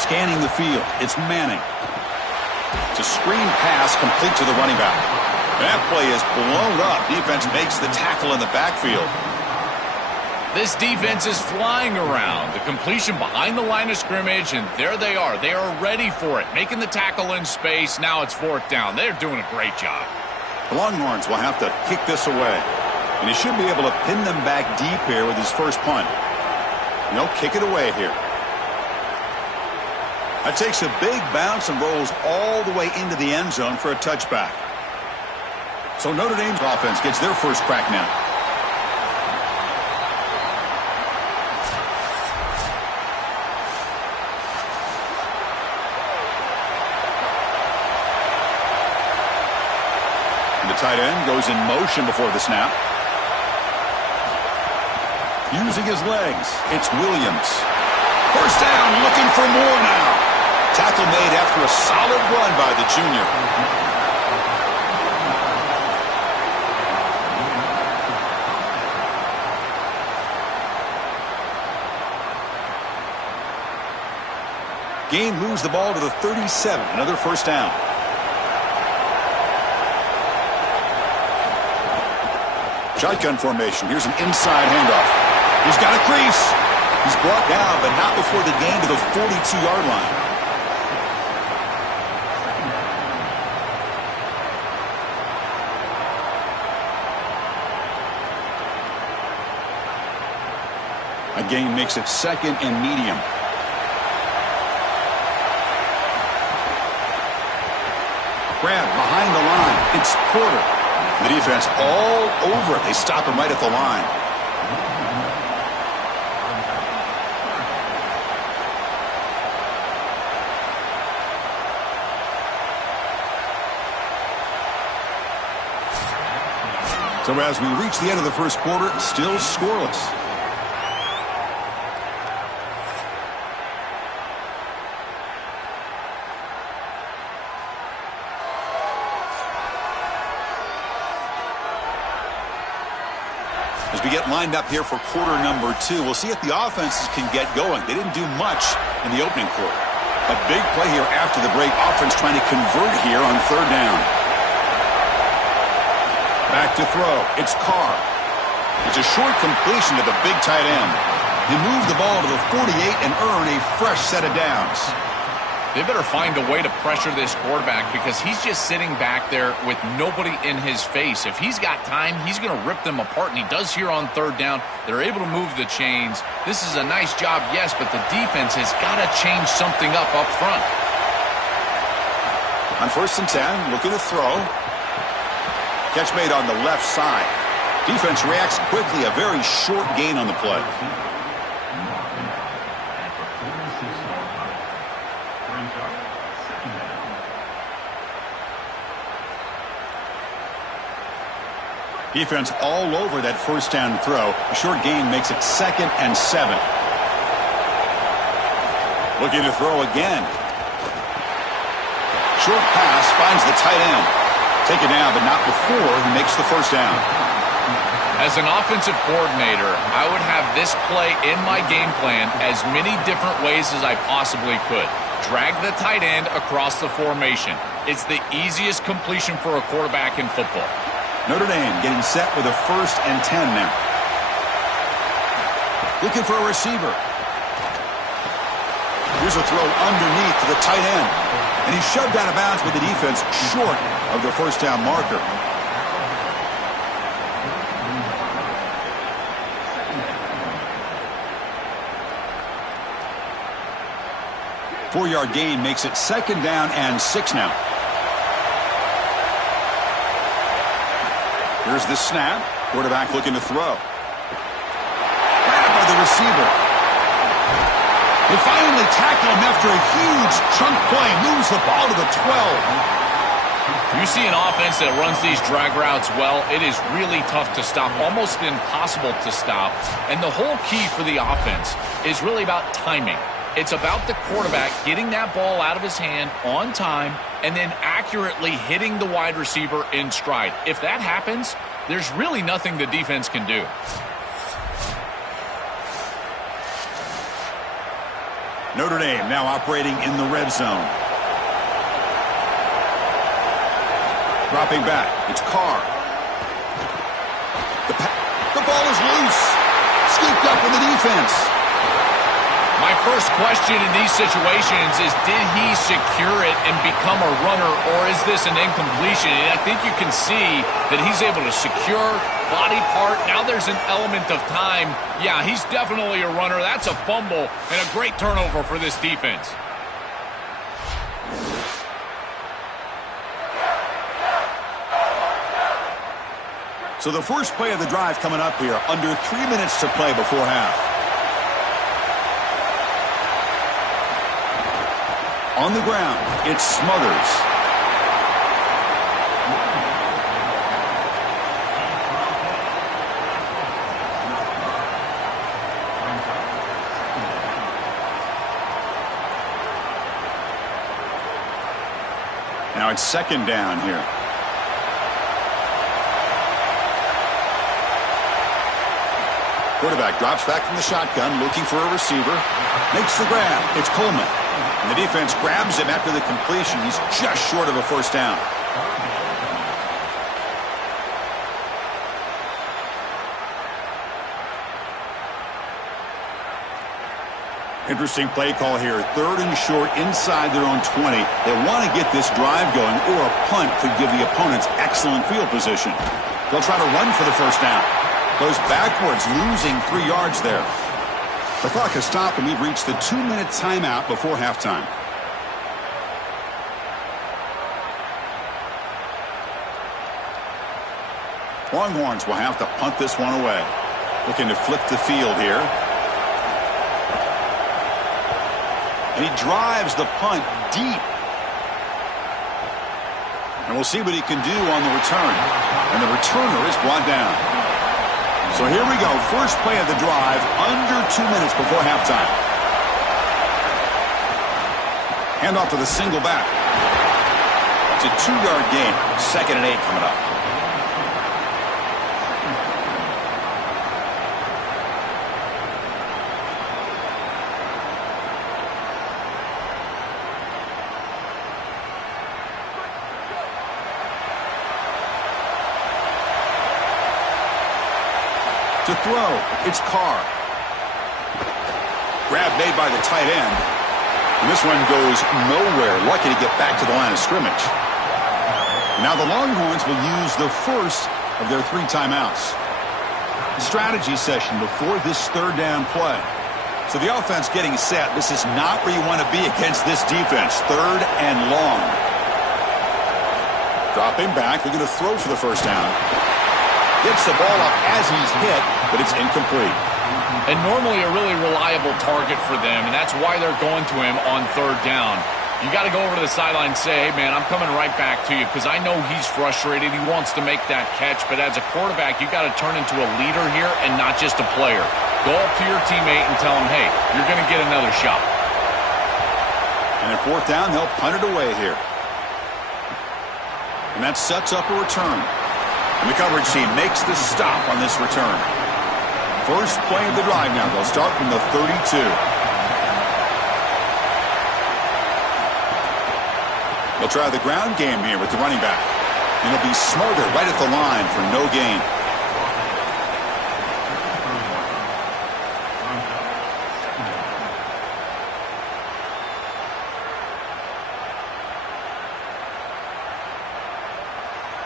Scanning the field, it's Manning. It's a screen pass complete to the running back. That play is blown up. Defense makes the tackle in the backfield. This defense is flying around. The completion behind the line of scrimmage, and there they are. They are ready for it, making the tackle in space. Now it's 4th down. They're doing a great job. The Longhorns will have to kick this away. And he should be able to pin them back deep here with his first punt. No, kick it away here. That takes a big bounce and rolls all the way into the end zone for a touchback. So Notre Dame's offense gets their first crack now. And the tight end goes in motion before the snap. Using his legs, it's Williams. First down, looking for more now. Tackle made after a solid run by the junior. Gain moves the ball to the 37. Another first down. Shotgun formation. Here's an inside handoff. He's got a crease. He's brought down, but not before the gain to the 42-yard line. A gain makes it 2nd and medium. Grab behind the line. It's Porter. The defense all over it. They stop him right at the line. So as we reach the end of the first quarter, still scoreless. As we get lined up here for quarter number 2, we'll see if the offenses can get going. They didn't do much in the opening quarter. A big play here after the break. Offense trying to convert here on 3rd down. Back to throw. It's Carr. It's a short completion to the big tight end. They move the ball to the 48 and earn a fresh set of downs. They better find a way to pressure this quarterback because he's just sitting back there with nobody in his face. If he's got time, he's going to rip them apart, and he does here on 3rd down. They're able to move the chains. This is a nice job, yes, but the defense has got to change something up front. On 1st and 10, looking to throw. Catch made on the left side. Defense reacts quickly. A very short gain on the play. Defense all over that first down throw. A short gain makes it 2nd and 7. Looking to throw again. Short pass finds the tight end. Take it down, but not before he makes the first down. As an offensive coordinator, I would have this play in my game plan as many different ways as I possibly could. Drag the tight end across the formation. It's the easiest completion for a quarterback in football. Notre Dame getting set with a 1st and 10 now. Looking for a receiver. Here's a throw underneath to the tight end. And he's shoved out of bounds with the defense short of the first down marker. Four-yard gain makes it 2nd down and 6 now. Here's the snap. Quarterback looking to throw. Grabbed by the receiver. They finally tackle him after a huge chunk play. Moves the ball to the 12. You see an offense that runs these drag routes well, it is really tough to stop, almost impossible to stop. And the whole key for the offense is really about timing. It's about the quarterback getting that ball out of his hand on time and then accurately hitting the wide receiver in stride. If that happens, there's really nothing the defense can do. Notre Dame now operating in the red zone. Dropping back. It's Carr. The ball is loose. Scooped up in the defense. My first question in these situations is, did he secure it and become a runner, or is this an incompletion? And I think you can see that he's able to secure body part. Now there's an element of time. Yeah, he's definitely a runner. That's a fumble and a great turnover for this defense. So the first play of the drive coming up here. Under 3 minutes to play before half. On the ground, it's Smothers. Now it's second down here. Quarterback drops back from the shotgun, looking for a receiver. Makes the grab. It's Coleman. And the defense grabs him after the completion. He's just short of a first down. Interesting play call here. Third and short inside their own 20. They want to get this drive going, or a punt could give the opponents excellent field position. They'll try to run for the first down. Goes backwards, losing 3 yards there. The clock has stopped, and we've reached the 2-minute timeout before halftime. Longhorns will have to punt this one away. Looking to flip the field here. And he drives the punt deep. And we'll see what he can do on the return. And the returner is brought down. So here we go. First play of the drive, under 2 minutes before halftime. Handoff to the single back. It's a 2-yard gain. 2nd and 8 coming up. To throw, it's Carr. Grab made by the tight end. And this one goes nowhere. Lucky to get back to the line of scrimmage. Now the Longhorns will use the first of their 3 timeouts. Strategy session before this third down play. So the offense getting set. This is not where you want to be against this defense. 3rd and long. Dropping back. They're going to throw for the first down. Gets the ball up as he's hit, but it's incomplete. And normally a really reliable target for them, and that's why they're going to him on 3rd down. You got to go over to the sideline and say, hey, man, I'm coming right back to you because I know he's frustrated. He wants to make that catch, but as a quarterback, you got to turn into a leader here and not just a player. Go up to your teammate and tell him, hey, you're going to get another shot. And at 4th down, they'll punt it away here. And that sets up a return. And the coverage team makes the stop on this return. First play of the drive now. They'll start from the 32. They'll try the ground game here with the running back. And it'll be Smothered right at the line for no gain.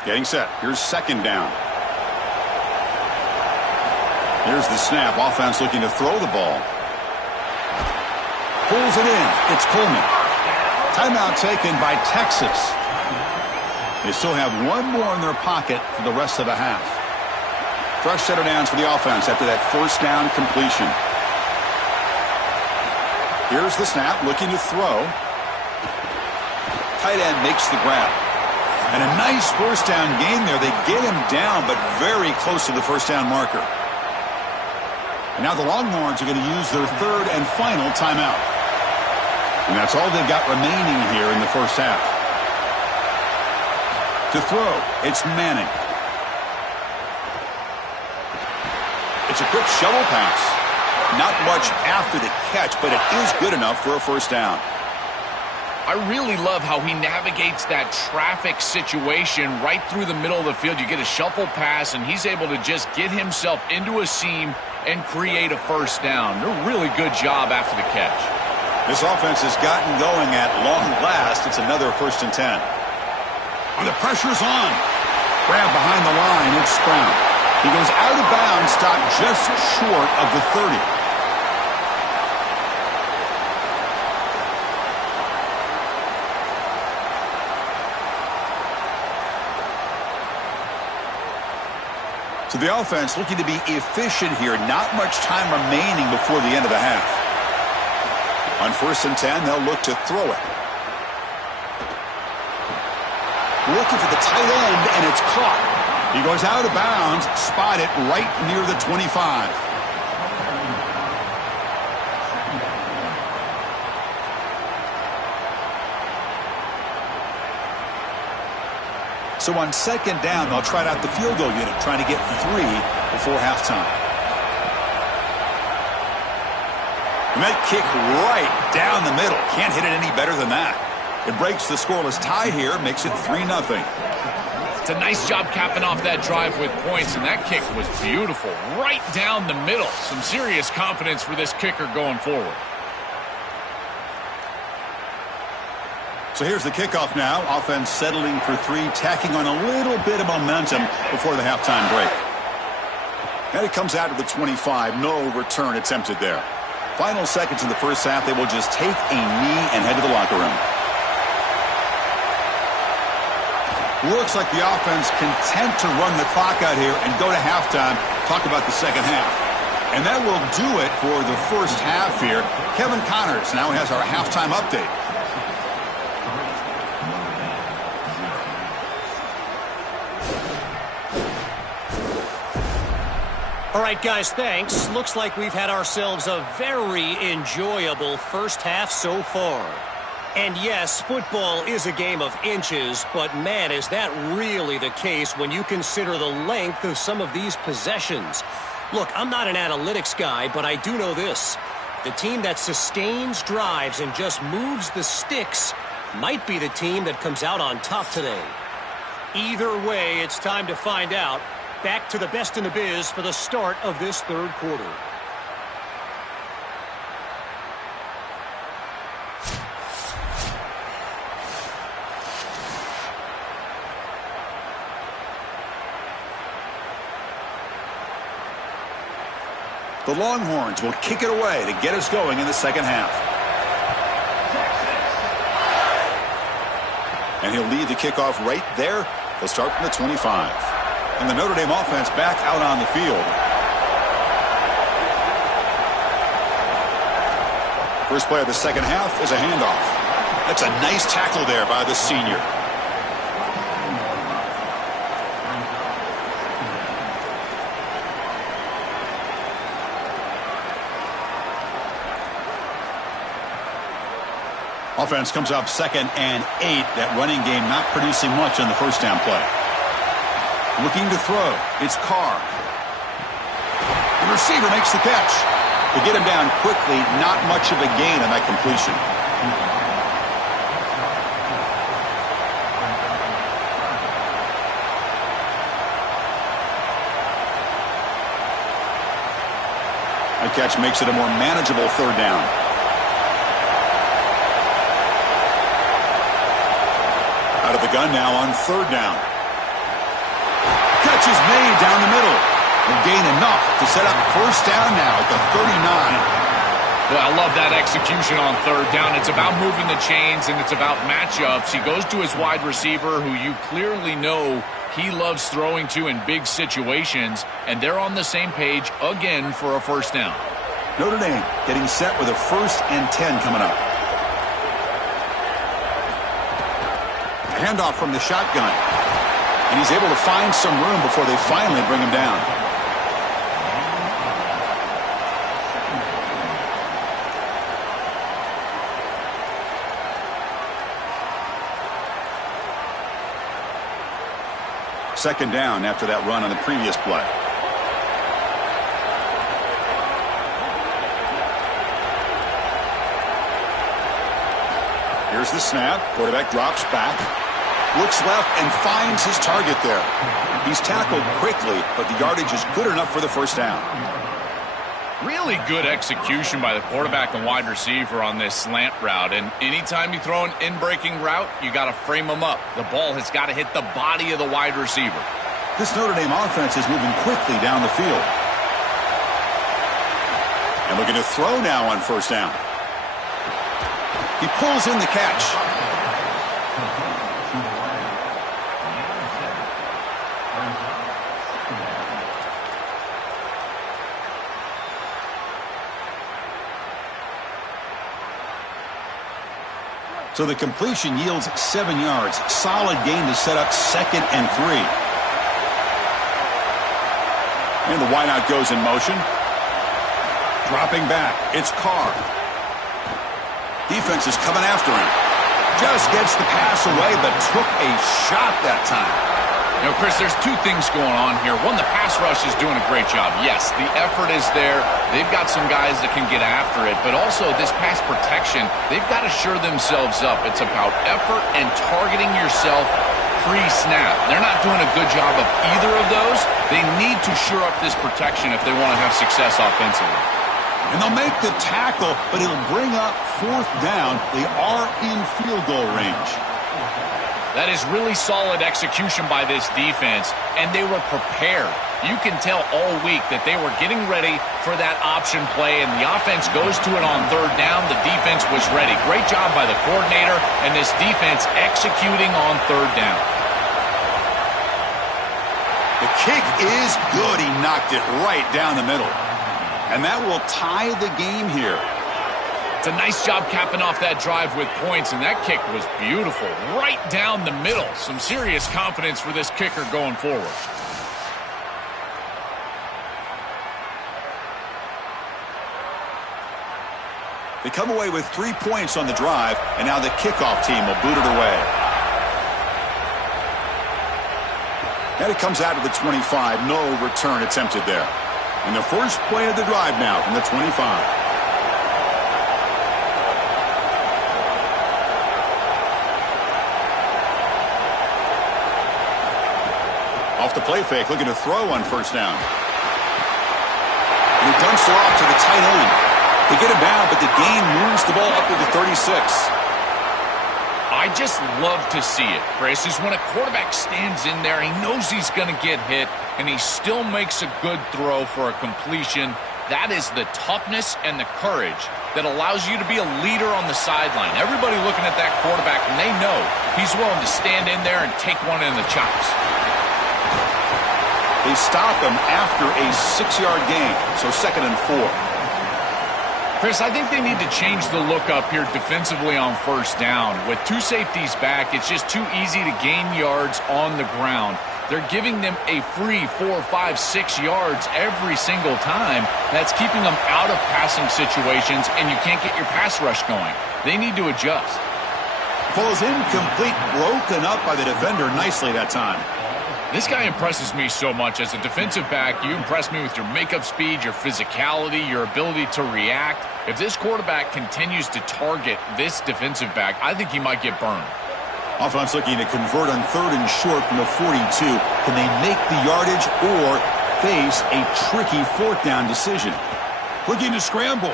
Getting set. Here's 2nd down. Here's the snap. Offense looking to throw the ball. Pulls it in. It's Coleman. Timeout taken by Texas. They still have 1 more in their pocket for the rest of the half. Fresh set of downs for the offense after that first down completion. Here's the snap, looking to throw. Tight end makes the grab. And a nice first down gain there. They get him down, but very close to the first down marker. And now the Longhorns are going to use their third and final timeout. And that's all they've got remaining here in the first half. To throw, it's Manning. It's a quick shovel pass. Not much after the catch, but it is good enough for a first down. I really love how he navigates that traffic situation right through the middle of the field. You get a shuffle pass, and he's able to just get himself into a seam and create a first down. A really good job after the catch. This offense has gotten going at long last. It's another 1st and 10. And the pressure's on. Grab behind the line. It's Brown. He goes out of bounds, stopped just short of the 30. So the offense looking to be efficient here. Not much time remaining before the end of the half. On 1st and 10, they'll look to throw it. Looking for the tight end, and it's caught. He goes out of bounds, spotted right near the 25. So on 2nd down, they'll try out the field goal unit, trying to get 3 before halftime. And that kick right down the middle. Can't hit it any better than that. It breaks the scoreless tie here, makes it 3-0. It's a nice job capping off that drive with points, and that kick was beautiful. Right down the middle. Some serious confidence for this kicker going forward. So here's the kickoff now. Offense settling for 3, tacking on a little bit of momentum before the halftime break. And it comes out to the 25. No return attempted there. Final seconds in the first half, they will just take a knee and head to the locker room. Looks like the offense content to run the clock out here and go to halftime. Talk about the second half. And that will do it for the first half here. Kevin Connors now has our halftime update. All right, guys, thanks. Looks like we've had ourselves a very enjoyable first half so far. And yes, football is a game of inches, but man, is that really the case when you consider the length of some of these possessions. Look, I'm not an analytics guy, but I do know this. The team that sustains drives and just moves the sticks might be the team that comes out on top today. Either way, it's time to find out. Back to the best in the biz for the start of this third quarter. The Longhorns will kick it away to get us going in the second half. And he'll lead the kickoff right there. They'll start from the 25. And the Notre Dame offense back out on the field. First play of the second half is a handoff. That's a nice tackle there by the senior. Offense comes up 2nd and 8. That running game not producing much on the first down play. Looking to throw. It's Carr. The receiver makes the catch. To get him down quickly, not much of a gain on that completion. That catch makes it a more manageable third down. Out of the gun now on 3rd down. Catch is made down the middle. And gain enough to set up first down now at the 39. Well, I love that execution on 3rd down. It's about moving the chains, and it's about matchups. He goes to his wide receiver, who you clearly know he loves throwing to in big situations, and they're on the same page again for a first down. Notre Dame getting set with a 1st and 10 coming up. Handoff from the shotgun. And he's able to find some room before they finally bring him down. Second down after that run on the previous play. Here's the snap. Quarterback drops back. Looks left and finds his target there. He's tackled quickly, but the yardage is good enough for the first down. Really good execution by the quarterback and wide receiver on this slant route. And anytime you throw an in-breaking route, you got to frame them up. The ball has got to hit the body of the wide receiver. This Notre Dame offense is moving quickly down the field. And looking to throw now on first down. He pulls in the catch. So the completion yields 7 yards. Solid gain to set up 2nd and 3. And the wideout goes in motion. Dropping back. It's Carr. Defense is coming after him. Just gets the pass away, but took a shot that time. You know, Chris, there's two things going on here. One, the pass rush is doing a great job. Yes, the effort is there. They've got some guys that can get after it. But also, this pass protection, they've got to shore themselves up. It's about effort and targeting yourself pre-snap. They're not doing a good job of either of those. They need to shore up this protection if they want to have success offensively. And they'll make the tackle, but it'll bring up 4th down. They are in field goal range. That is really solid execution by this defense, and they were prepared. You can tell all week that they were getting ready for that option play, and the offense goes to it on 3rd down. The defense was ready. Great job by the coordinator, and this defense executing on 3rd down. The kick is good. He knocked it right down the middle. And that will tie the game here. It's a nice job capping off that drive with points, and that kick was beautiful. Right down the middle. Some serious confidence for this kicker going forward. They come away with 3 points on the drive, and now the kickoff team will boot it away. And it comes out of the 25. No return attempted there. And the first play of the drive now from the 25. Off the play fake, looking to throw on first down. And he dumps it off to the tight end. They get him down, but the gain moves the ball up to the 36. I just love to see it, Chris, is when a quarterback stands in there, he knows he's going to get hit, and he still makes a good throw for a completion. That is the toughness and the courage that allows you to be a leader on the sideline. Everybody looking at that quarterback, and they know he's willing to stand in there and take one in the chops. They stop him after a 6-yard gain, so 2nd and 4. Chris, I think they need to change the look up here defensively on first down. With 2 safeties back, it's just too easy to gain yards on the ground. They're giving them a free 4, 5, 6 yards every single time. That's keeping them out of passing situations, and you can't get your pass rush going. They need to adjust. Falls incomplete, broken up by the defender nicely that time. This guy impresses me so much. As a defensive back, you impress me with your makeup speed, your physicality, your ability to react. If this quarterback continues to target this defensive back, I think he might get burned. Offense looking to convert on 3rd and short from the 42. Can they make the yardage or face a tricky 4th down decision? Looking to scramble.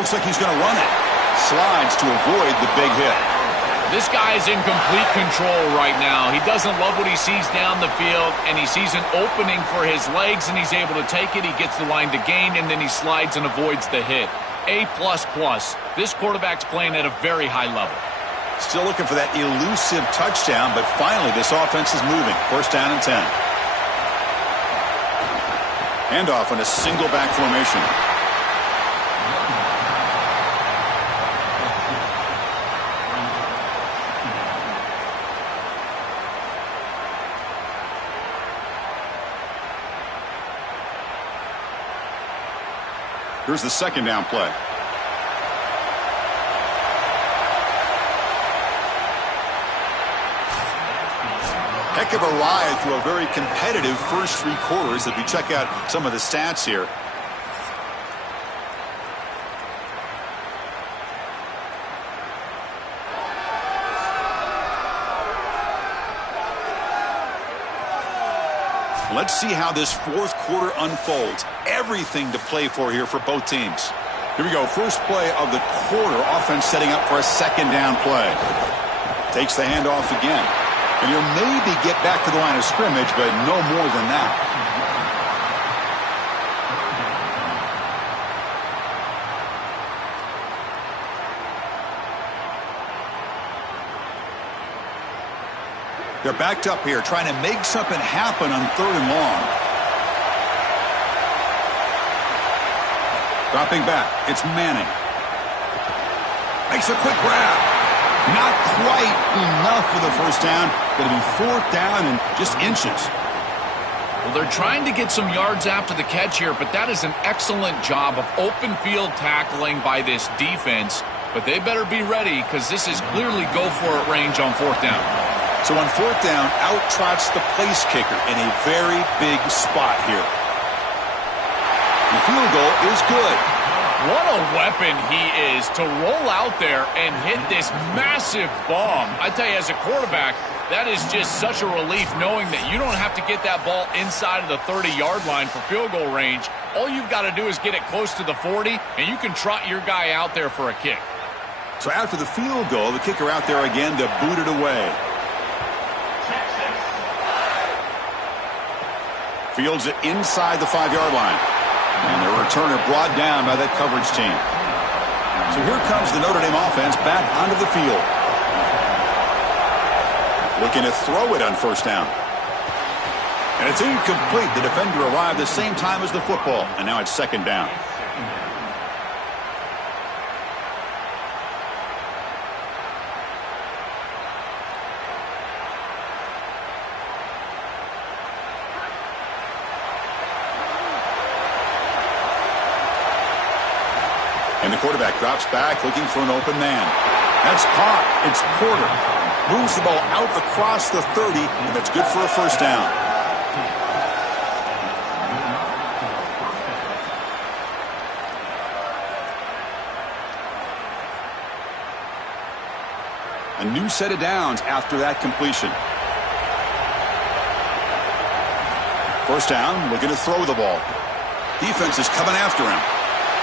Looks like he's going to run it. Slides to avoid the big hit. This guy's in complete control right now. He doesn't love what he sees down the field, and he sees an opening for his legs, and he's able to take it. He gets the line to gain, and then he slides and avoids the hit. A++. This quarterback's playing at a very high level. Still looking for that elusive touchdown, but finally this offense is moving. 1st down and 10. Handoff on a single back formation. Here's the second down play. Heck of a ride through a very competitive first 3 quarters as we check out some of the stats here. Let's see how this fourth quarter unfolds. Everything to play for here for both teams. Here we go. First play of the quarter. Offense setting up for a second down play. Takes the handoff again. And he'll maybe get back to the line of scrimmage, but no more than that. They're backed up here, trying to make something happen on 3rd and long. Dropping back, it's Manning. Makes a quick grab. Not quite enough for the first down. Going to be 4th down and just inches. Well, they're trying to get some yards after the catch here, but that is an excellent job of open field tackling by this defense. But they better be ready because this is clearly go-for-it range on 4th down. So on 4th down, out trots the place kicker in a very big spot here. The field goal is good. What a weapon he is to roll out there and hit this massive bomb. I tell you, as a quarterback, that is just such a relief knowing that you don't have to get that ball inside of the 30-yard line for field goal range. All you've got to do is get it close to the 40, and you can trot your guy out there for a kick. So after the field goal, the kicker out there again to boot it away. Fields it inside the 5-yard line. And the returner brought down by that coverage team. So here comes the Notre Dame offense back onto the field. Looking to throw it on 1st down. And it's incomplete. The defender arrived the same time as the football. And now it's 2nd down. And the quarterback drops back looking for an open man. That's caught. It's Porter. Moves the ball out across the 30, and that's good for a 1st down. A new set of downs after that completion. 1st down, looking to throw the ball. Defense is coming after him.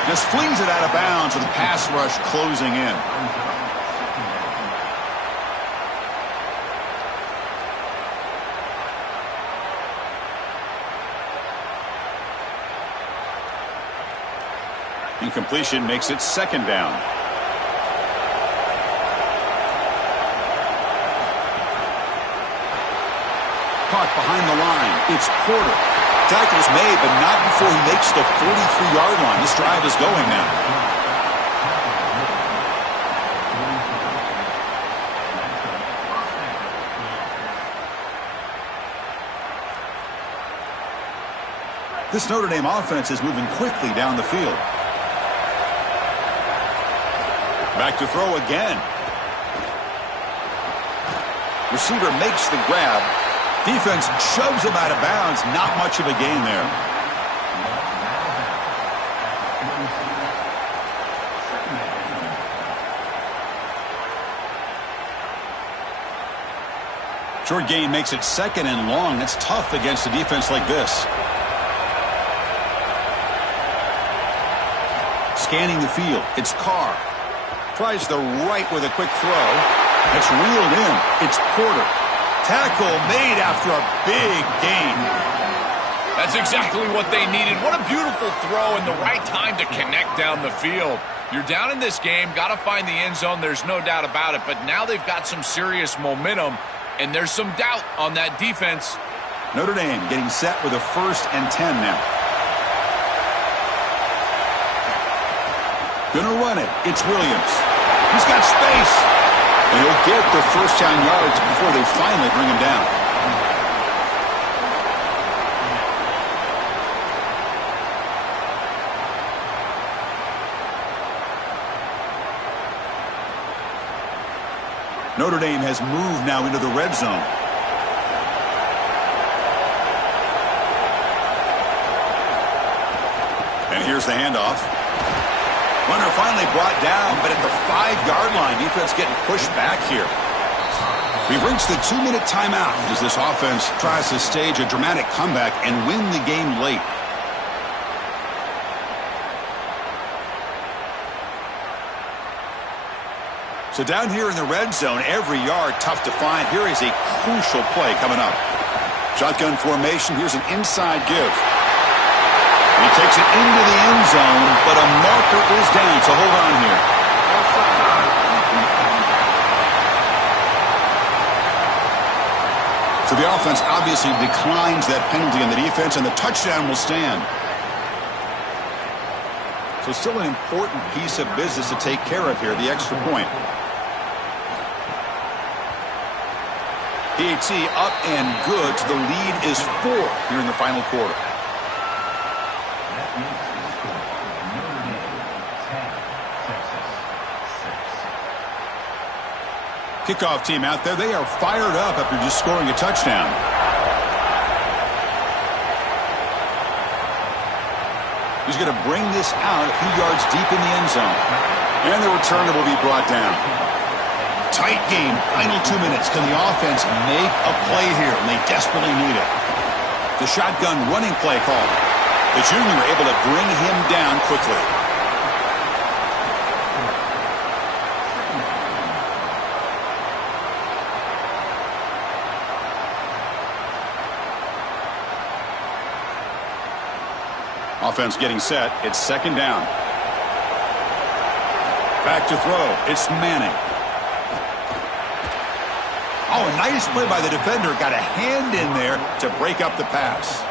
Just flings it out of bounds with the pass rush closing in. Incompletion makes it 2nd down. Caught behind the line. It's Porter. Tackle's made, but not before he makes the 43-yard line. This drive is going now. This Notre Dame offense is moving quickly down the field. Back to throw again. Receiver makes the grab. Defense shoves him out of bounds. Not much of a gain there. Short gain makes it 2nd and long. That's tough against a defense like this. Scanning the field. It's Carr. Tries the right with a quick throw. It's reeled in. It's Porter. Tackle made after a big gain. That's exactly what they needed. What a beautiful throw and the right time to connect down the field. You're down in this game, got to find the end zone. There's no doubt about it. But now they've got some serious momentum, and there's some doubt on that defense. Notre Dame getting set with a 1st and 10 now. Gonna run it. It's Williams. He's got space. And he'll get the 1st down yards before they finally bring him down. Notre Dame has moved now into the red zone. And here's the handoff. Runner finally brought down, but at the 5-yard line, defense getting pushed back here. We've reached the 2-minute timeout as this offense tries to stage a dramatic comeback and win the game late. So down here in the red zone, every yard tough to find. Here is a crucial play coming up. Shotgun formation. Here's an inside give. He takes it into the end zone, but a marker is down, so hold on here. So the offense obviously declines that penalty on the defense, and the touchdown will stand. So still an important piece of business to take care of here, the extra point. PAT up and good. So the lead is 4 here in the final quarter. Kickoff team out there. They are fired up after just scoring a touchdown. He's going to bring this out a few yards deep in the end zone. And the returner will be brought down. Tight game. Final 2 minutes. Can the offense make a play here? And they desperately need it. The shotgun running play call. The junior able to bring him down quickly. Offense getting set. It's second down. Back to throw. It's Manning. Oh, a nice play by the defender. Got a hand in there to break up the pass.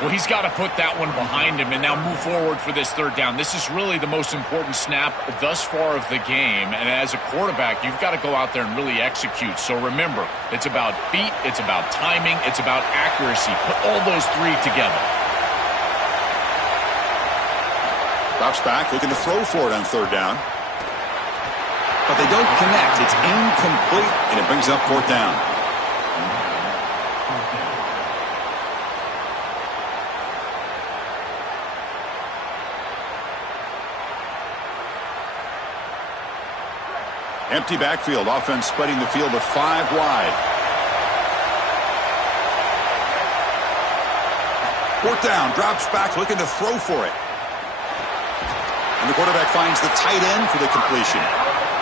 Well, he's got to put that one behind him and now move forward for this third down. This is really the most important snap thus far of the game. And as a quarterback, you've got to go out there and really execute. So remember, it's about feet, it's about timing, it's about accuracy. Put all those three together. Drops back, looking to throw for it on third down. But they don't connect. It's incomplete, and it brings up fourth down. Empty backfield. Offense spreading the field with 5 wide. Fourth down. Drops back, looking to throw for it. And the quarterback finds the tight end for the completion.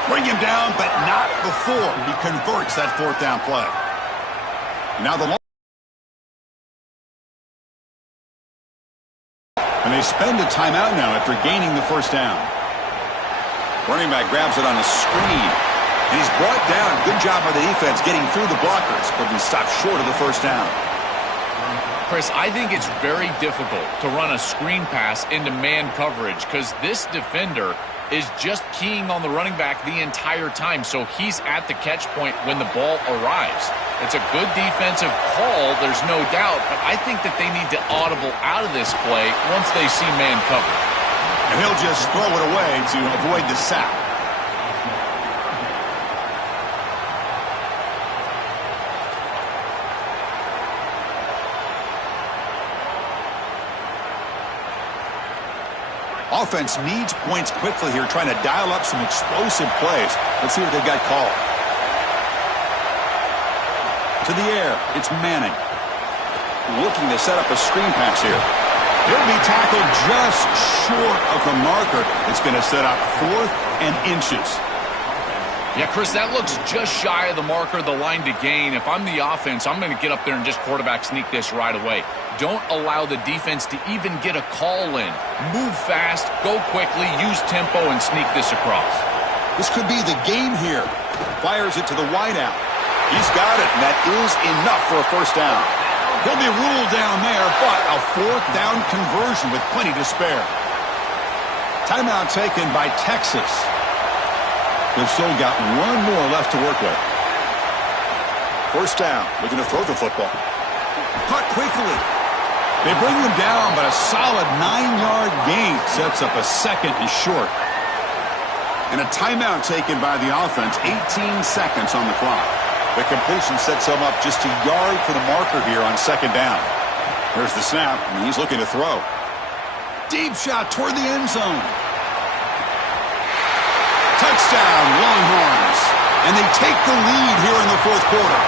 Bring him down, but not before he converts that fourth down play. Now the long. And they spend a timeout now after gaining the first down. Running back grabs it on a screen. And he's brought down. Good job by the defense getting through the blockers, but he stopped short of the first down. Chris, I think it's very difficult to run a screen pass into man coverage because this defender is just keying on the running back the entire time. So he's at the catch point when the ball arrives. It's a good defensive call, there's no doubt, but I think that they need to audible out of this play once they see man coverage. And he'll just throw it away to avoid the sack. Offense needs points quickly here, trying to dial up some explosive plays. Let's see what they've got called. To the air, it's Manning. Looking to set up a screen pass here. He'll be tackled just short of the marker. It's going to set up 4th and inches. Yeah, Chris, that looks just shy of the marker, the line to gain. If I'm the offense, I'm going to get up there and just quarterback sneak this right away. Don't allow the defense to even get a call in. Move fast, go quickly, use tempo, and sneak this across. This could be the game here. Fires it to the wideout. He's got it, and that is enough for a first down. He'll be ruled down there, but a 4th down conversion with plenty to spare. Timeout taken by Texas. They've still got one more left to work with. First down, looking to throw the football. Caught quickly. They bring him down, but a solid 9-yard gain sets up a 2nd and short. And a timeout taken by the offense. 18 seconds on the clock. The completion sets him up just a yard for the marker here on second down. Here's the snap, and he's looking to throw. Deep shot toward the end zone. Touchdown, Longhorns. And they take the lead here in the fourth quarter.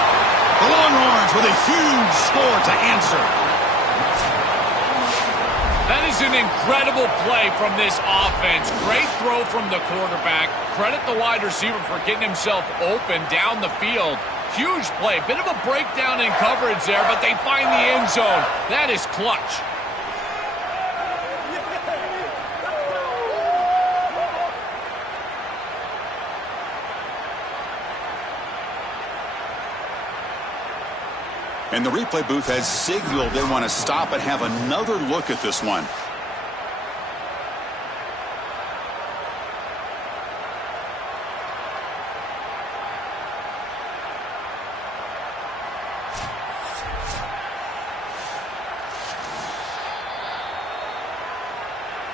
The Longhorns with a huge score to answer. That is an incredible play from this offense. Great throw from the quarterback. Credit the wide receiver for getting himself open down the field. Huge play. Bit of a breakdown in coverage there, but they find the end zone. That is clutch. And the replay booth has signaled they want to stop and have another look at this one.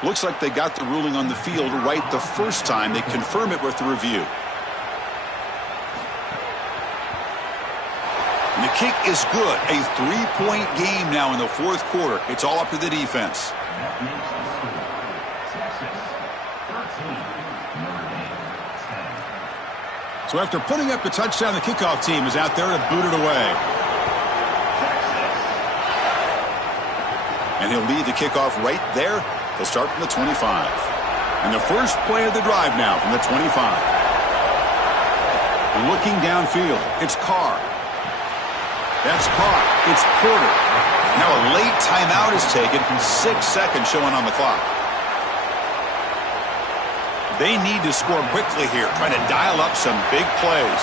Looks like they got the ruling on the field right the first time. They confirm it with the review. And the kick is good. A 3-point game now in the fourth quarter. It's all up to the defense. So after putting up the touchdown, the kickoff team is out there to boot it away. And he'll lead the kickoff right there. They'll start from the 25. And the first play of the drive now from the 25. Looking downfield, it's Carr. That's caught. It's Porter. Now a late timeout is taken. 6 seconds showing on the clock. They need to score quickly here, trying to dial up some big plays.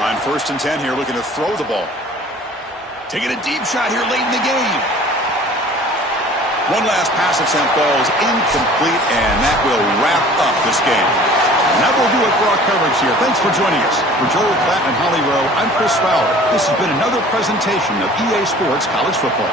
On 1st and 10 here, looking to throw the ball. Taking a deep shot here late in the game. One last pass attempt, ball is incomplete, and that will wrap up this game. And that will do it for our coverage here. Thanks for joining us. For Joel Klatt and Holly Rowe, I'm Chris Fowler. This has been another presentation of EA Sports College Football.